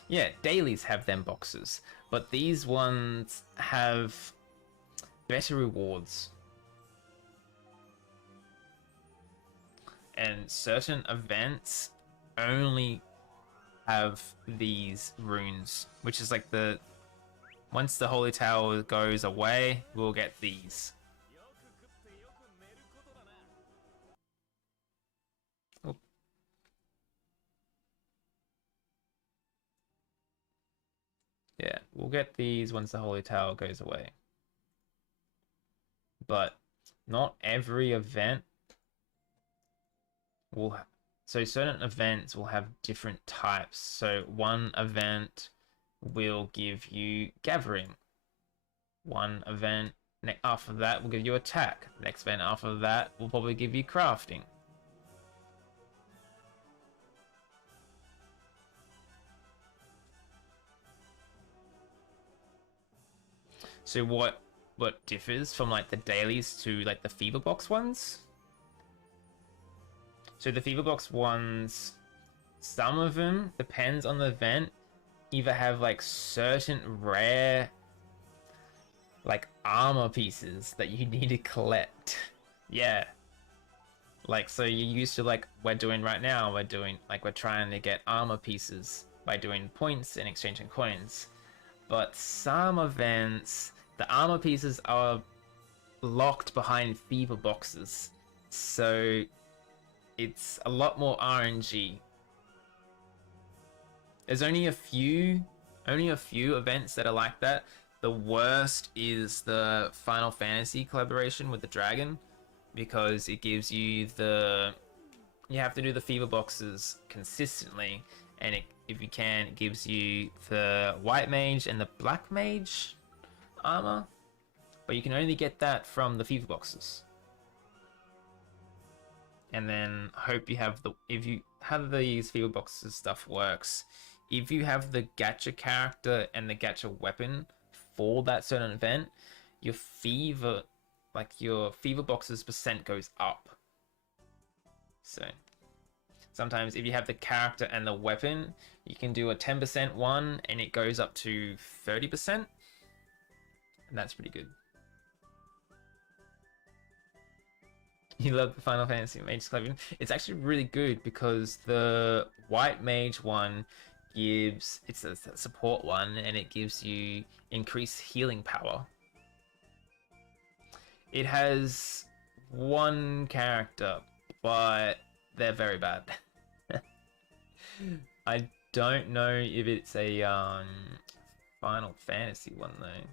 Yeah, dailies have them boxes, but these ones have better rewards. And certain events only have these runes, which is like the once the holy tower goes away, we'll get these. Oh. Yeah, we'll get these once the holy tower goes away. But not every event will so certain events will have different types. So one event will give you gathering. One event after that will give you attack. Next event after that will probably give you crafting. So what differs from like the dailies to like the fever box ones? So the fever box ones, some of them, depends on the event, either have like certain rare like armor pieces that you need to collect. Yeah. Like, so you're used to like we're doing right now, we're trying to get armor pieces by doing points and exchanging coins. But some events, the armor pieces are locked behind fever boxes. So it's a lot more RNG. There's only a few events that are like that. The worst is the Final Fantasy collaboration with the dragon, because it gives you you have to do the fever boxes consistently, and if you can, it gives you the white mage and the black mage armor, but you can only get that from the fever boxes. And then hope you have how these fever boxes stuff works. If you have the gacha character and the gacha weapon for that certain event, your fever boxes percent goes up. So sometimes if you have the character and the weapon, you can do a 10% one and it goes up to 30%, and that's pretty good. You love the Final Fantasy Mage Collection. It's actually really good because the White Mage one it's a support one, and it gives you increased healing power. It has one character, but they're very bad. I don't know if it's a Final Fantasy one though.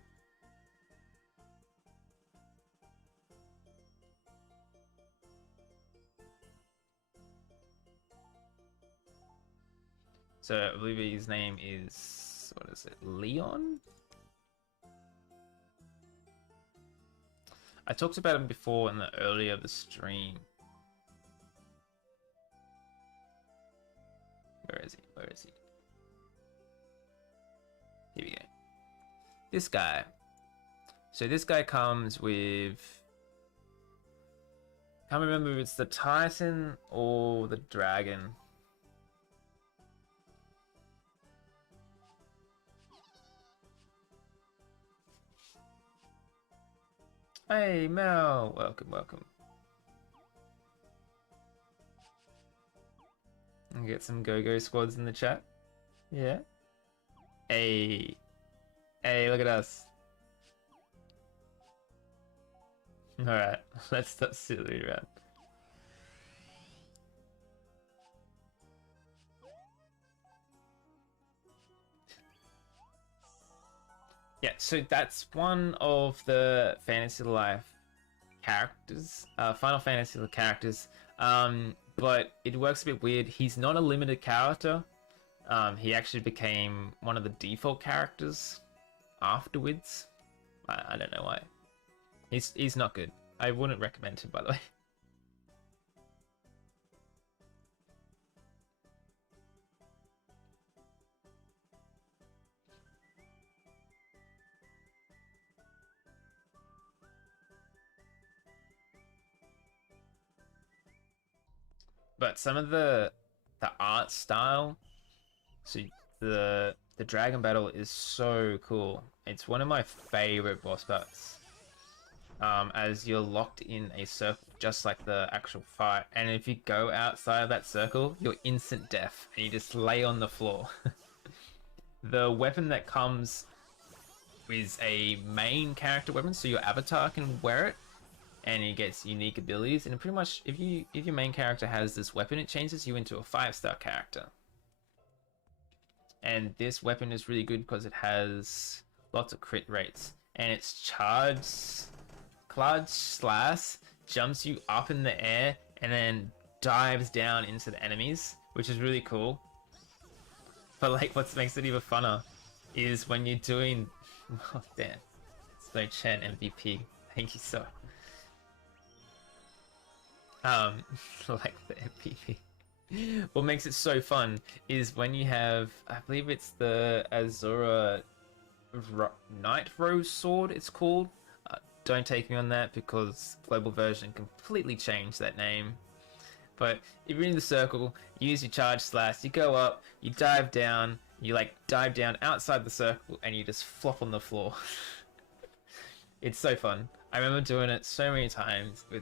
So I believe his name is, what is it, Leon? I talked about him before in the earlier of the stream. Where is he? Where is he? Here we go. This guy. So this guy comes with, can't remember if it's the Titan or the Dragon. Hey Mel, welcome. And get some go-go squads in the chat. Yeah. Hey. Hey, look at us. Alright, let's stop silly around. Yeah, so that's one of the Fantasy Life characters, Final Fantasy characters. But it works a bit weird. He's not a limited character. He actually became one of the default characters afterwards. I don't know why. He's not good. I wouldn't recommend him, by the way. But some of the art style, so the dragon battle is so cool. It's one of my favorite boss battles. As you're locked in a circle, just like the actual fight, and if you go outside of that circle, you're instant death, and you just lay on the floor. The weapon that comes is a main character weapon, so your avatar can wear it, and it gets unique abilities. And pretty much, if your main character has this weapon, it changes you into a 5-star character. And this weapon is really good because it has lots of crit rates, and its Cloud Slash jumps you up in the air and then dives down into the enemies, which is really cool. But like, what makes it even funner is when you're doing... Oh, damn. Slow Chen MVP. Thank you so. Like the MVP. What makes it so fun is when you have, I believe it's the Azura Night Rose Sword, it's called. Don't take me on that because global version completely changed that name. But if you're in the circle, you use your charge slash, you go up, you dive down, you like dive down outside the circle, and you just flop on the floor. It's so fun. I remember doing it so many times with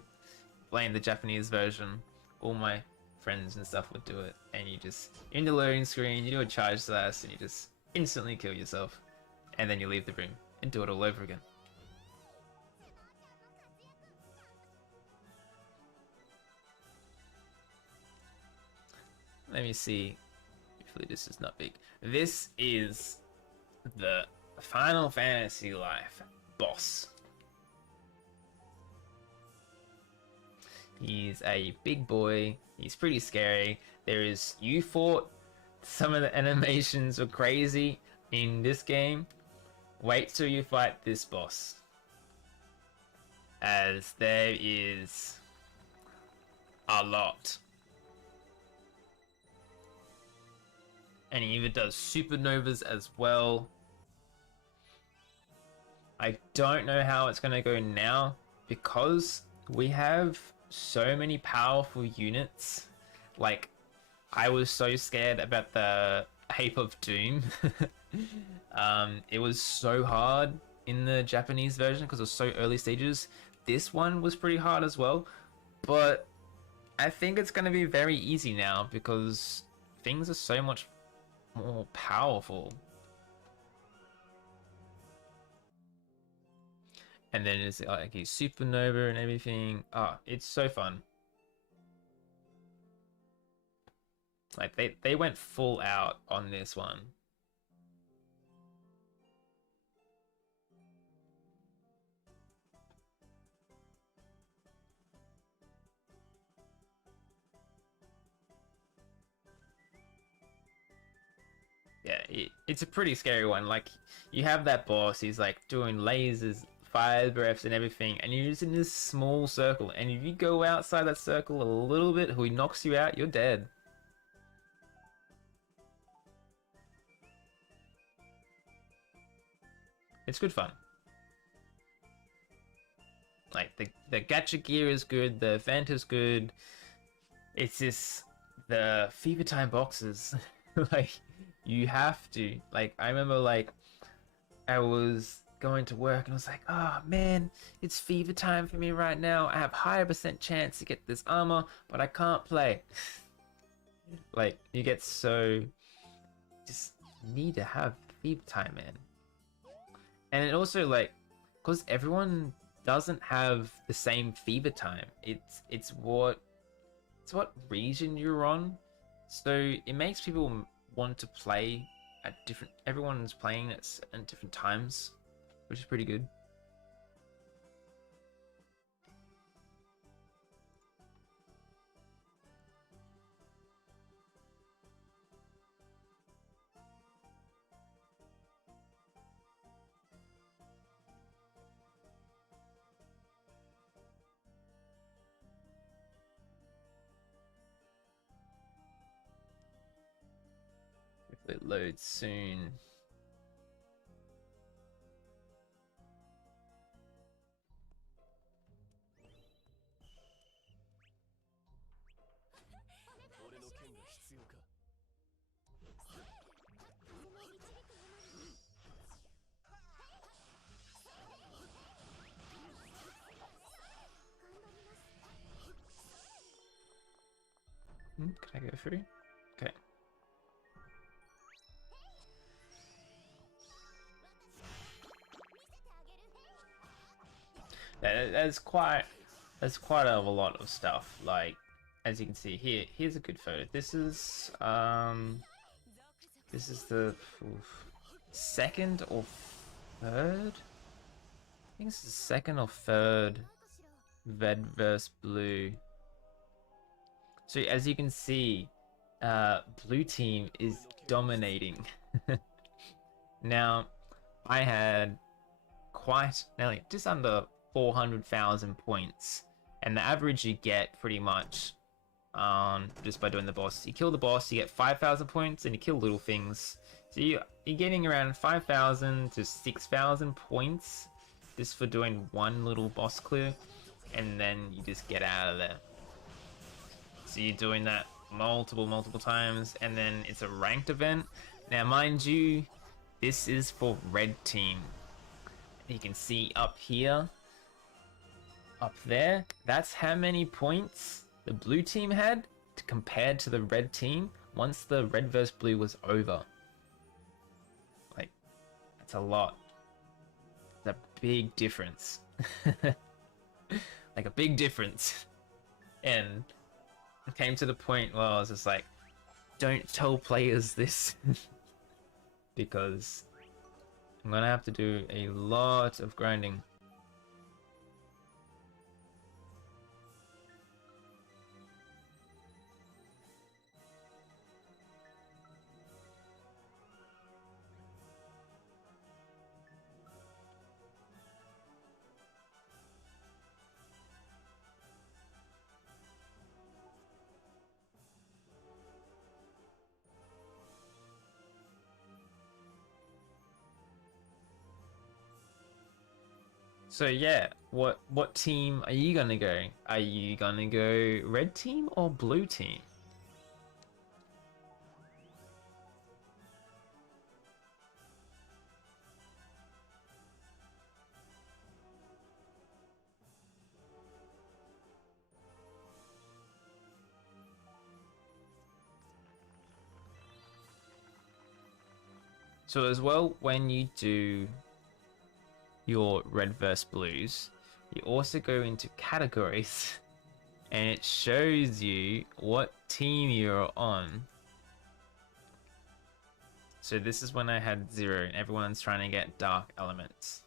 playing the Japanese version. All my friends and stuff would do it, and you just, in the loading screen, you do a charge slash, and you just instantly kill yourself. And then you leave the room and do it all over again. Let me see. Hopefully this is not big. This is the Final Fantasy Life boss. He's a big boy. He's pretty scary. You fought. Some of the animations were crazy in this game. Wait till you fight this boss. As there is a lot. And he even does supernovas as well. I don't know how it's going to go now because we have so many powerful units. Like, I was so scared about the Ape of Doom. It was so hard in the Japanese version because it was so early stages. This one was pretty hard as well, but I think it's going to be very easy now because things are so much more powerful. And then it's like his supernova and everything. It's so fun. Like they went full out on this one. Yeah, it's a pretty scary one. Like, you have that boss, he's like doing lasers, fire breaths and everything, and you're just in this small circle, and if you go outside that circle a little bit, he knocks you out, you're dead. It's good fun. Like, the gacha gear is good, the Fanta's good. It's just the Fever Time boxes. Like, you have to. Like, I remember, like, I was going to work and I was like, oh man, it's fever time for me right now. I have higher % chance to get this armor, but I can't play. Like, you get so... Just need to have fever time, man. And it also, like, because everyone doesn't have the same fever time. It's what region you're on. So it makes people want to play at different... Everyone's playing at different times, which is pretty good. If it loads soon. Can I go through? Okay. There's quite a lot of stuff. Like, as you can see here, here's a good photo. This is the second or third. I think it's the second or third red versus blue. So as you can see, blue team is dominating. Now, I had quite nearly just under 400,000 points, and the average you get pretty much just by doing the boss. You kill the boss, you get 5,000 points, and you kill little things. So you're getting around 5,000 to 6,000 points just for doing one little boss clear, and then you just get out of there. So you're doing that multiple times, and then it's a ranked event. Now, mind you, this is for red team. You can see up here, up there, that's how many points the blue team had compared to the red team once the red versus blue was over. Like, that's a lot. It's a big difference. Like, a big difference. And it came to the point where I was just like, don't tell players this. Because I'm gonna have to do a lot of grinding. So yeah, what team are you gonna go? Are you gonna go red team or blue team? So as well, when you do your red versus blues, you also go into categories and it shows you what team you're on. So this is when I had 0 and everyone's trying to get dark elements.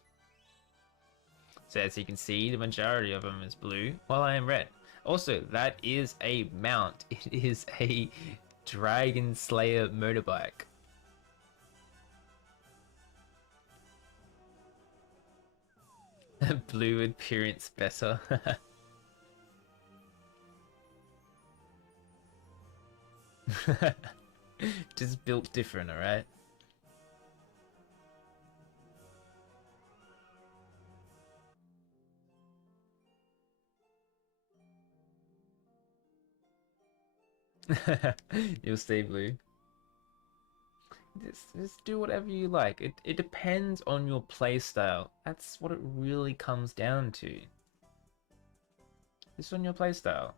So as you can see, the majority of them is blue while I am red. Also, that is a mount. It is a Dragon Slayer motorbike. Blue appearance better. Just built different, alright? You'll stay blue. Just do whatever you like. It depends on your playstyle. That's what it really comes down to. It's on your playstyle.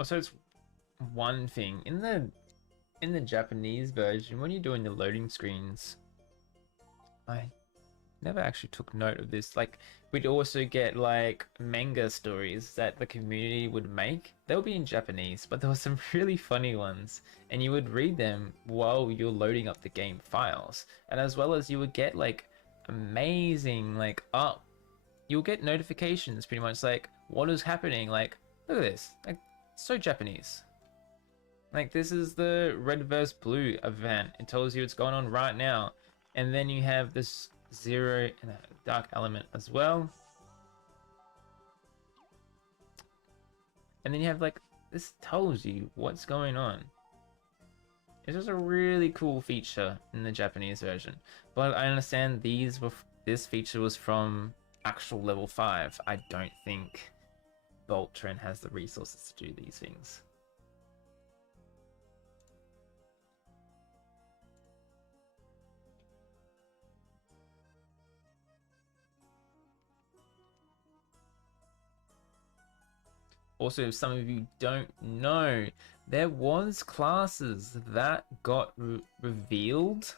Also, it's one thing in the Japanese version when you're doing the loading screens. I never actually took note of this. Like, we'd also get like manga stories that the community would make. They'll be in Japanese, but there were some really funny ones, and you would read them while you're loading up the game files. And as well as you would get like amazing like up, you'll get notifications pretty much like what is happening. Like, look at this, like so Japanese. Like, this is the red versus blue event. It tells you what's going on right now. And then you have this zero and a dark element as well. And then you have like, this tells you what's going on. It's just a really cool feature in the Japanese version. But I understand this feature was from actual level 5. I don't think Boltrend has the resources to do these things. Also, if some of you don't know, there was classes that got revealed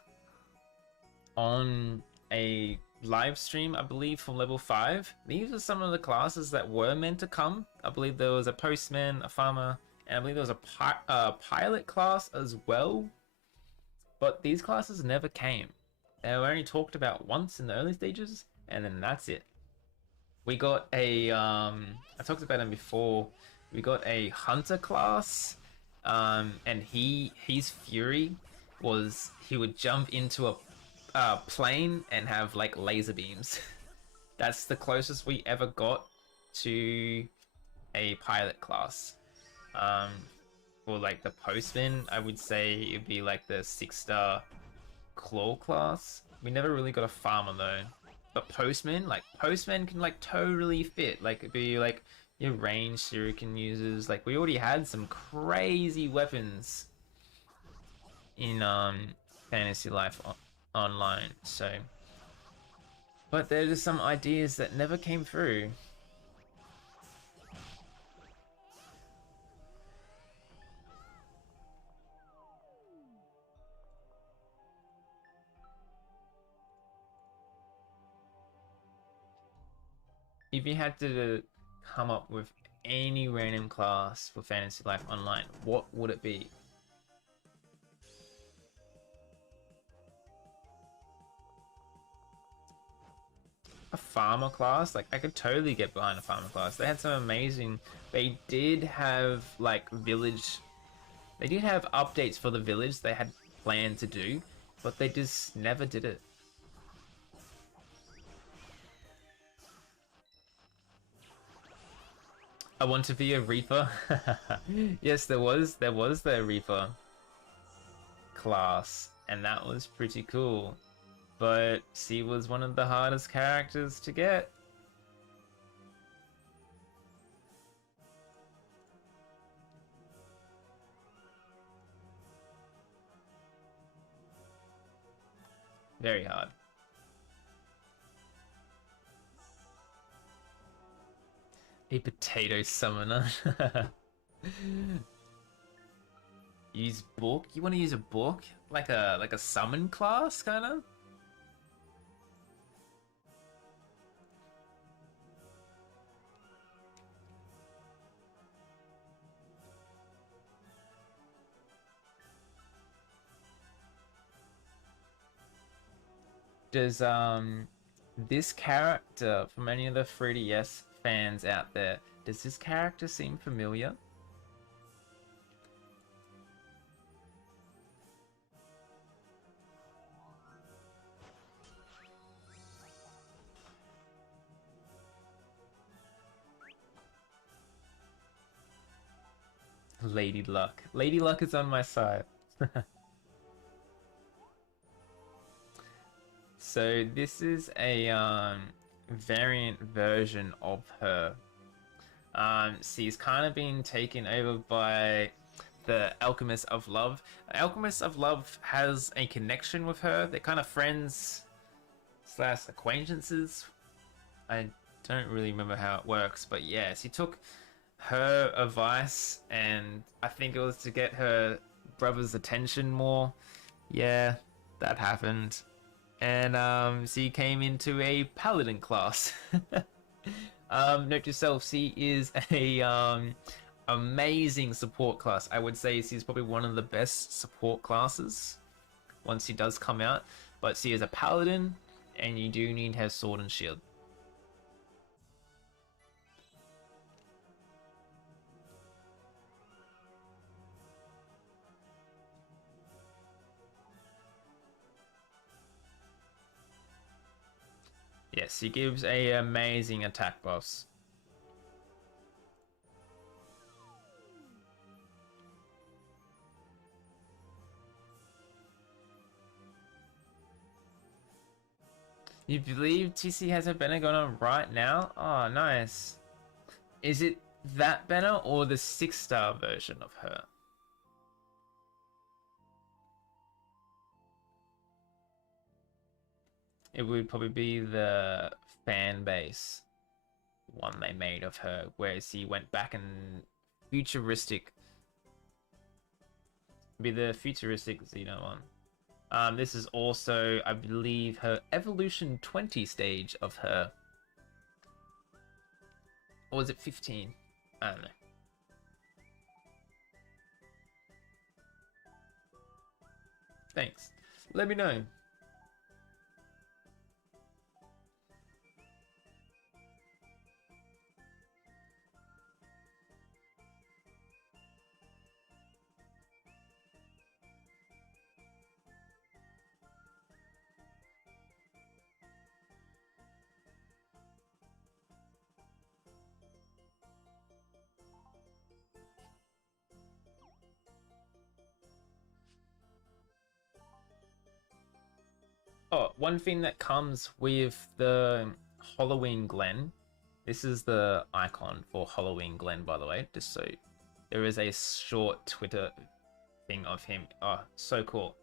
on a live stream, I believe, for level 5. These are some of the classes that were meant to come. I believe there was a postman, a farmer, and I believe there was a pilot class as well. But these classes never came. They were only talked about once in the early stages, and then that's it. We got a, I talked about him before, we got a hunter class, and his fury was, he would jump into a plane and have like laser beams. That's the closest we ever got to a pilot class. For like the postman, I would say it'd be like the 6-star claw class. We never really got a farmer though. But postman can like totally fit. Like, it'd be like your range shuriken users. Like, we already had some crazy weapons in Fantasy Life Online. So, but there are just some ideas that never came through. If you had to come up with any random class for Fantasy Life Online, what would it be? A farmer class? Like, I could totally get behind a farmer class. They had some amazing... They did have, like, village... They did have updates for the village they had planned to do, but they just never did it. I want to be a Reaper. Yes, there was the Reaper class, and that was pretty cool. But she was one of the hardest characters to get. Very hard. A potato summoner. Use book? You want to use a book? Like a summon class, kind of? Does this character, from any of the 3DS fans out there, does this character seem familiar? Lady Luck. Lady Luck is on my side. So this is a variant version of her. She's kind of been taken over by the Alchemist of Love. Alchemist of Love has a connection with her. They're kind of friends slash acquaintances. I don't really remember how it works, but yeah, she took her advice, and I think it was to get her brother's attention more. Yeah, that happened. And she came into a paladin class. Note to yourself, she is a amazing support class. I would say she's probably one of the best support classes once she does come out. But she is a paladin, and you do need her sword and shield. Yes, he gives a amazing attack buffs. You believe TC has a banner going on right now? Oh, nice. Is it that banner or the 6-star version of her? It would probably be the fan base one they made of her, where she went back and futuristic. Be the futuristic Xeno one. This is also, I believe, her Evolution 20 stage of her. Or was it 15? I don't know. Thanks. Let me know. Oh, one thing that comes with the Halloween Glen. This is the icon for Halloween Glen, by the way, just so there is a short Twitter thing of him. Oh, so cool.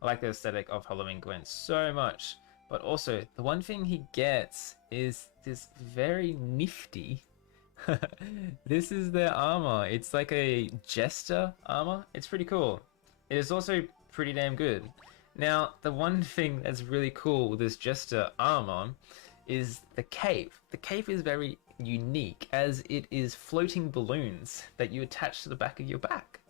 I like the aesthetic of Halloween Glen so much. But also, the one thing he gets is this very nifty. This is their armor. It's like a jester armor. It's pretty cool. It is also pretty damn good. Now, the one thing that's really cool with this jester armor is the cape. The cape is very unique as it is floating balloons that you attach to the back of your back.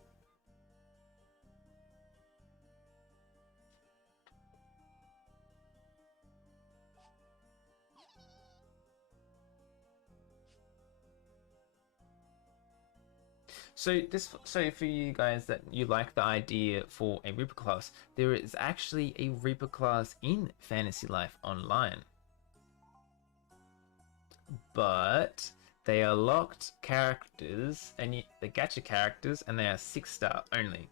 So for you guys that you like the idea for a Reaper class, there is actually a Reaper class in Fantasy Life Online. But they are locked characters, and the gacha characters, and they are 6-star only.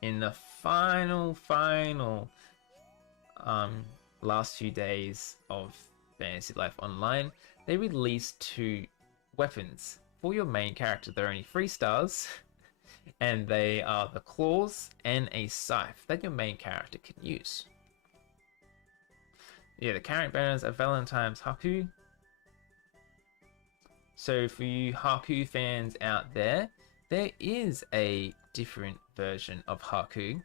In the final last few days of Fantasy Life Online, they released 2 weapons for your main character. They're only 3 stars, and they are the claws and a scythe that your main character can use. Yeah, the current banners are Valentine's Haku. So for you Haku fans out there, there is a different version of Haku,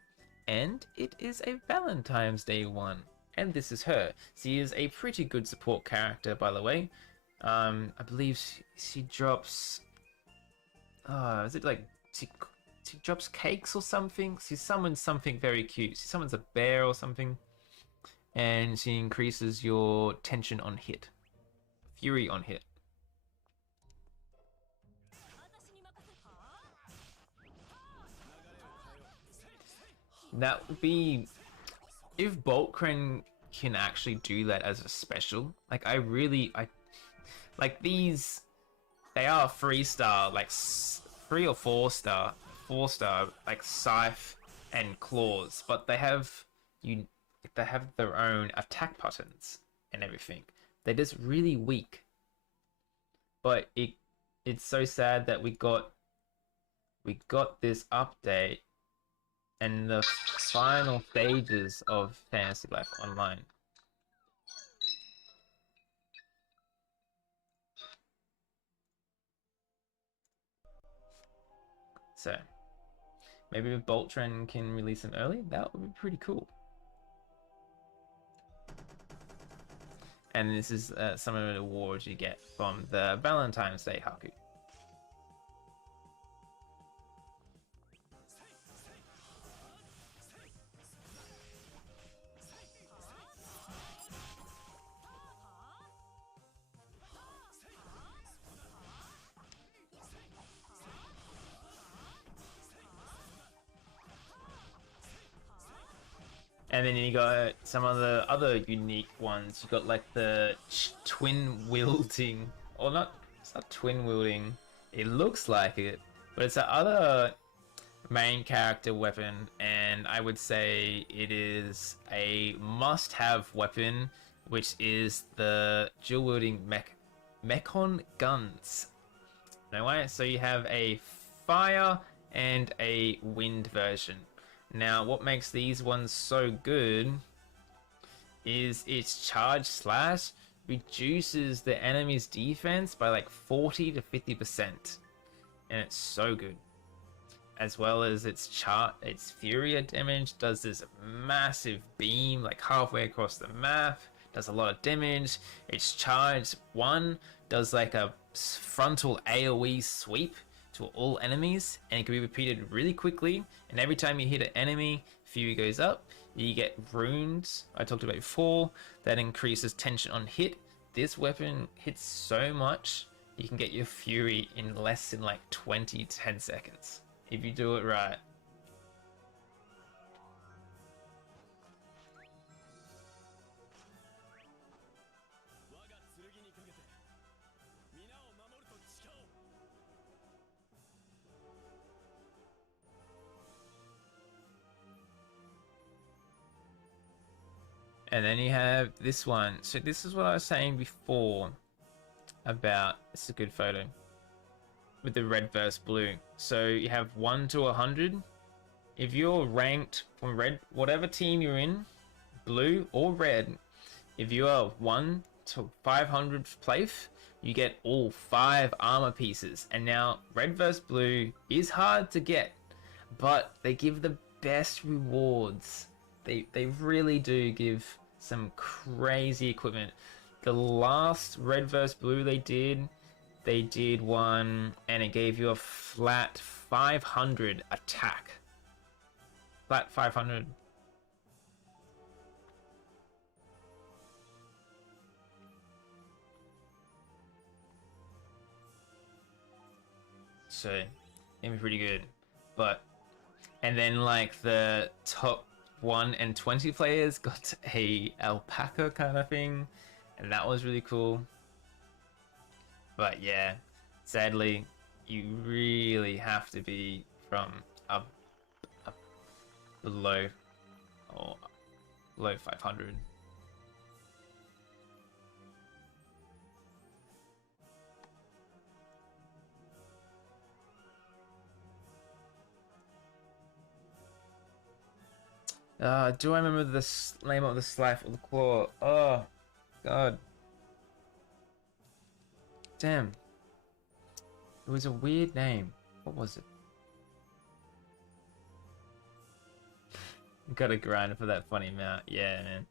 and it is a Valentine's Day one. And this is her. She is a pretty good support character, by the way. I believe she drops... is it like... She drops cakes or something? She summons something very cute. She summons a bear or something. And she increases your tension on hit. Fury on hit. That would be... If Boltrend can actually do that as a special, like I like these, they are 3-star, like 3 or 4-star, 4-star, like scythe and claws, but they have their own attack patterns and everything. They're just really weak. But it's so sad that we got this update and the final stages of Fantasy Life Online. So maybe if Boltrend can release them early, that would be pretty cool. And this is some of the awards you get from the Valentine's Day Haku. And then you got some of the other unique ones. You got like the twin wielding, or not, it's not twin wielding. It looks like it, but it's the other main character weapon, and I would say it is a must-have weapon, which is the dual wielding mechon guns. No way. So you have a fire and a wind version. Now, what makes these ones so good is its charge slash reduces the enemy's defense by like 40 to 50%. And it's so good. As well as its Furia damage does this massive beam like halfway across the map. Does a lot of damage. Its charge 1 does like a frontal AoE sweep to all enemies, and it can be repeated really quickly, and every time you hit an enemy, Fury goes up. You get runes I talked about before that increases tension on hit. This weapon hits so much you can get your Fury in less than like 10 seconds if you do it right. And then you have this one. So this is what I was saying before about, this is a good photo, with the red versus blue. So you have 1 to 100. If you're ranked from red, whatever team you're in, blue or red, if you are 1 to 500 place, you get all 5 armor pieces. And now red versus blue is hard to get, but they give the best rewards. They really do give some crazy equipment. The last red versus blue they did one, and it gave you a flat 500 attack. Flat 500. So, it'd be pretty good. But, and then like the top 1 and 20 players got a alpaca kind of thing, and that was really cool. But yeah, sadly, you really have to be from up below or below 500. Do I remember the name of the Slife or the Claw? Oh, God. Damn. It was a weird name. What was it? Gotta grind for that funny amount. Yeah, man.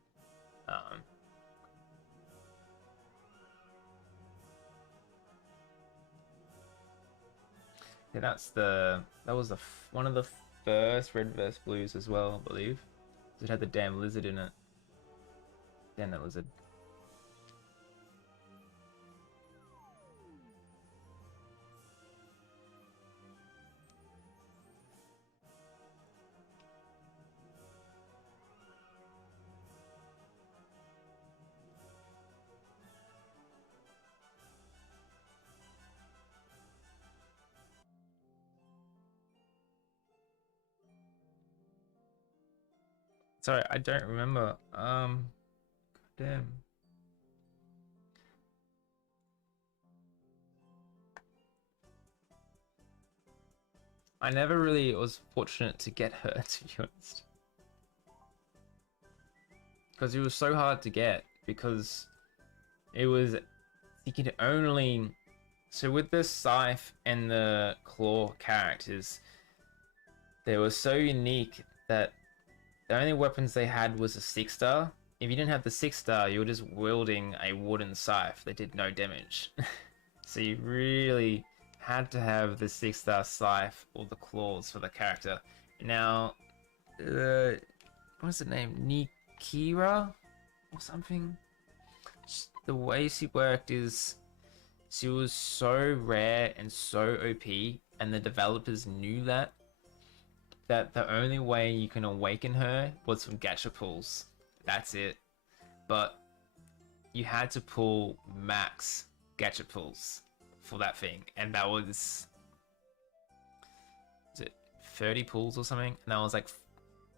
Yeah, that was one of the first red vs blues as well, I believe. It had the damn lizard in it. Damn that lizard. Sorry, I don't remember. Damn. I never really was fortunate to get her, to be honest. Because it was so hard to get, because it was, you could only, so with the Scythe and the Claw characters, they were so unique that the only weapons they had was a 6-star. If you didn't have the 6-star, you were just wielding a wooden scythe that did no damage. So you really had to have the 6-star scythe or the claws for the character. Now, what's the name? Nikira or something? The way she worked is she was so rare and so OP, and the developers knew that the only way you can awaken her was from gacha pulls. That's it. But you had to pull max gacha pulls for that thing, and that was it 30 pulls or something, and that was like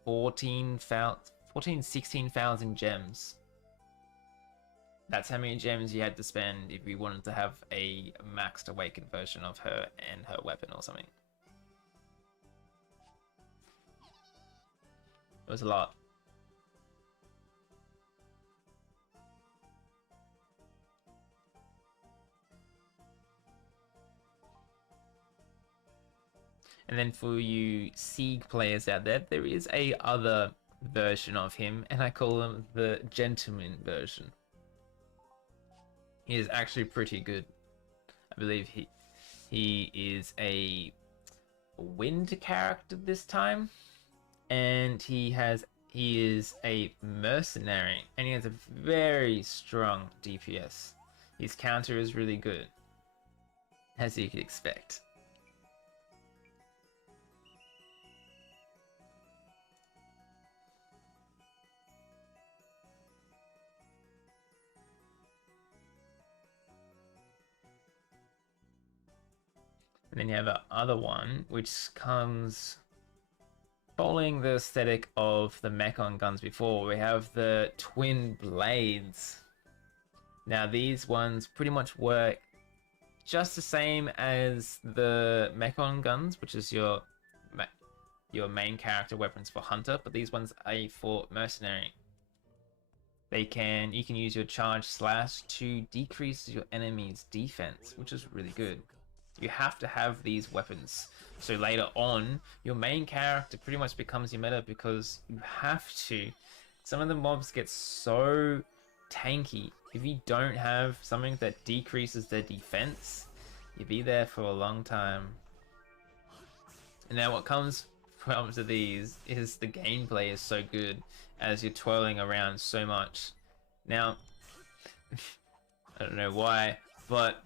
16,000 gems. That's how many gems you had to spend if you wanted to have a maxed awakened version of her and her weapon or something. It was a lot. And then for you Sieg players out there, there is a other version of him, and I call him the gentleman version. He is actually pretty good. I believe he is a wind character this time, and he is a mercenary, and he has a very strong DPS. His counter is really good, as you could expect. And then you have the other one, which comes following the aesthetic of the Mechon guns before. We have the twin blades. Now these ones pretty much work just the same as the Mechon guns, which is your main character weapons for Hunter, but these ones are for Mercenary. You can use your charge slash to decrease your enemy's defense, which is really good. You have to have these weapons, so later on your main character pretty much becomes your meta, because you have to. Some of the mobs get so tanky. If you don't have something that decreases their defense, you'll be there for a long time. And now what comes from to these is the gameplay is so good as you're twirling around so much. Now I don't know why, but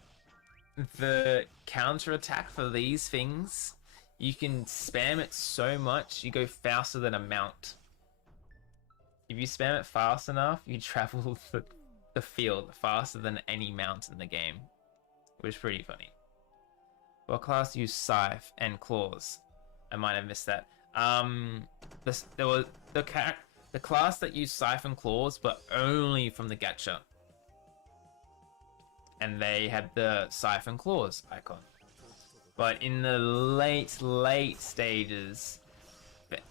the counter attack for these things, you can spam it so much you go faster than a mount. If you spam it fast enough, you travel the field faster than any mount in the game, which is pretty funny. What class use scythe and claws? I might have missed that. There was the class that used scythe and claws, but only from the gacha. And they had the scythe and claws icon. But in the late stages,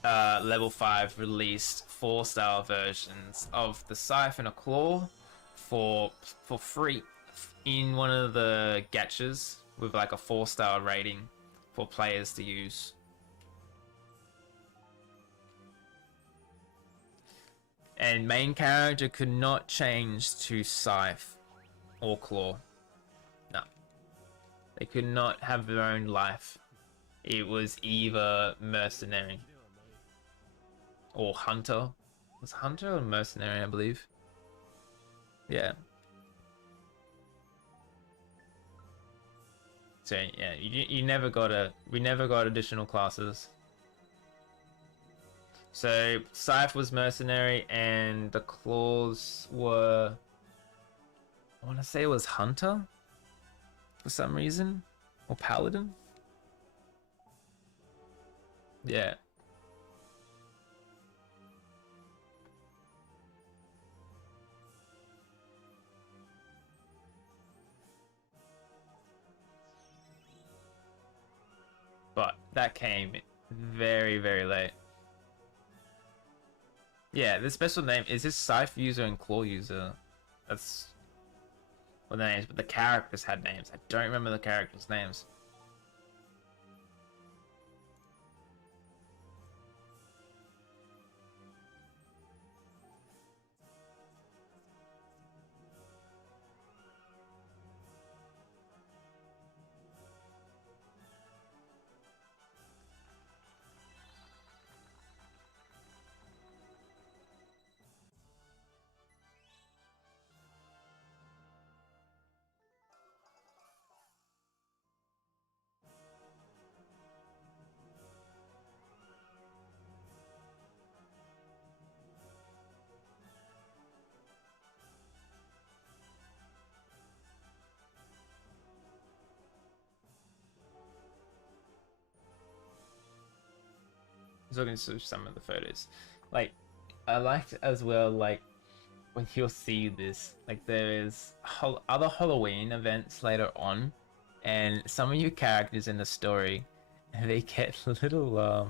level 5 released 4-star versions of the scythe and a claw for free in one of the gachas with like a 4-star rating for players to use. And main character could not change to scythe or claw. No. They could not have their own life. It was either mercenary or hunter. Was hunter or mercenary, I believe. Yeah. So yeah, we never got additional classes. So scythe was mercenary and the claws were, I want to say it was hunter for some reason, or paladin. Yeah. But that came very, very late. Yeah, the special name is this scythe user and claw user. That's what the names, but the characters had names. I don't remember the characters' names. just looking through some of the photos. Like, I liked as well, like, when you'll see this, like, there is other Halloween events later on, and some of your characters in the story, they get little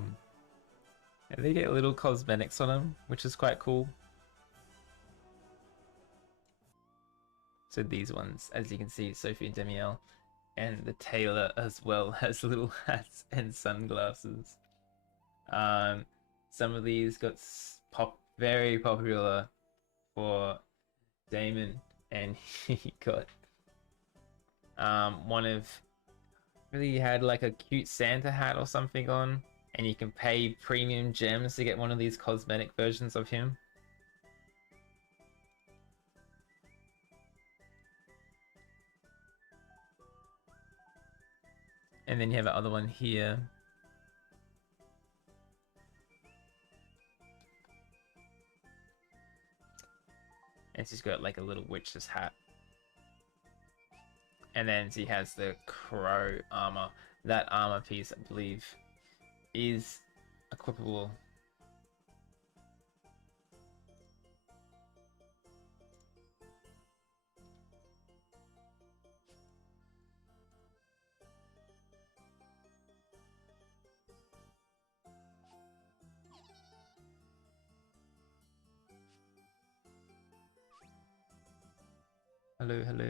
cosmetics on them, which is quite cool. So these ones, as you can see, Sophie and Demial, and the tailor as well has little hats and sunglasses. Some of these got very popular for Damon, and he got one of really had like a cute Santa hat or something on, and you can pay premium gems to get one of these cosmetic versions of him. And then you have the other one here. And she's got like a little witch's hat. And then she has the crow armor. That armor piece, I believe, is equipable. Hello, hello.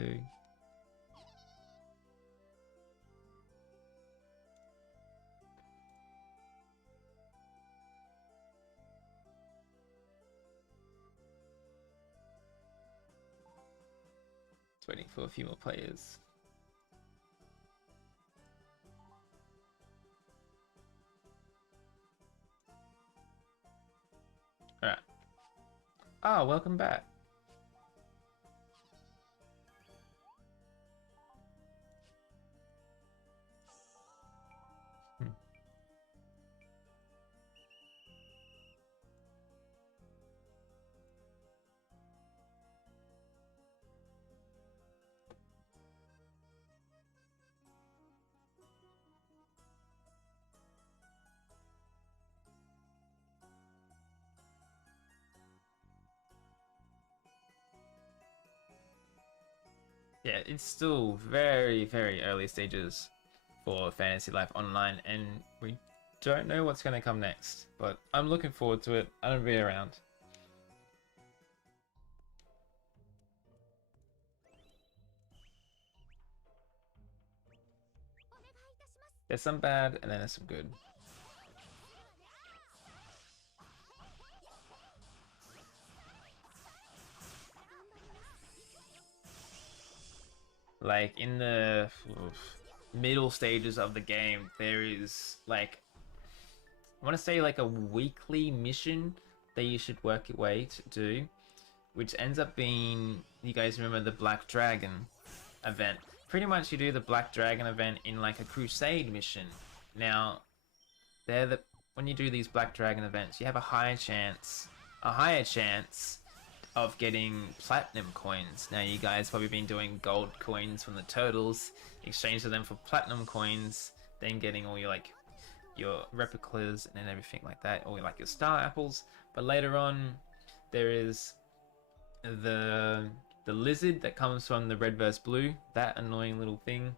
Waiting for a few more players. Alright. Ah, welcome back. Yeah, it's still very, very early stages for Fantasy Life Online, and we don't know what's going to come next, but I'm looking forward to it. I'm going to be around. There's some bad, and then there's some good. Like, in the middle stages of the game, there is, like, I want to say, like, a weekly mission that you should work your way to do, which ends up being, you guys remember the Black Dragon event. Pretty much you do the Black Dragon event in, like, a crusade mission. Now, when you do these Black Dragon events, you have a higher chance of getting platinum coins. Now, you guys probably been doing gold coins from the turtles, exchange them for platinum coins, then getting all your replicas and everything like that, or like your star apples. But later on, there is the lizard that comes from the red vs blue, that annoying little thing,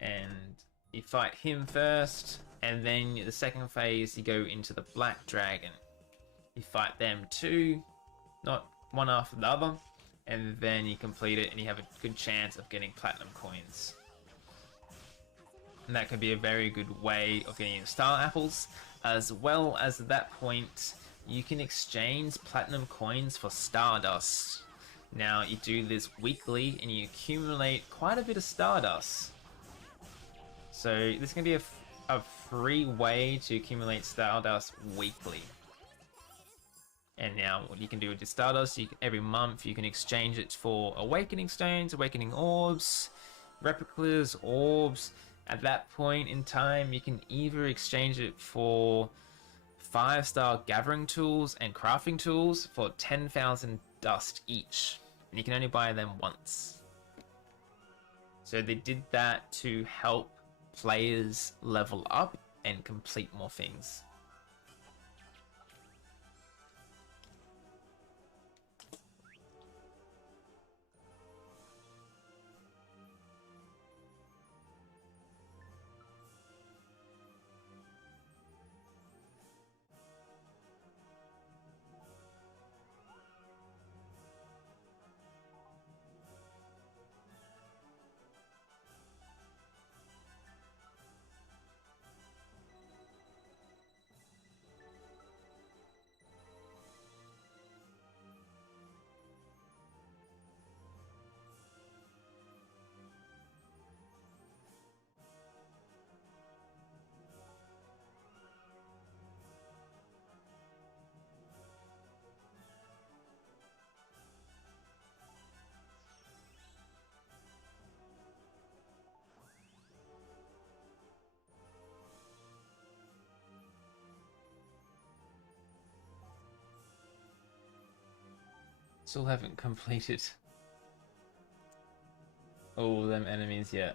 and you fight him first, and then the second phase you go into the Black Dragon. You fight them too, not one after the other, and then you complete it and you have a good chance of getting platinum coins. And that could be a very good way of getting star apples, as well as at that point you can exchange platinum coins for stardust. Now, you do this weekly and you accumulate quite a bit of stardust. So this can be a free way to accumulate stardust weekly. And now what you can do with the stardust, every month you can exchange it for awakening stones, awakening orbs, replicas, orbs. At that point in time, you can either exchange it for 5-star gathering tools and crafting tools for 10,000 dust each. And you can only buy them once. So they did that to help players level up and complete more things. Still haven't completed all them enemies yet.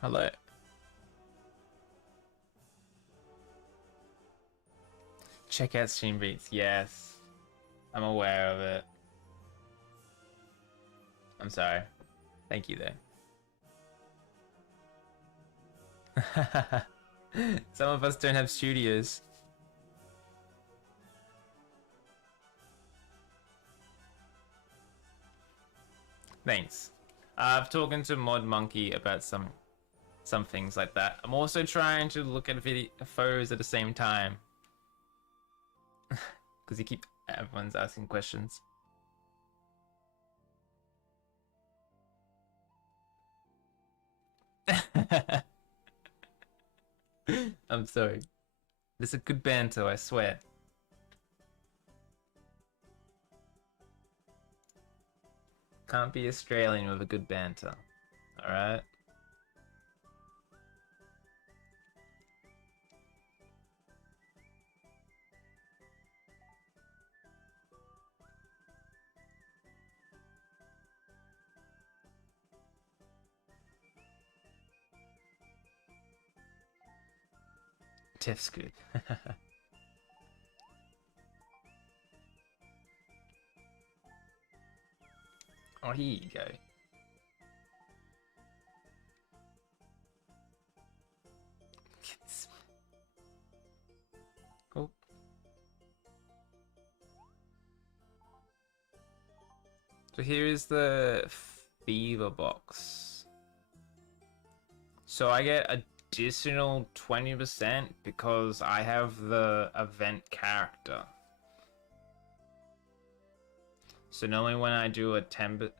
Hello. Check out Stream Beats. Yes. I'm aware of it. I'm sorry. Thank you though. Some of us don't have studios. Thanks. I've talking to Mod Monkey about some things like that. I'm also trying to look at photos at the same time. Because everyone's asking questions. I'm sorry. This is a good banter, I swear. Can't be Australian with a good banter. Alright? Tiff's good. Oh, here you go. Cool. So here is the fever box. So I get additional 20% because I have the event character. So normally when I do a 10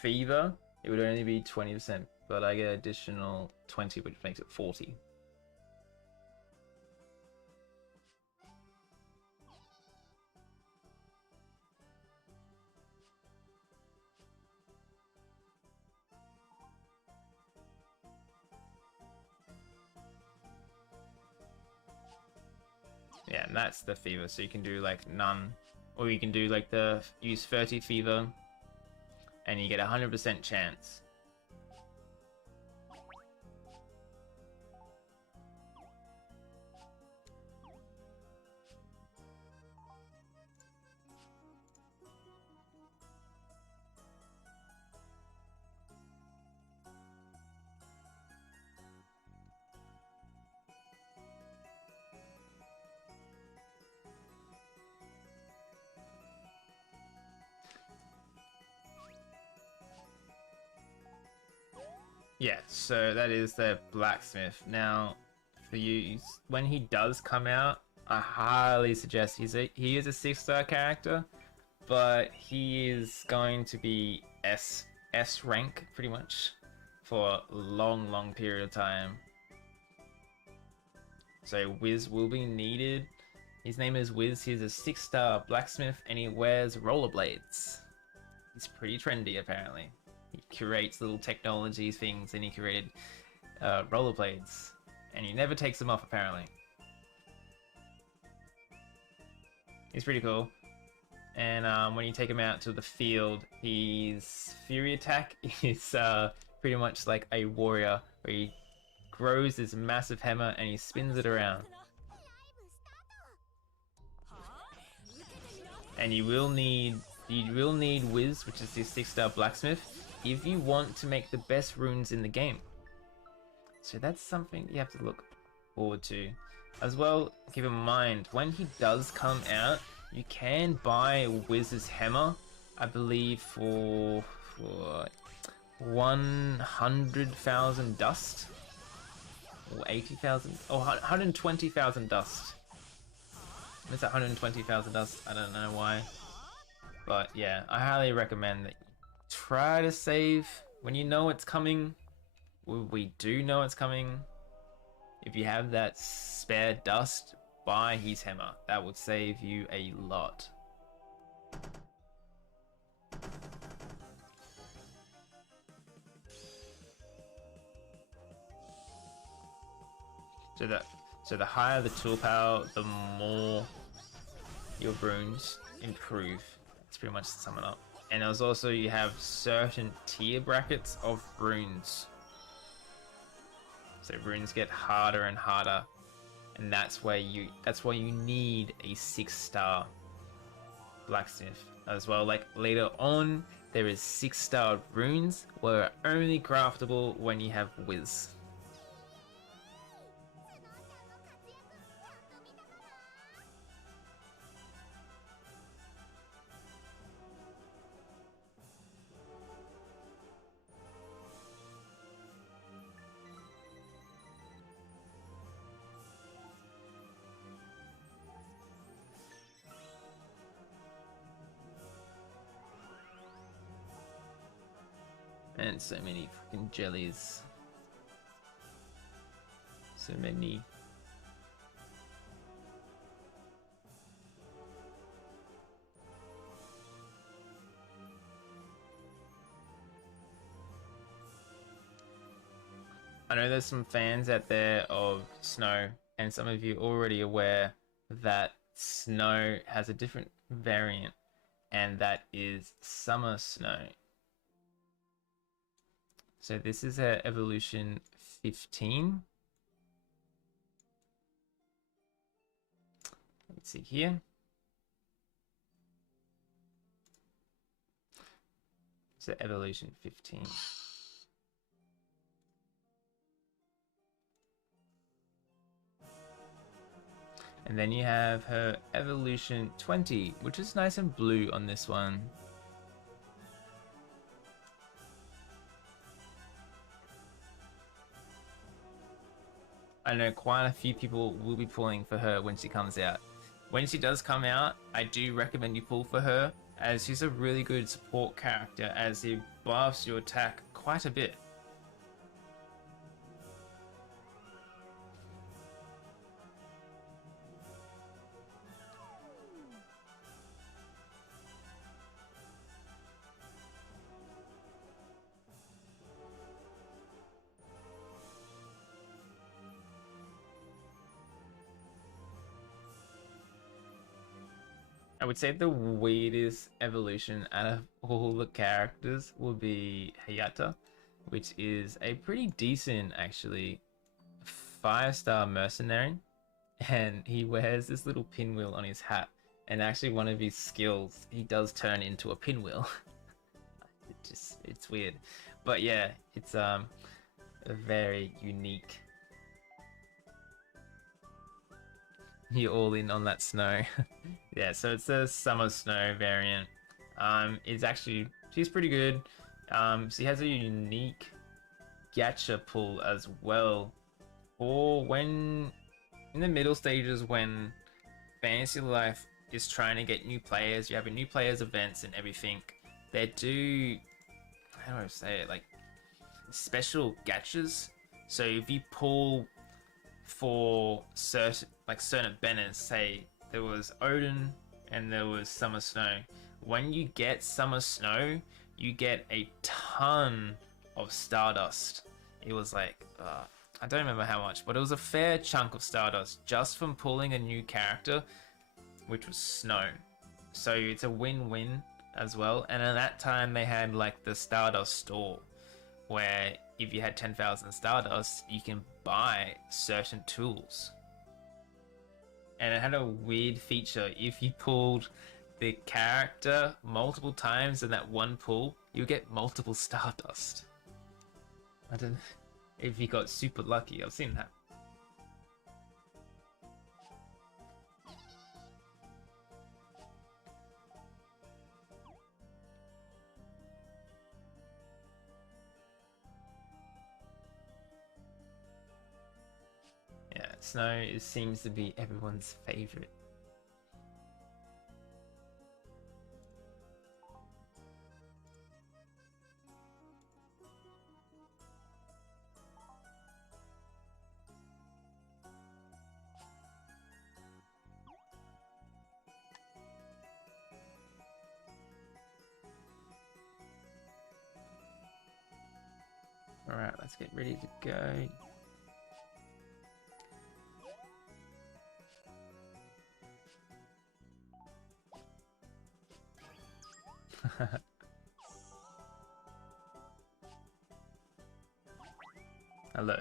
fever, it would only be 20%, but I get additional 20, which makes it 40. Yeah, and that's the fever, so you can do like none, or you can do like the use 30 fever, and you get 100% chance. Yeah, so that is the blacksmith. Now, for you, when he does come out, I highly suggest he is a 6-star character, but he is going to be S rank pretty much for a long period of time. So Wiz will be needed. His name is Wiz. He's a 6-star blacksmith, and he wears rollerblades. He's pretty trendy apparently. He curates little technology things, and he created rollerblades, and he never takes them off apparently. He's pretty cool. And when you take him out to the field, his fury attack is pretty much like a warrior, where he grows this massive hammer and he spins it around. And you will need Wiz, which is the 6-star blacksmith, if you want to make the best runes in the game. So that's something you have to look forward to. As well, keep in mind, when he does come out, you can buy Wiz's hammer, I believe for 100,000 dust. Or 80,000, or 120,000 dust. It's 120,000 dust, I don't know why. But yeah, I highly recommend that you try to save when you know it's coming. We do know it's coming. If you have that spare dust, buy his hammer. That would save you a lot. So the higher the tool power, the more your runes improve. It's pretty much to sum it up. And there's also, you have certain tier brackets of runes. So runes get harder and harder, and that's why you need a 6-star blacksmith as well. Like later on, there is 6-star runes where are only craftable when you have Wiz. And so many fucking jellies. So many. I know there's some fans out there of Snow, and some of you already aware that Snow has a different variant, and that is Summer Snow. So this is a evolution 15. Let's see here. So evolution 15. And then you have her evolution 20, which is nice and blue on this one. I know quite a few people will be pulling for her when she comes out. When she does come out, I do recommend you pull for her, as she's a really good support character, as he buffs your attack quite a bit. I would say the weirdest evolution out of all the characters would be Hayata, which is a pretty decent, actually, 5-star mercenary. And he wears this little pinwheel on his hat. And actually one of his skills, he does turn into a pinwheel. It's weird. But yeah, it's a very unique. You're all in on that Snow. Yeah, so it's the Summer Snow variant. She's pretty good. She has a unique gacha pull as well. Or when in the middle stages, when Fantasy Life is trying to get new players, you have a new players events and everything. They do, how do I say it, like special gachas. So if you pull for certain banners, say there was Odin and there was Summer Snow. When you get Summer Snow, you get a ton of Stardust. It was like, I don't remember how much, but it was a fair chunk of Stardust just from pulling a new character, which was Snow. So it's a win-win as well. And at that time they had like the Stardust store, where if you had 10,000 Stardust, you can buy certain tools. And it had a weird feature. If you pulled the character multiple times in that one pull, you get multiple Stardust. I don't know if you got super lucky. I've seen that. Yeah, Snow seems to be everyone's favorite. Alright, let's get ready to go. Hello.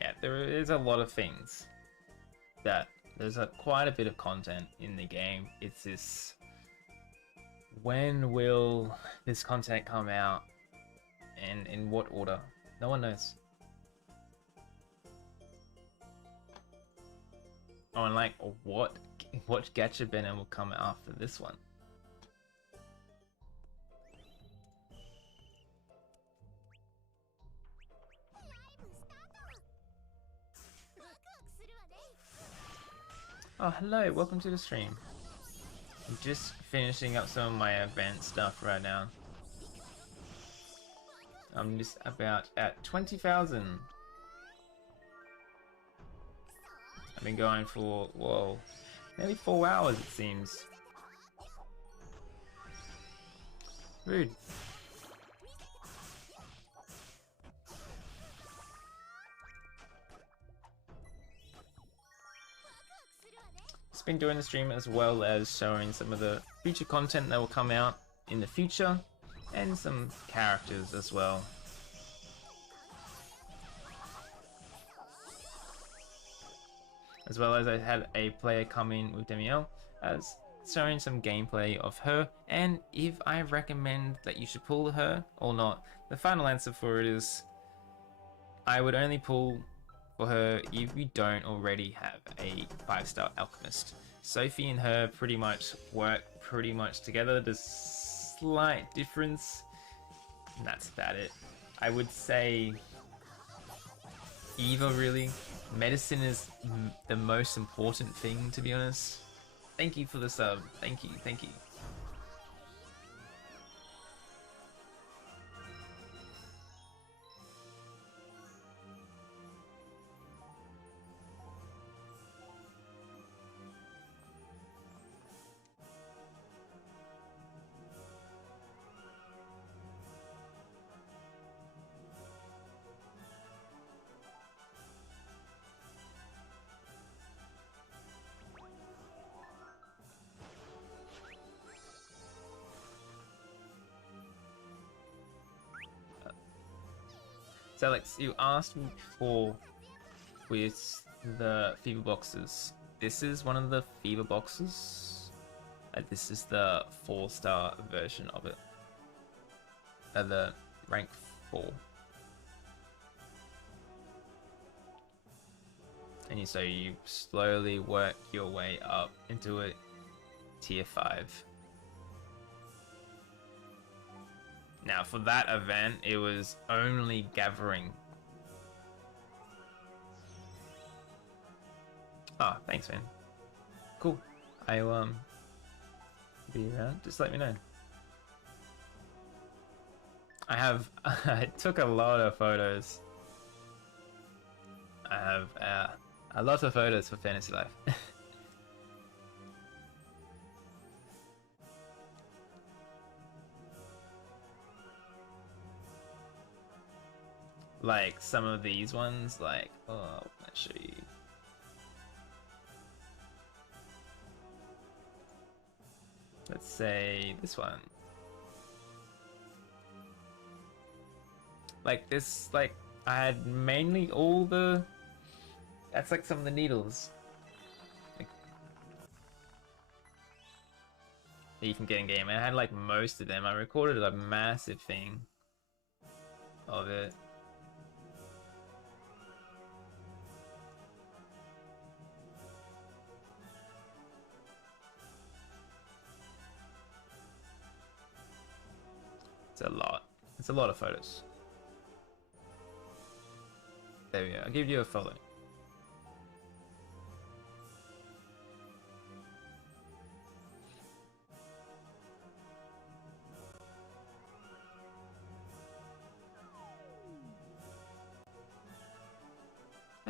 Yeah, there is a lot of things that there's quite a bit of content in the game. It's this, when will this content come out and in what order? No one knows. Oh, and like what gacha banner will come after this one? Oh, hello, welcome to the stream. I'm just finishing up some of my event stuff right now. I'm just about at 20,000. I've been going for, whoa, nearly 4 hours it seems. Rude. Just been doing the stream as well as showing some of the future content that will come out in the future and some characters as well. As well as I had a player come in with Demial as showing some gameplay of her and if I recommend that you should pull her or not. The final answer for it is I would only pull for her if you don't already have a 5-star alchemist. Sophie and her pretty much work pretty much together. There's slight difference and that's about it. I would say Eva really. Medicine is the most important thing, to be honest. Thank you for the sub. Thank you, thank you. So Alex, you asked me before with the fever boxes. This is one of the fever boxes. This is the 4-star version of it. The rank 4. And so you slowly work your way up into a tier 5. Now for that event, it was only gathering. Ah, oh, thanks man. Cool. I'll be around, just let me know. I took a lot of photos. I have a lot of photos for Fantasy Life. Like some of these ones, like, oh, I'll show you. Let's say this one. Like this, like I had mainly all the, that's like some of the needles. Like, that you can get in game. And I had like most of them. I recorded a massive thing of it. It's a lot. It's a lot of photos. There we go. I'll give you a follow.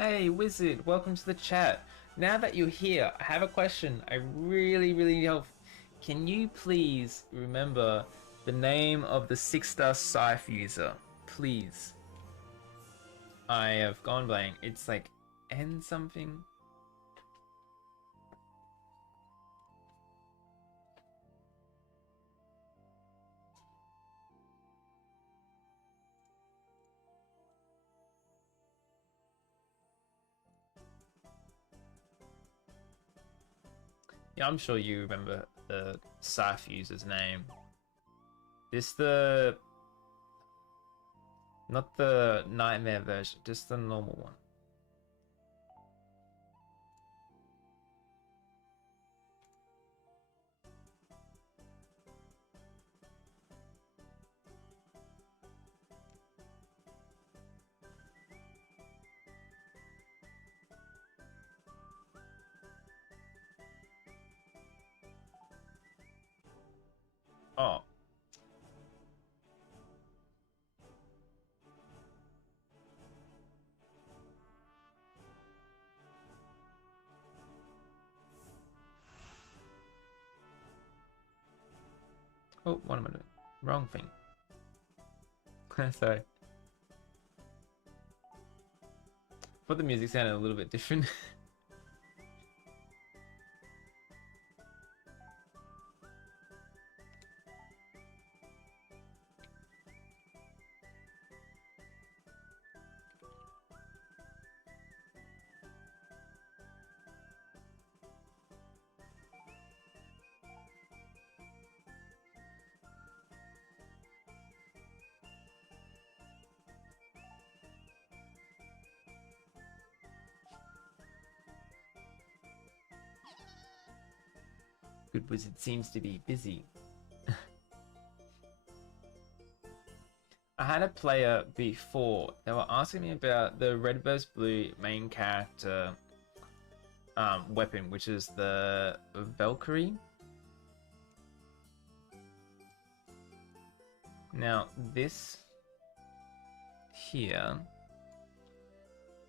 Hey, Wizard, welcome to the chat. Now that you're here, I have a question. I really hope. Can you please remember the name of the 6-star Scythe user? Please. I have gone blank. It's like N something. Yeah, I'm sure you remember the Scythe user's name. This the... Not the nightmare version, just the normal one. Oh. Oh, what am I doing? Wrong thing. Sorry. But the music sounded a little bit different. Good Wizard seems to be busy. I had a player before, they were asking me about the red vs blue main character weapon, which is the Valkyrie. Now this here,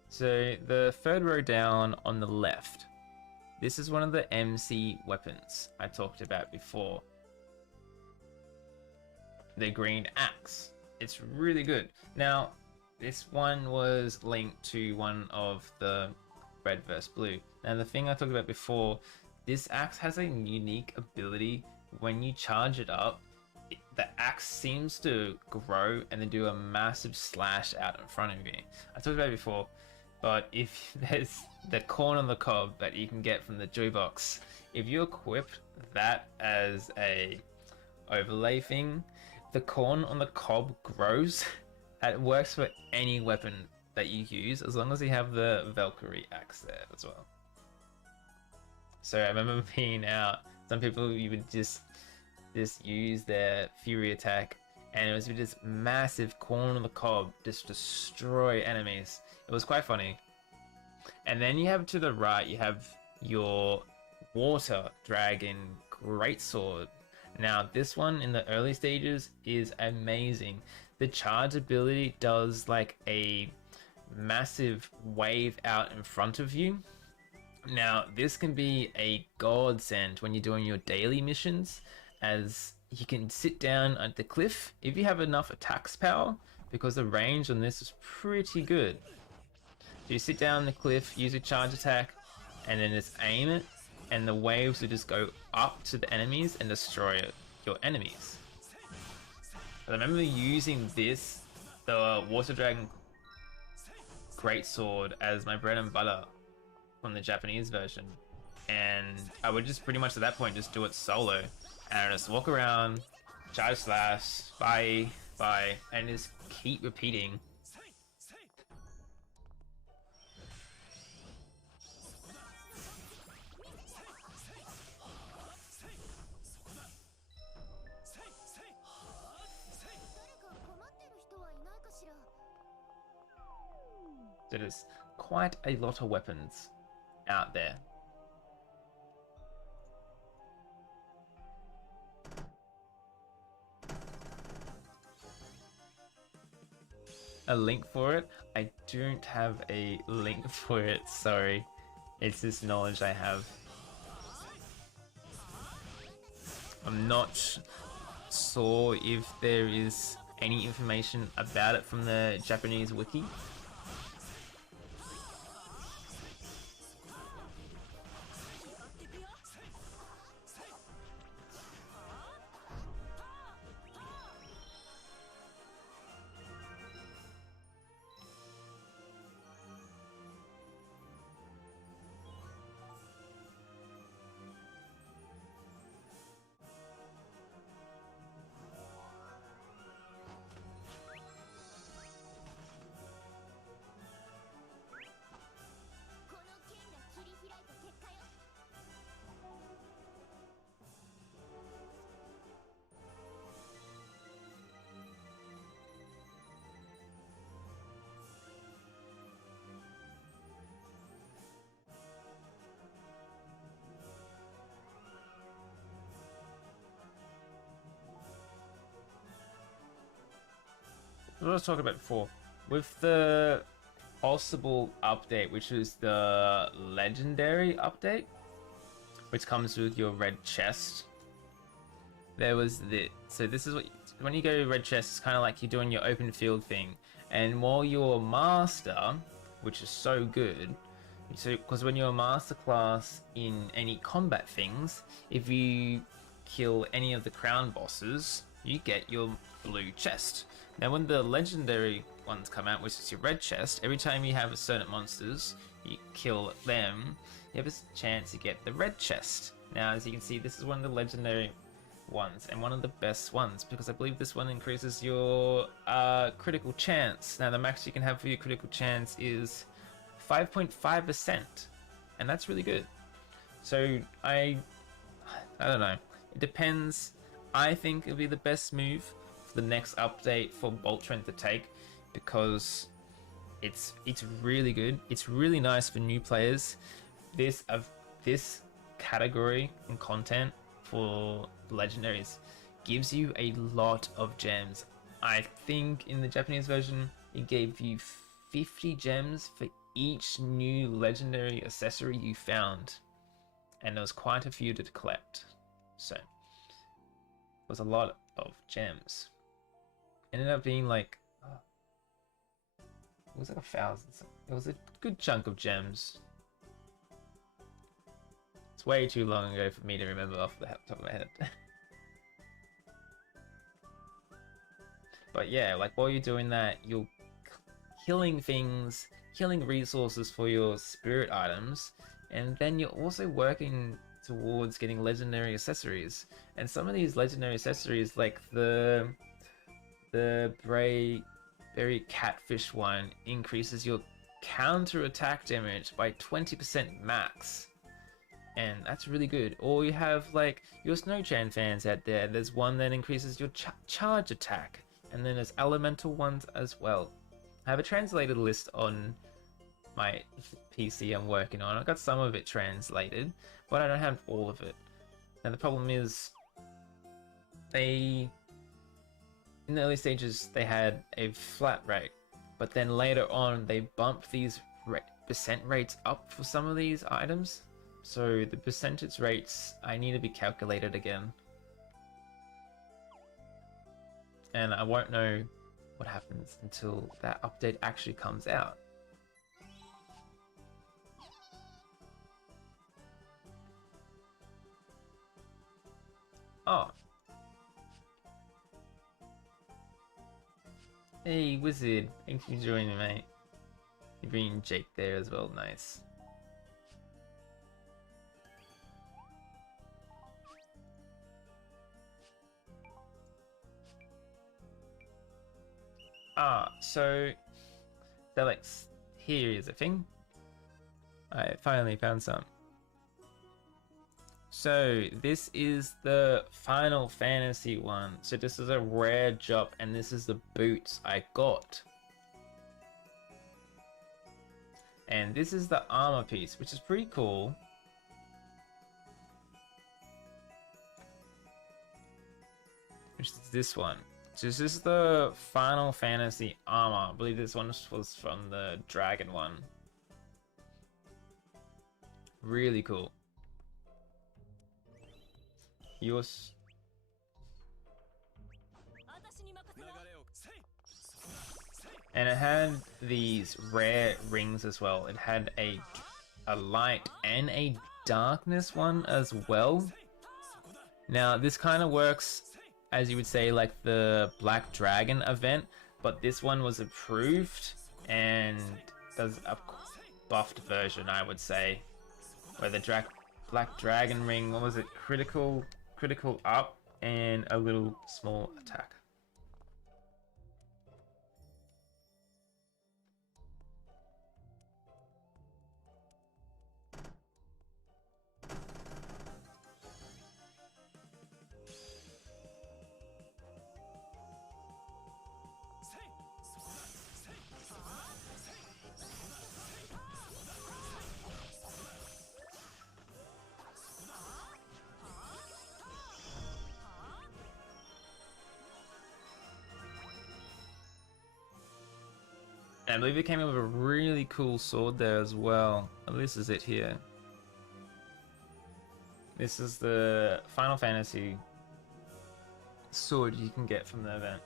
so the third row down on the left, this is one of the MC weapons I talked about before. The green axe. It's really good. Now, this one was linked to one of the red vs blue. Now, the thing I talked about before, this axe has a unique ability. When you charge it up, the axe seems to grow and then do a massive slash out in front of you. I talked about it before, but if there's the corn on the cob that you can get from the Joy box, if you equip that as a overlay thing, the corn on the cob grows. It works for any weapon that you use, as long as you have the Valkyrie axe there as well. So I remember being out, some people, you would just use their Fury attack, and it was with this massive corn on the cob, just destroy enemies. It was quite funny. And then you have to the right, you have your water dragon greatsword. Now this one in the early stages is amazing. The charge ability does like a massive wave out in front of you. Now this can be a godsend when you're doing your daily missions, as you can sit down at the cliff if you have enough attacks power, because the range on this is pretty good. So you sit down on the cliff, use a charge attack, and then just aim it, and the waves will just go up to the enemies and destroy your enemies. I remember using this, the Water Dragon Greatsword, as my bread and butter from the Japanese version, and I would just pretty much at that point just do it solo, and I just walk around, charge slash, bye, and just keep repeating. There's quite a lot of weapons out there. a link for it. I don't have a link for it, sorry. It's this knowledge I have. I'm not sure if there is any information about it from the Japanese wiki. What I was talking about before, with the possible update, which is the legendary update, which comes with your red chest. There was this. So this is what, when you go red chest, it's kind of like you're doing your open field thing. And while you're a master, which is so good, so because when you're a master class in any combat things, if you kill any of the crown bosses, you get your blue chest. Now when the legendary ones come out, which is your red chest, every time you have a certain monsters, you kill them, you have a chance to get the red chest. Now as you can see, this is one of the legendary ones and one of the best ones, because I believe this one increases your critical chance. Now the max you can have for your critical chance is 5.5%, and that's really good. So I don't know, it depends. I think it'll be the best move for the next update for Boltrend to take, because it's really good. It's really nice for new players. This category and content for legendaries gives you a lot of gems. I think in the Japanese version it gave you 50 gems for each new legendary accessory you found, and there was quite a few to collect, so it was a lot of gems. It ended up being like it was like 1,000. It was a good chunk of gems. It's way too long ago for me to remember off the top of my head. But yeah, like while you're doing that, you're killing things, killing resources for your spirit items, and then you're also working towards getting legendary accessories. And some of these legendary accessories, like the berry catfish one, increases your counter attack damage by 20% max, and that's really good. Or you have like your Snow-chan fans out there, there's one that increases your charge attack, and then there's elemental ones as well. I have a translated list on my PC I'm working on. I got some of it translated, but I don't have all of it. And the problem is, in the early stages they had a flat rate, but then later on they bumped these percent rates up for some of these items. So the percentage rates I need to be calculated again, and I won't know what happens until that update actually comes out. Oh. Hey, Wizard. Thanks for joining, mate. You're bringing Jake there as well. Nice. So Alex, here is a thing. I finally found some. So this is the Final Fantasy one. So this is a rare drop, and this is the boots I got. And this is the armor piece, which is pretty cool. Which is this one. So this is the Final Fantasy armor. I believe this one was from the Dragon one. Really cool. Yours. And it had these rare rings as well. It had a light and a darkness one as well. Now this kind of works, as you would say, like the Black Dragon event, but this one was approved and does a buffed version, I would say, where the Black Dragon ring, what was it, critical up and a little small attack. And I believe it came with a really cool sword there as well. Oh, this is it here. This is the Final Fantasy sword you can get from the event.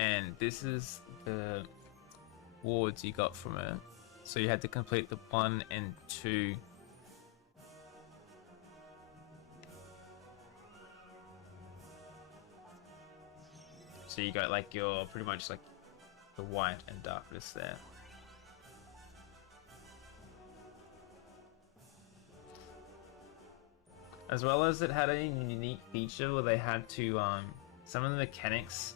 And this is the wards you got from it. So you had to complete the 1 and 2. So you got like your pretty much like the white and darkness there. As well as it had a unique feature where they had to some of the mechanics.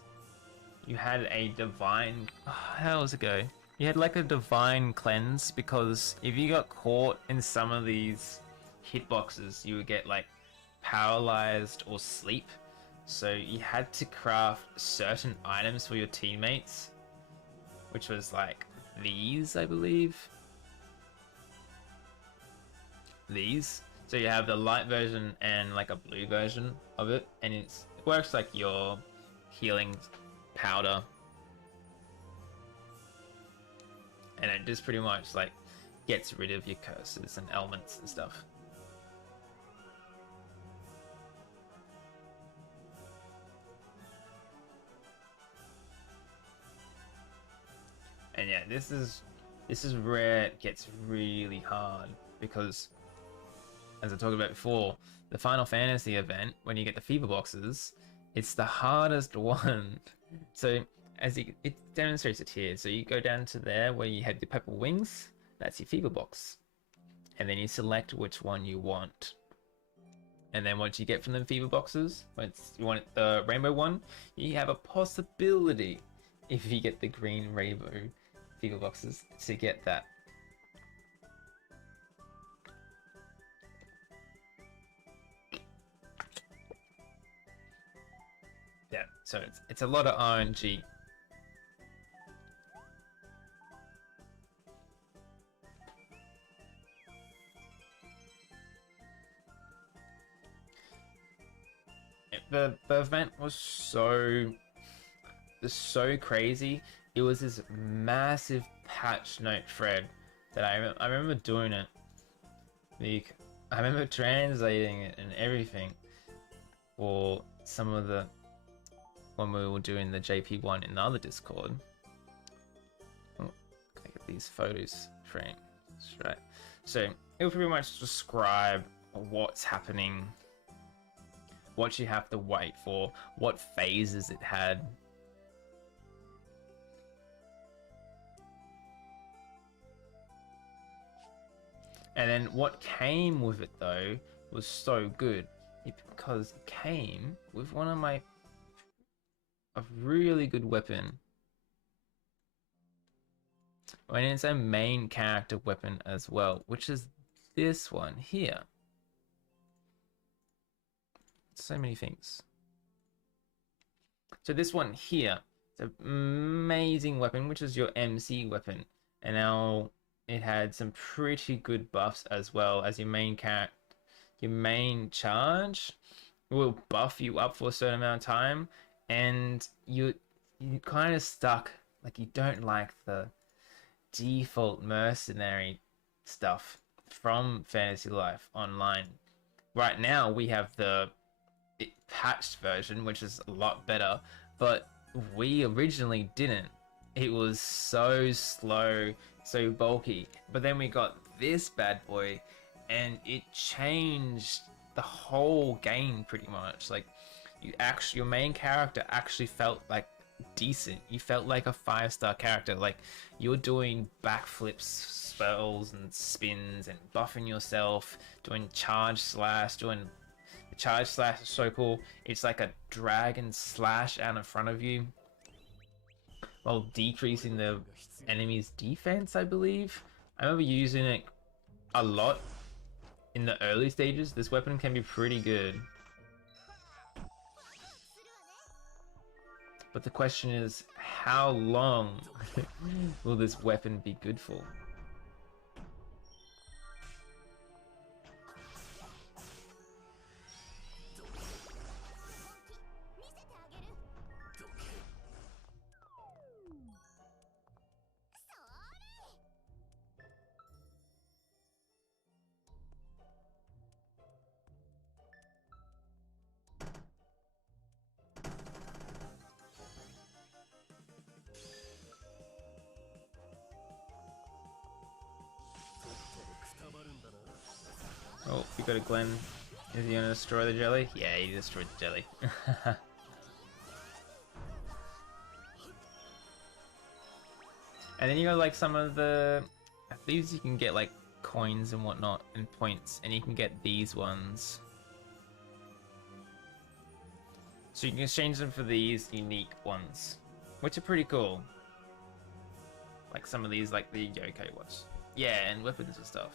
You had a divine... how does it go? You had like a divine cleanse, because if you got caught in some of these hitboxes, you would get like paralyzed or sleep. So you had to craft certain items for your teammates, which was like these, I believe. These. So you have the light version and like a blue version of it, and it works like your healing powder, and it just pretty much like gets rid of your curses and elements and stuff. And yeah, this is where it gets really hard, because as I talked about before, the Final Fantasy event, when you get the fever boxes, it's the hardest one. So as it demonstrates it here, so you go down to there where you have the purple wings, that's your fever box, and then you select which one you want. And then once you get from the fever boxes, once you want the rainbow one, you have a possibility, if you get the green rainbow fever boxes, to get that. Yeah, so it's a lot of RNG. The event was so crazy. It was this massive patch note thread that I remember doing it. I remember translating it and everything for some of the, when we were doing the JP one in the other Discord. Oh, can I get these photos framed? That's right. So it will pretty much describe what's happening, what you have to wait for, what phases it had. And then what came with it though was so good, because it came with a really good weapon. And it's a main character weapon as well, which is this one here. So many things. So this one here, it's an amazing weapon, which is your MC weapon. And now it had some pretty good buffs as well as your main character. Your main charge will buff you up for a certain amount of time, and you kind of stuck, like you don't like the default mercenary stuff from Fantasy Life Online. Right now we have the patched version, which is a lot better, but we originally didn't. It was so slow, so bulky. But then we got this bad boy, and it changed the whole game pretty much. Like, your main character actually felt like decent. You felt like a 5-star character. Like, you're doing backflips, spells, and spins, and buffing yourself, doing charge slash, doing the charge slash is so cool. It's like a dragon slash out in front of you, while decreasing the enemy's defense, I believe. I remember using it a lot in the early stages. This weapon can be pretty good. But the question is, how long will this weapon be good for? Oh, we got a Glenn. Is he gonna destroy the jelly? Yeah, he destroyed the jelly. And then you got like some of the... These you can get like coins and whatnot and points, and you can get these ones. So you can exchange them for these unique ones, which are pretty cool. Like some of these, like the Yokai watch. Yeah, and weapons and stuff.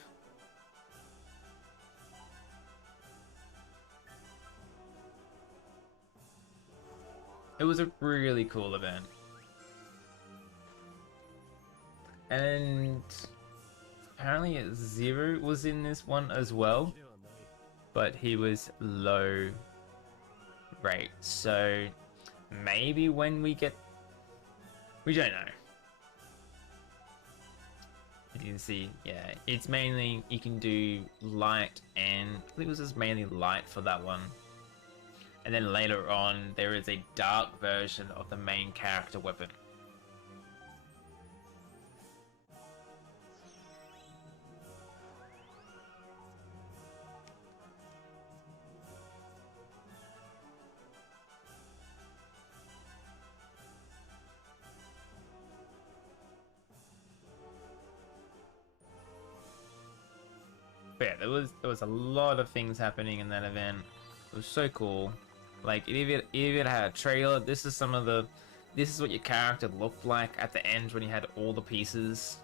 It was a really cool event. And apparently Zero was in this one as well, but he was low rate. So maybe when we get... We don't know. As you can see, yeah, it's mainly, you can do light, and I think it was just mainly light for that one. And then later on, there is a dark version of the main character weapon. But yeah, there was a lot of things happening in that event. It was so cool. Like, it even had a trailer. This is what your character looked like at the end when you had all the pieces.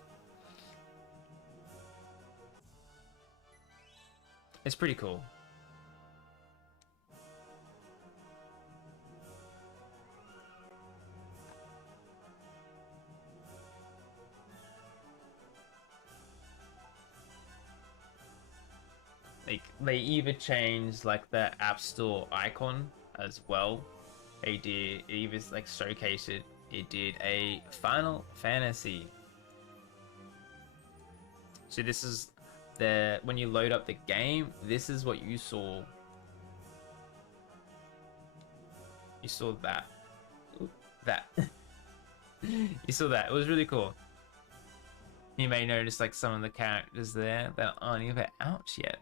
It's pretty cool. Like, they even changed like the App Store icon as well. They did, it even like showcased it. It did a Final Fantasy. So this is when you load up the game, this is what you saw. You saw that. Ooh, that. You saw that. It was really cool. You may notice like some of the characters there that aren't even out yet.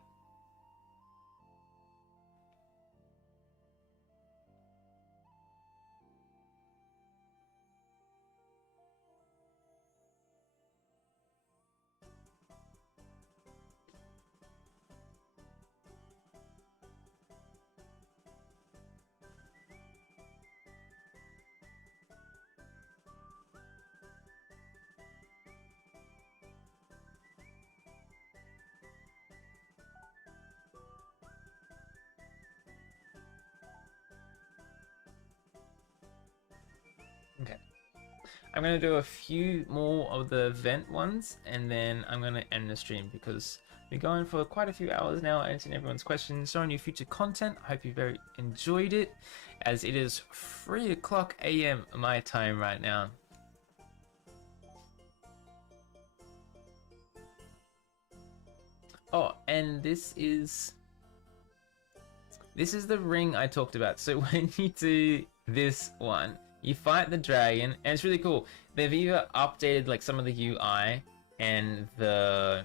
I'm going to do a few more of the event ones, and then I'm going to end the stream because we're going for quite a few hours now, answering everyone's questions, showing you future content. I hope you very enjoyed it, as it is 3 o'clock AM my time right now. Oh, and this is the ring I talked about. So when you do this one, you fight the dragon, and it's really cool. They've either updated like some of the UI and the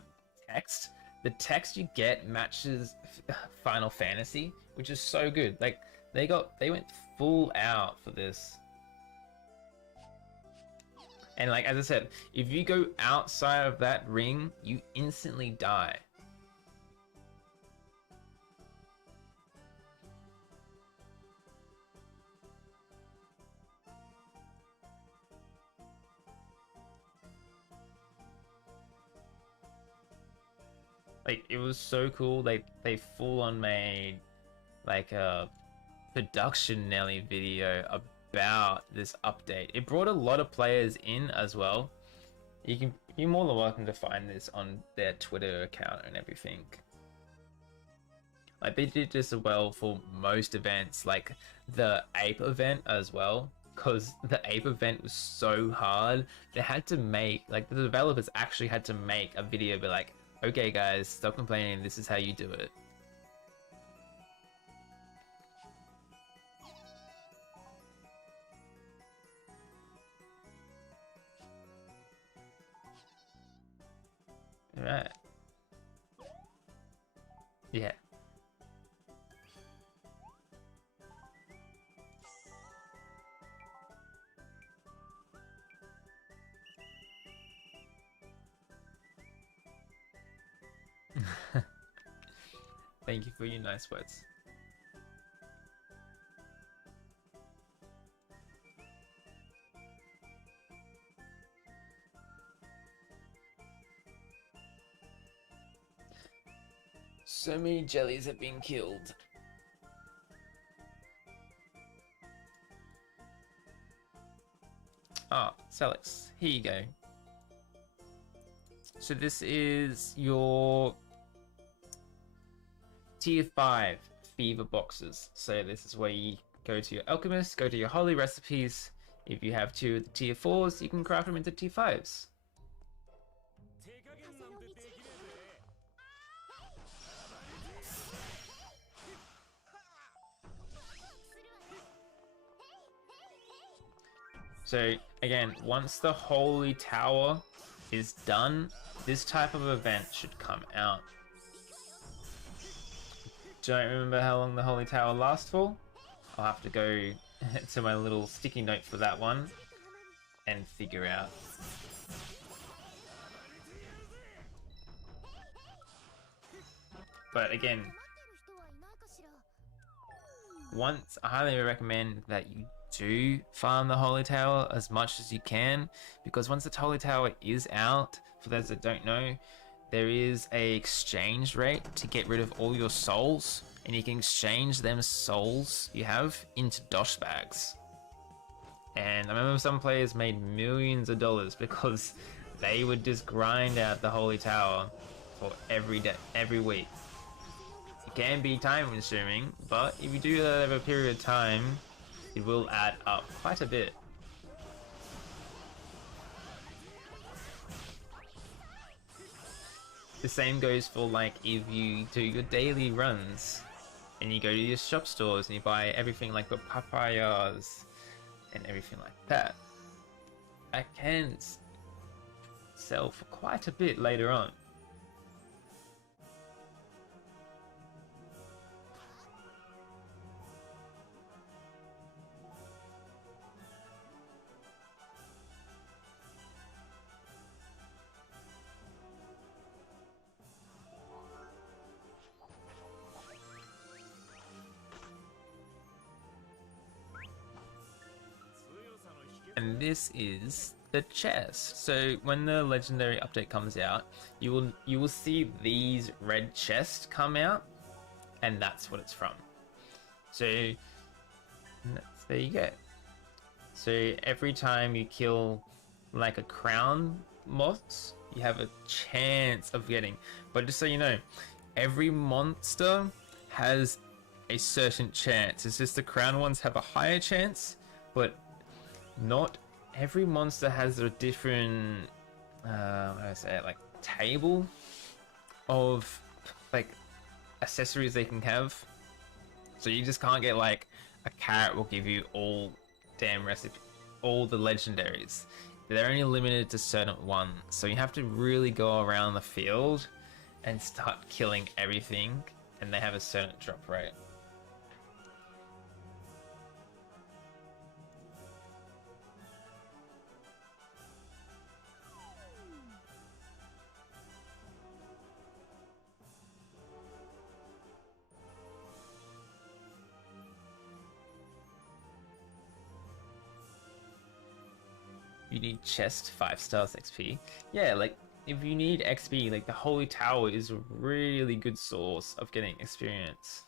text. The text you get matches Final Fantasy, which is so good. Like they went full out for this. And like as I said, if you go outside of that ring, you instantly die. Like it was so cool. They full on made like a production Nelly video about this update. It brought a lot of players in as well. You're more than welcome to find this on their Twitter account and everything. Like they did this as well for most events, like the Ape event as well. Because the Ape event was so hard, they had to make, like the developers actually had to make a video be like, okay guys, stop complaining, this is how you do it. Alright. Yeah. Thank you for your nice words. So many jellies have been killed. Ah, Celix, here you go. So this is your tier 5 fever boxes. So this is where you go to your alchemist, go to your holy recipes. If you have 2 of the tier 4s, you can craft them into tier 5s. So again, once the holy tower is done, this type of event should come out. Don't remember how long the holy tower lasts for. I'll have to go to my little sticky note for that one and figure out. But again, I highly recommend that you do farm the holy tower as much as you can, because once the holy tower is out, for those that don't know, there is a exchange rate to get rid of all your souls, and you can exchange them souls you have into dosh bags. And I remember some players made millions of dollars because they would just grind out the holy tower for every day, every week. It can be time consuming, but if you do that over a period of time, it will add up quite a bit. The same goes for like if you do your daily runs and you go to your shop stores and you buy everything like the papayas and everything like that. I can sell for quite a bit later on. And this is the chest. So when the legendary update comes out, you will see these red chests come out, and that's what it's from. So there you go. So every time you kill like a crown moths, you have a chance of getting. But just so you know, every monster has a certain chance. It's just the crown ones have a higher chance, but not every monster has a different how do I say it, like table of like accessories they can have. So you just can't get like a carrot will give you all damn recipe, all the legendaries. They're only limited to certain ones, so you have to really go around the field and start killing everything, and they have a certain drop rate. You need chest 5 stars XP. Yeah, like if you need XP, like the Holy Tower is a really good source of getting experience.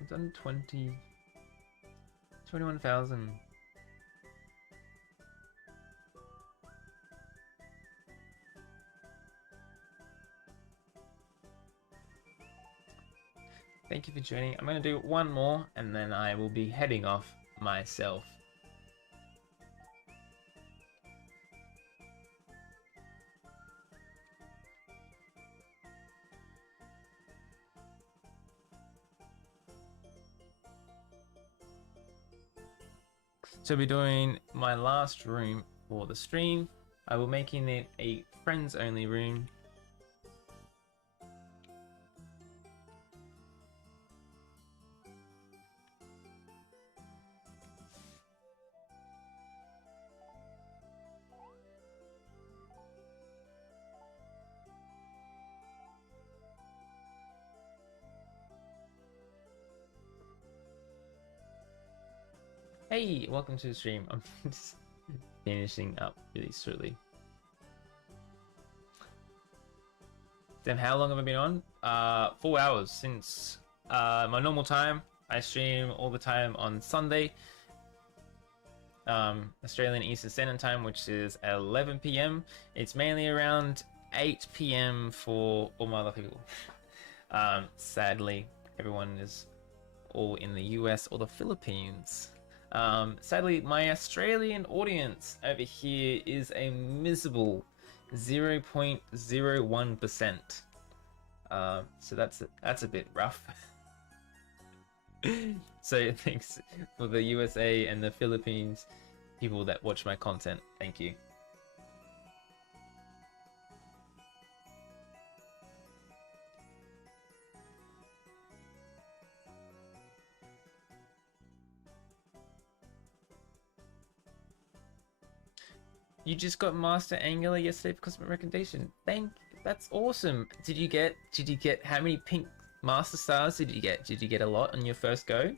I've done 21,000. Thank you for joining. I'm going to do one more and then I will be heading off myself. So I'll be doing my last room for the stream. I will be making it a friends only room. Hey, welcome to the stream. I'm just finishing up really shortly. Damn, how long have I been on? 4 hours since my normal time. I stream all the time on Sunday, Australian Eastern Standard Time, which is 11 p.m. It's mainly around 8 p.m. for all my other people. Sadly, everyone is all in the US or the Philippines. Sadly, my Australian audience over here is a miserable 0.01%. So that's a bit rough. So thanks for the USA and the Philippines people that watch my content. Thank you. You just got Master Angular yesterday because of my recommendation. That's awesome. Did you get how many pink Master Stars did you get? Did you get a lot on your first go?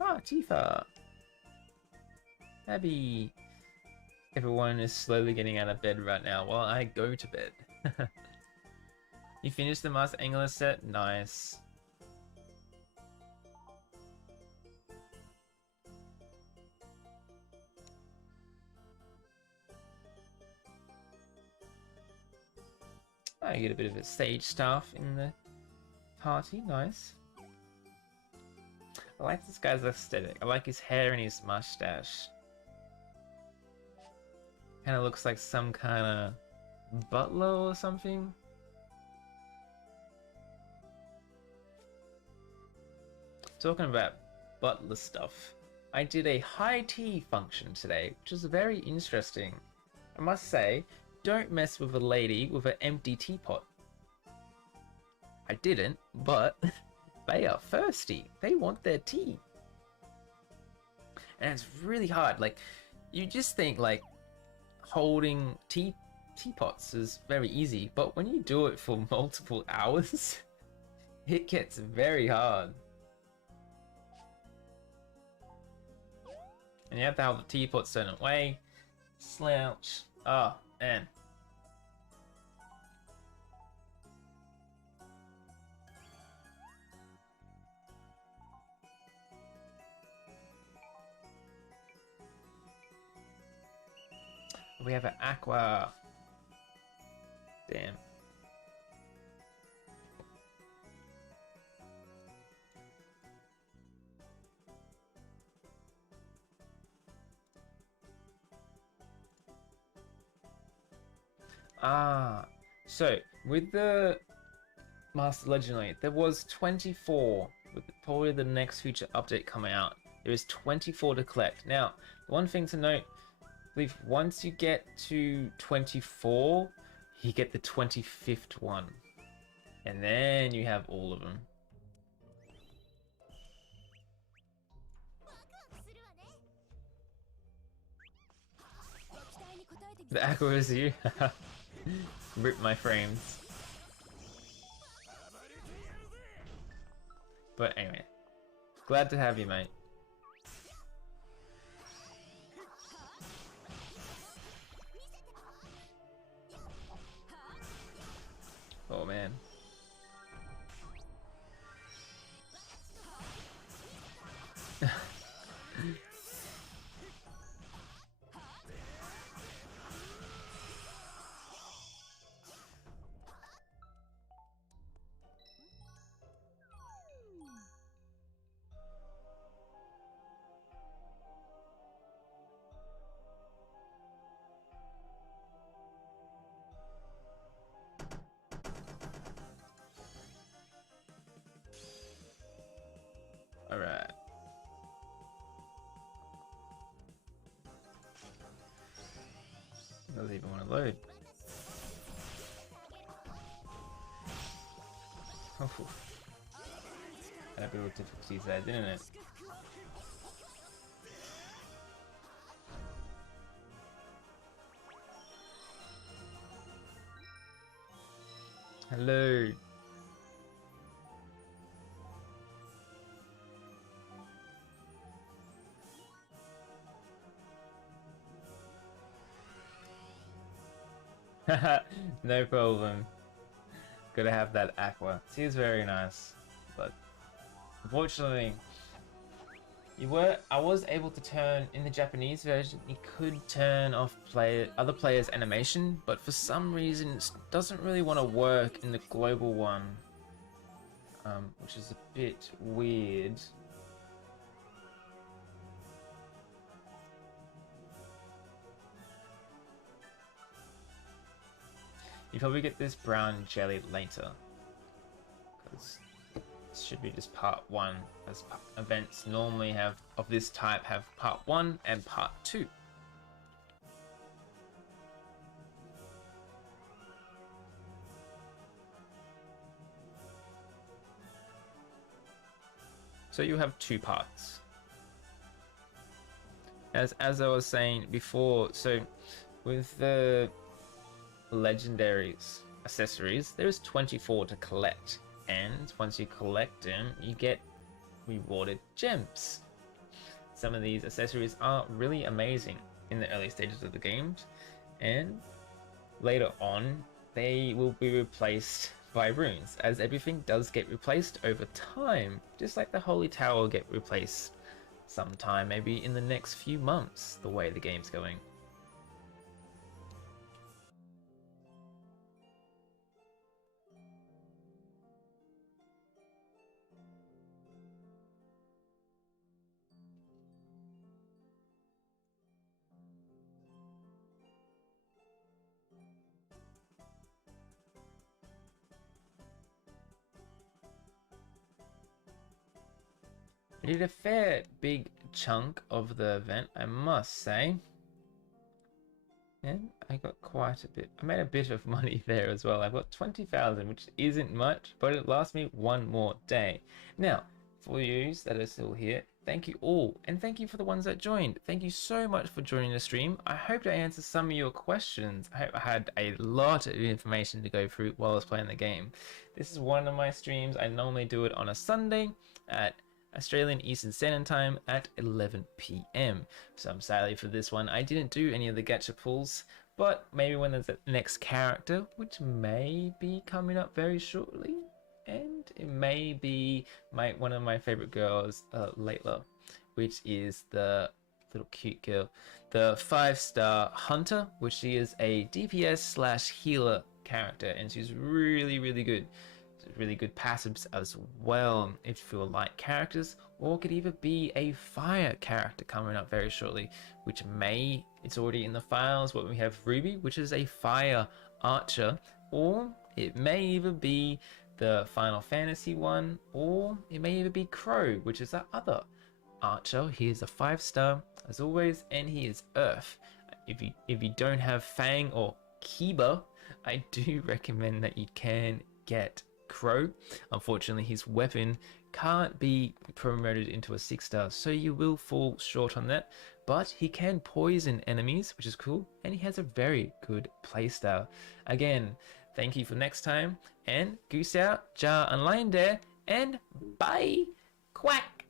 Ah, Tifa. Abby. Everyone is slowly getting out of bed right now while I go to bed. You finished the Master Angular set? Nice. I get a bit of a stage staff in the party. Nice. I like this guy's aesthetic. I like his hair and his mustache. Kind of looks like some kind of butler or something. Talking about butler stuff, I did a high tea function today, which is very interesting. I must say, don't mess with a lady with an empty teapot. I didn't, but they are thirsty. They want their tea. And it's really hard. Like, you just think like holding teapots is very easy, but when you do it for multiple hours, it gets very hard. And you have to hold the teapot a certain way. Slouch. Oh, man. We have an aqua. Damn. So with the Master Legendary, there was 24. With probably the next future update coming out, there is 24 to collect. Now, the one thing to note, I believe once you get to 24, you get the 25th one, and then you have all of them. The aqua is you. Rip my frames. But anyway, glad to have you, mate. Oh man. Alright. Doesn't even want to load. Oh, had a bit of difficulties there, didn't it? Hello. No problem. Gotta have that aqua. She's very nice, but unfortunately, I was able to turn in the Japanese version. You could turn off other players' animation, but for some reason, it doesn't really want to work in the global one, which is a bit weird. You probably get this brown jelly later, because this should be just part 1, as events normally of this type have part 1 and part 2. So you have 2 parts. As I was saying before, so with the legendaries accessories, there's 24 to collect, and once you collect them, you get rewarded gems. Some of these accessories are really amazing in the early stages of the games, and later on they will be replaced by runes, as everything does get replaced over time, just like the Holy Tower will get replaced sometime, maybe in the next few months, the way the game's going. We did a fair big chunk of the event, I must say. And I got quite a bit. I made a bit of money there as well. I've got 20,000, which isn't much, but it lasts me one more day. Now, for you that are still here, thank you all. And thank you for the ones that joined. Thank you so much for joining the stream. I hope I answered some of your questions. I hope I had a lot of information to go through while I was playing the game. This is one of my streams. I normally do it on a Sunday at Australian Eastern Standard Time at 11 p.m. So I'm sadly for this one, I didn't do any of the gacha pulls, but maybe when there's the next character, which may be coming up very shortly, and it may be one of my favorite girls, Layla, which is the little cute girl, the 5-star hunter, which she is a DPS slash healer character, and she's really, really good. Really good passives as well if you feel like characters, or could either be a fire character coming up very shortly, which it's already in the files. What we have Ruby, which is a fire archer, or it may either be the Final Fantasy one, or it may either be Crow, which is that other archer. He is a 5-star as always, and he is Earth. If you don't have Fang or Kiba, I do recommend that you can get Crow. Unfortunately, his weapon can't be promoted into a 6-star, so you will fall short on that, but he can poison enemies, which is cool, and he has a very good playstyle. Again, thank you for next time, and Goose out, Ja online there, and bye! Quack!